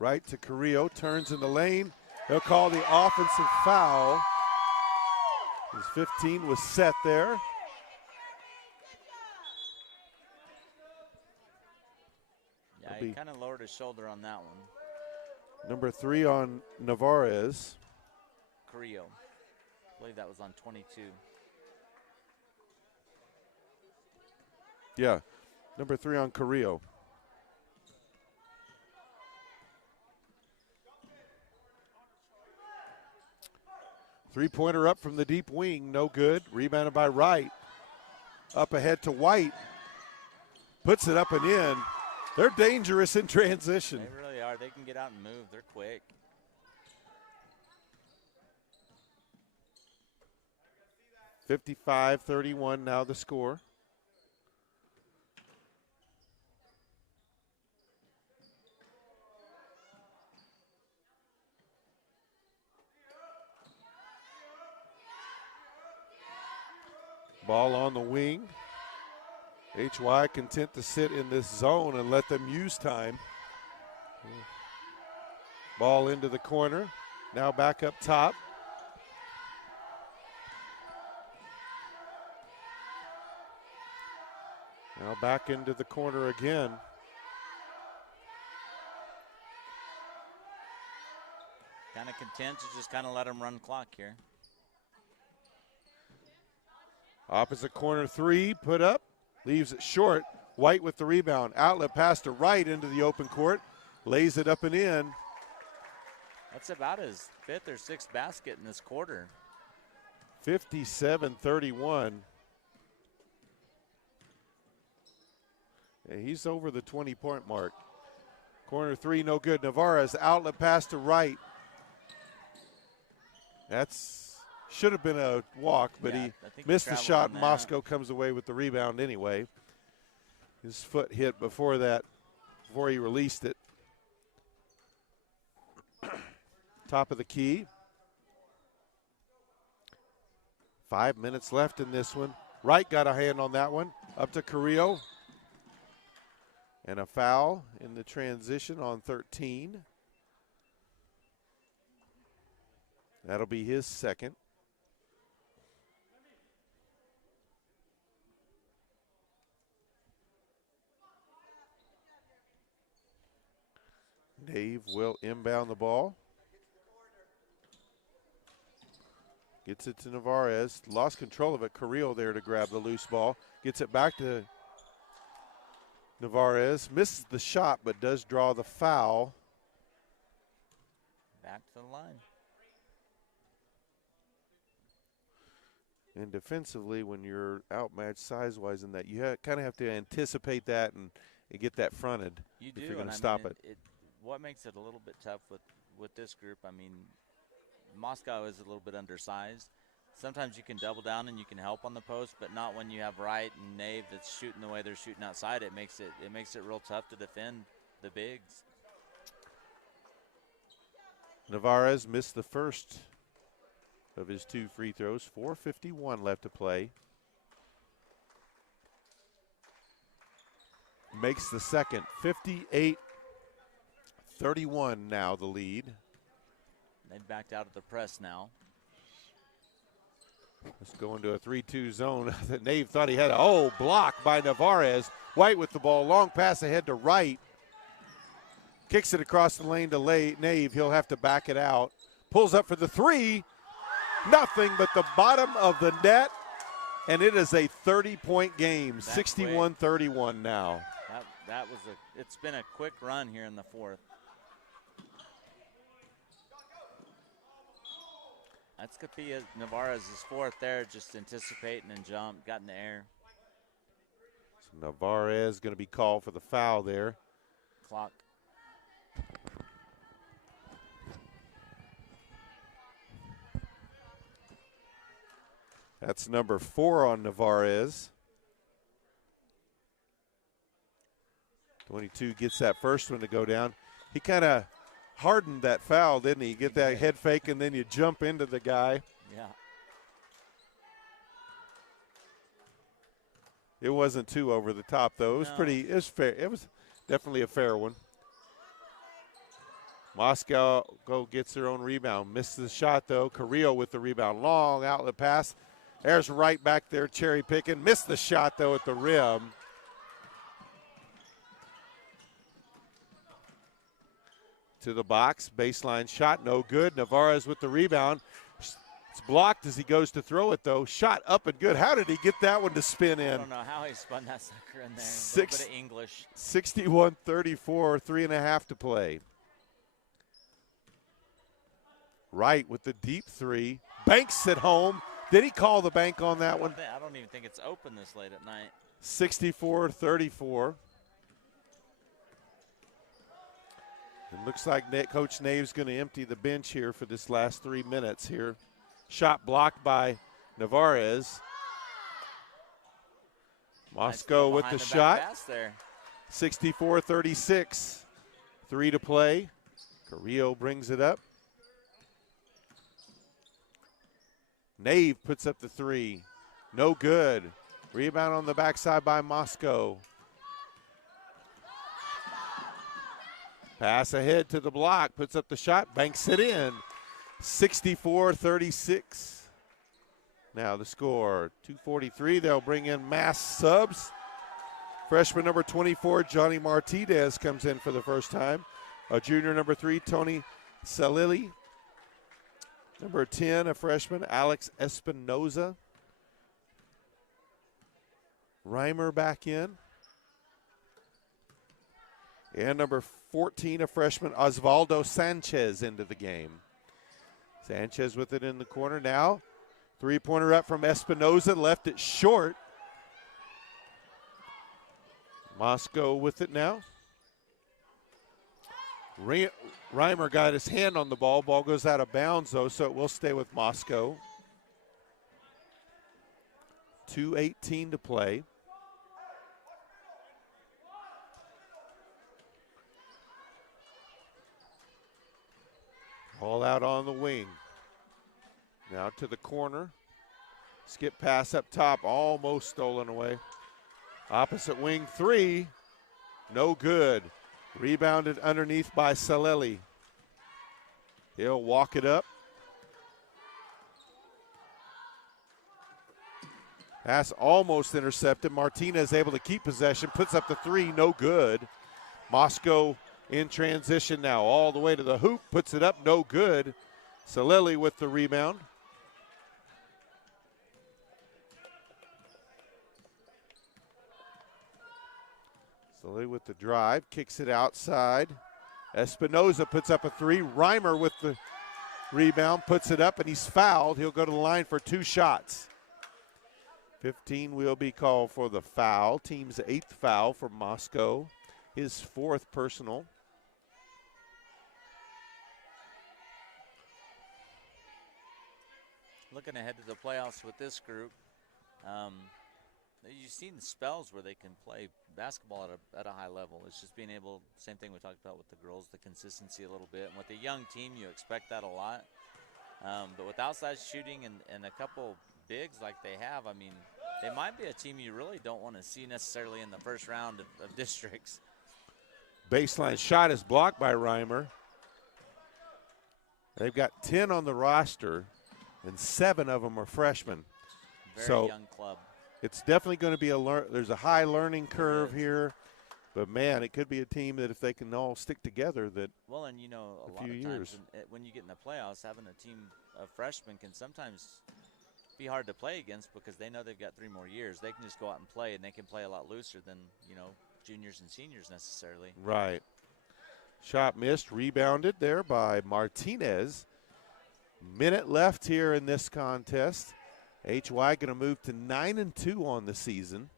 Right to Carrillo, turns in the lane. He'll call the offensive foul. His 15 was set there. Yeah, he kind of lowered his shoulder on that one. Number 3 on Navarez. Carrillo. I believe that was on 22. Yeah, number 3 on Carrillo. Three-pointer up from the deep wing, no good. Rebounded by Wright. Up ahead to White. Puts it up and in. They're dangerous in transition. They really are. They can get out and move. They're quick. (55-31) now the score. Ball on the wing. HY content to sit in this zone and let them use time. Ball into the corner. Now back up top. Now back into the corner again. Kind of content to just kind of let them run clock here. Opposite corner 3, put up, leaves it short. White with the rebound. Outlet pass to Wright into the open court. Lays it up and in. That's about his 5th or 6th basket in this quarter. 57-31. Yeah, he's over the 20-point mark. Corner 3, no good. Navarez, outlet pass to Wright. That's should have been a walk, but Yeah, he missed the shot. on that. Moscow comes away with the rebound anyway. His foot hit before that, before he released it. top of the key. 5 minutes left in this one. Wright got a hand on that one. Up to Carrillo. And a foul in the transition on 13. That'll be his second. Dave will inbound the ball. Gets it to Navarez. Lost control of it. Carrillo there to grab the loose ball. Gets it back to Navarez. Misses the shot, but does draw the foul. Back to the line. And defensively, when you're outmatched size-wise in that, you kind of have to anticipate that and get that fronted You if do, you're going and to I stop mean, it. What makes it a little bit tough with this group, I mean, Moscow is a little bit undersized. Sometimes you can double down and you can help on the post, but not when you have Wright and Nave that's shooting the way they're shooting outside. It makes it real tough to defend the bigs. Navarez missed the first of his 2 free throws. 4:51 left to play. Makes the second. 58-31 now the lead. They backed out of the press now. Let's go into a 3-2 zone. Nave thought he had a block by Navarez. White with the ball. Long pass ahead to Wright. Kicks it across the lane to Nave. He'll have to back it out. Pulls up for the 3. Nothing but the bottom of the net. And it is a 30-point game. 61-31 now. It's been a quick run here in the fourth. That's going to be Navarez's fourth there, just anticipating and got in the air. So Navarez going to be called for the foul there. Clock. That's number 4 on Navarez. 22 gets that first one to go down. He kind of hardened that foul, didn't he? Get that head fake and then you jump into the guy. Yeah. It wasn't too over the top though. It was it was fair. It was definitely a fair one. Moscow gets their own rebound. Missed the shot though. Carrillo with the rebound. Long outlet pass. There's Wright back there cherry picking. Missed the shot though at the rim. To the box, baseline shot, no good. Navarez with the rebound. It's blocked as he goes to throw it, though. Shot up and good. How did he get that one to spin in? I don't know how he spun that sucker in there. A little bit of English. 61-34, 3.5 to play. Wright with the deep 3. Banks at home. Did he call the bank on that one? I don't even think it's open this late at night. 64-34. It looks like Coach Nave's going to empty the bench here for this last 3 minutes here. Shot blocked by Navarez. Moscow with the shot. 64-36. 3 to play. Carrillo brings it up. Nave puts up the 3. No good. Rebound on the backside by Moscow. Pass ahead to the block, puts up the shot, banks it in. 64-36. Now the score, 2:43. They'll bring in mass subs. Freshman number 24, Johnny Martinez, comes in for the first time. A junior number 3, Tony Salili. Number 10, a freshman, Alex Espinoza. Reimer back in. And number 14, a freshman, Osvaldo Sanchez into the game. Sanchez with it in the corner now. 3-pointer up from Espinoza, left it short. Moscow with it now. Reimer got his hand on the ball. Ball goes out of bounds, though, so it will stay with Moscow. 2:18 to play. All out on the wing. Now to the corner. Skip pass up top, almost stolen away. Opposite wing 3, no good. Rebounded underneath by Saleli. He'll walk it up. Pass almost intercepted. Martinez able to keep possession, puts up the 3, no good. Moscow in transition now, all the way to the hoop, puts it up, no good. Saleli with the rebound. Saleli with the drive, kicks it outside. Espinoza puts up a 3. Reimer with the rebound, puts it up, and he's fouled. He'll go to the line for 2 shots. 15 will be called for the foul. Team's 8th foul for Moscow. His 4th personal. Looking ahead to the playoffs with this group, you've seen spells where they can play basketball at a high level. It's just being able, same thing we talked about with the girls, the consistency a little bit. And with a young team, you expect that a lot. But with outside shooting and a couple bigs like they have, I mean, they might be a team you really don't want to see necessarily in the first round of districts. Baseline shot is blocked by Reimer. They've got 10 on the roster, and 7 of them are freshmen. Very young club. It's definitely going to be there's a high learning curve here, but man, it could be a team that if they can all stick together that. Well, and you know, a lot of times when you get in the playoffs, having a team of freshmen can sometimes be hard to play against because they know they've got 3 more years. They can just go out and play, and they can play a lot looser than, you know, juniors and seniors necessarily. Right. Shot missed, rebounded there by Martinez. Minute left here in this contest. HY going to move to 9-2 on the season.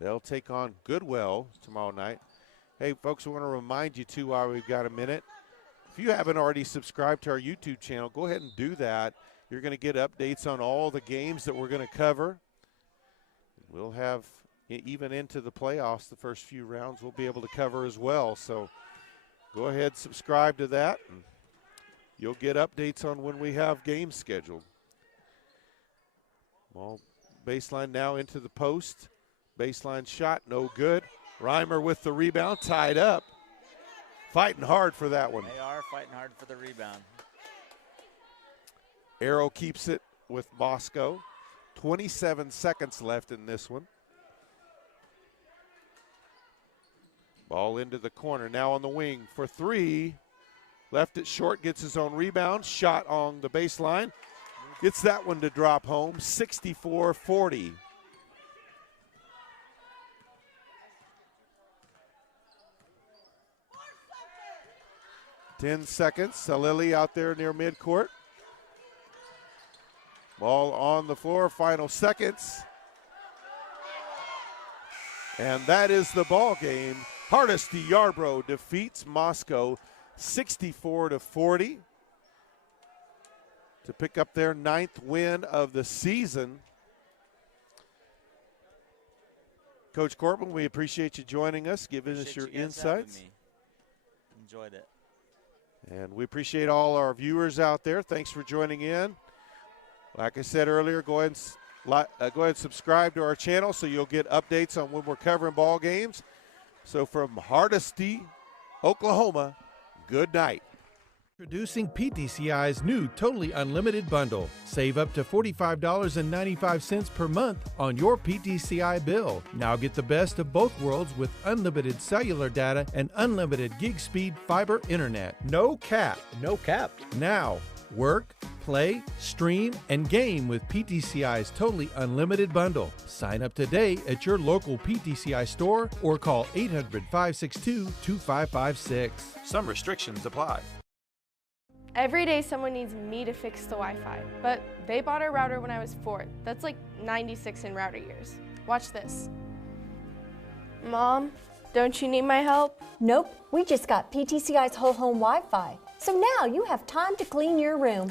They'll take on Goodwell tomorrow night. Hey, folks, we want to remind you, too, while we've got a minute, if you haven't already subscribed to our YouTube channel, go ahead and do that. You're going to get updates on all the games that we're going to cover. We'll have, even into the playoffs, the first few rounds we'll be able to cover as well. So go ahead, subscribe to that, and you'll get updates on when we have games scheduled. Ball baseline now into the post. Baseline shot, no good. Reimer with the rebound, tied up. Fighting hard for that one. They are fighting hard for the rebound. Arrow keeps it with Moscow. 27 seconds left in this one. Ball into the corner, now on the wing for 3. Left it short, gets his own rebound. Shot on the baseline. Gets that one to drop home, 64-40. Ten seconds, Salili out there near midcourt. Ball on the floor, final seconds. And that is the ball game. Hardesty Yarbrough defeats Moscow 64-40 to pick up their 9th win of the season. Coach Corbin, we appreciate you joining us, giving us your insights. Enjoyed it. And we appreciate all our viewers out there. Thanks for joining in. Like I said earlier, go ahead and subscribe to our channel so you'll get updates on when we're covering ball games. So from Hardesty, Oklahoma, good night. Introducing PTCI's new totally unlimited bundle. Save up to $45.95 per month on your PTCI bill. Now get the best of both worlds with unlimited cellular data and unlimited gig speed fiber internet. No cap. No cap. Now, work, play, stream, and game with PTCI's totally unlimited bundle. Sign up today at your local PTCI store or call 800-562-2556. Some restrictions apply. Every day someone needs me to fix the Wi-Fi, but they bought a router when I was 4. That's like 96 in router years. Watch this. Mom, don't you need my help? Nope, we just got PTCI's whole home Wi-Fi. So now you have time to clean your room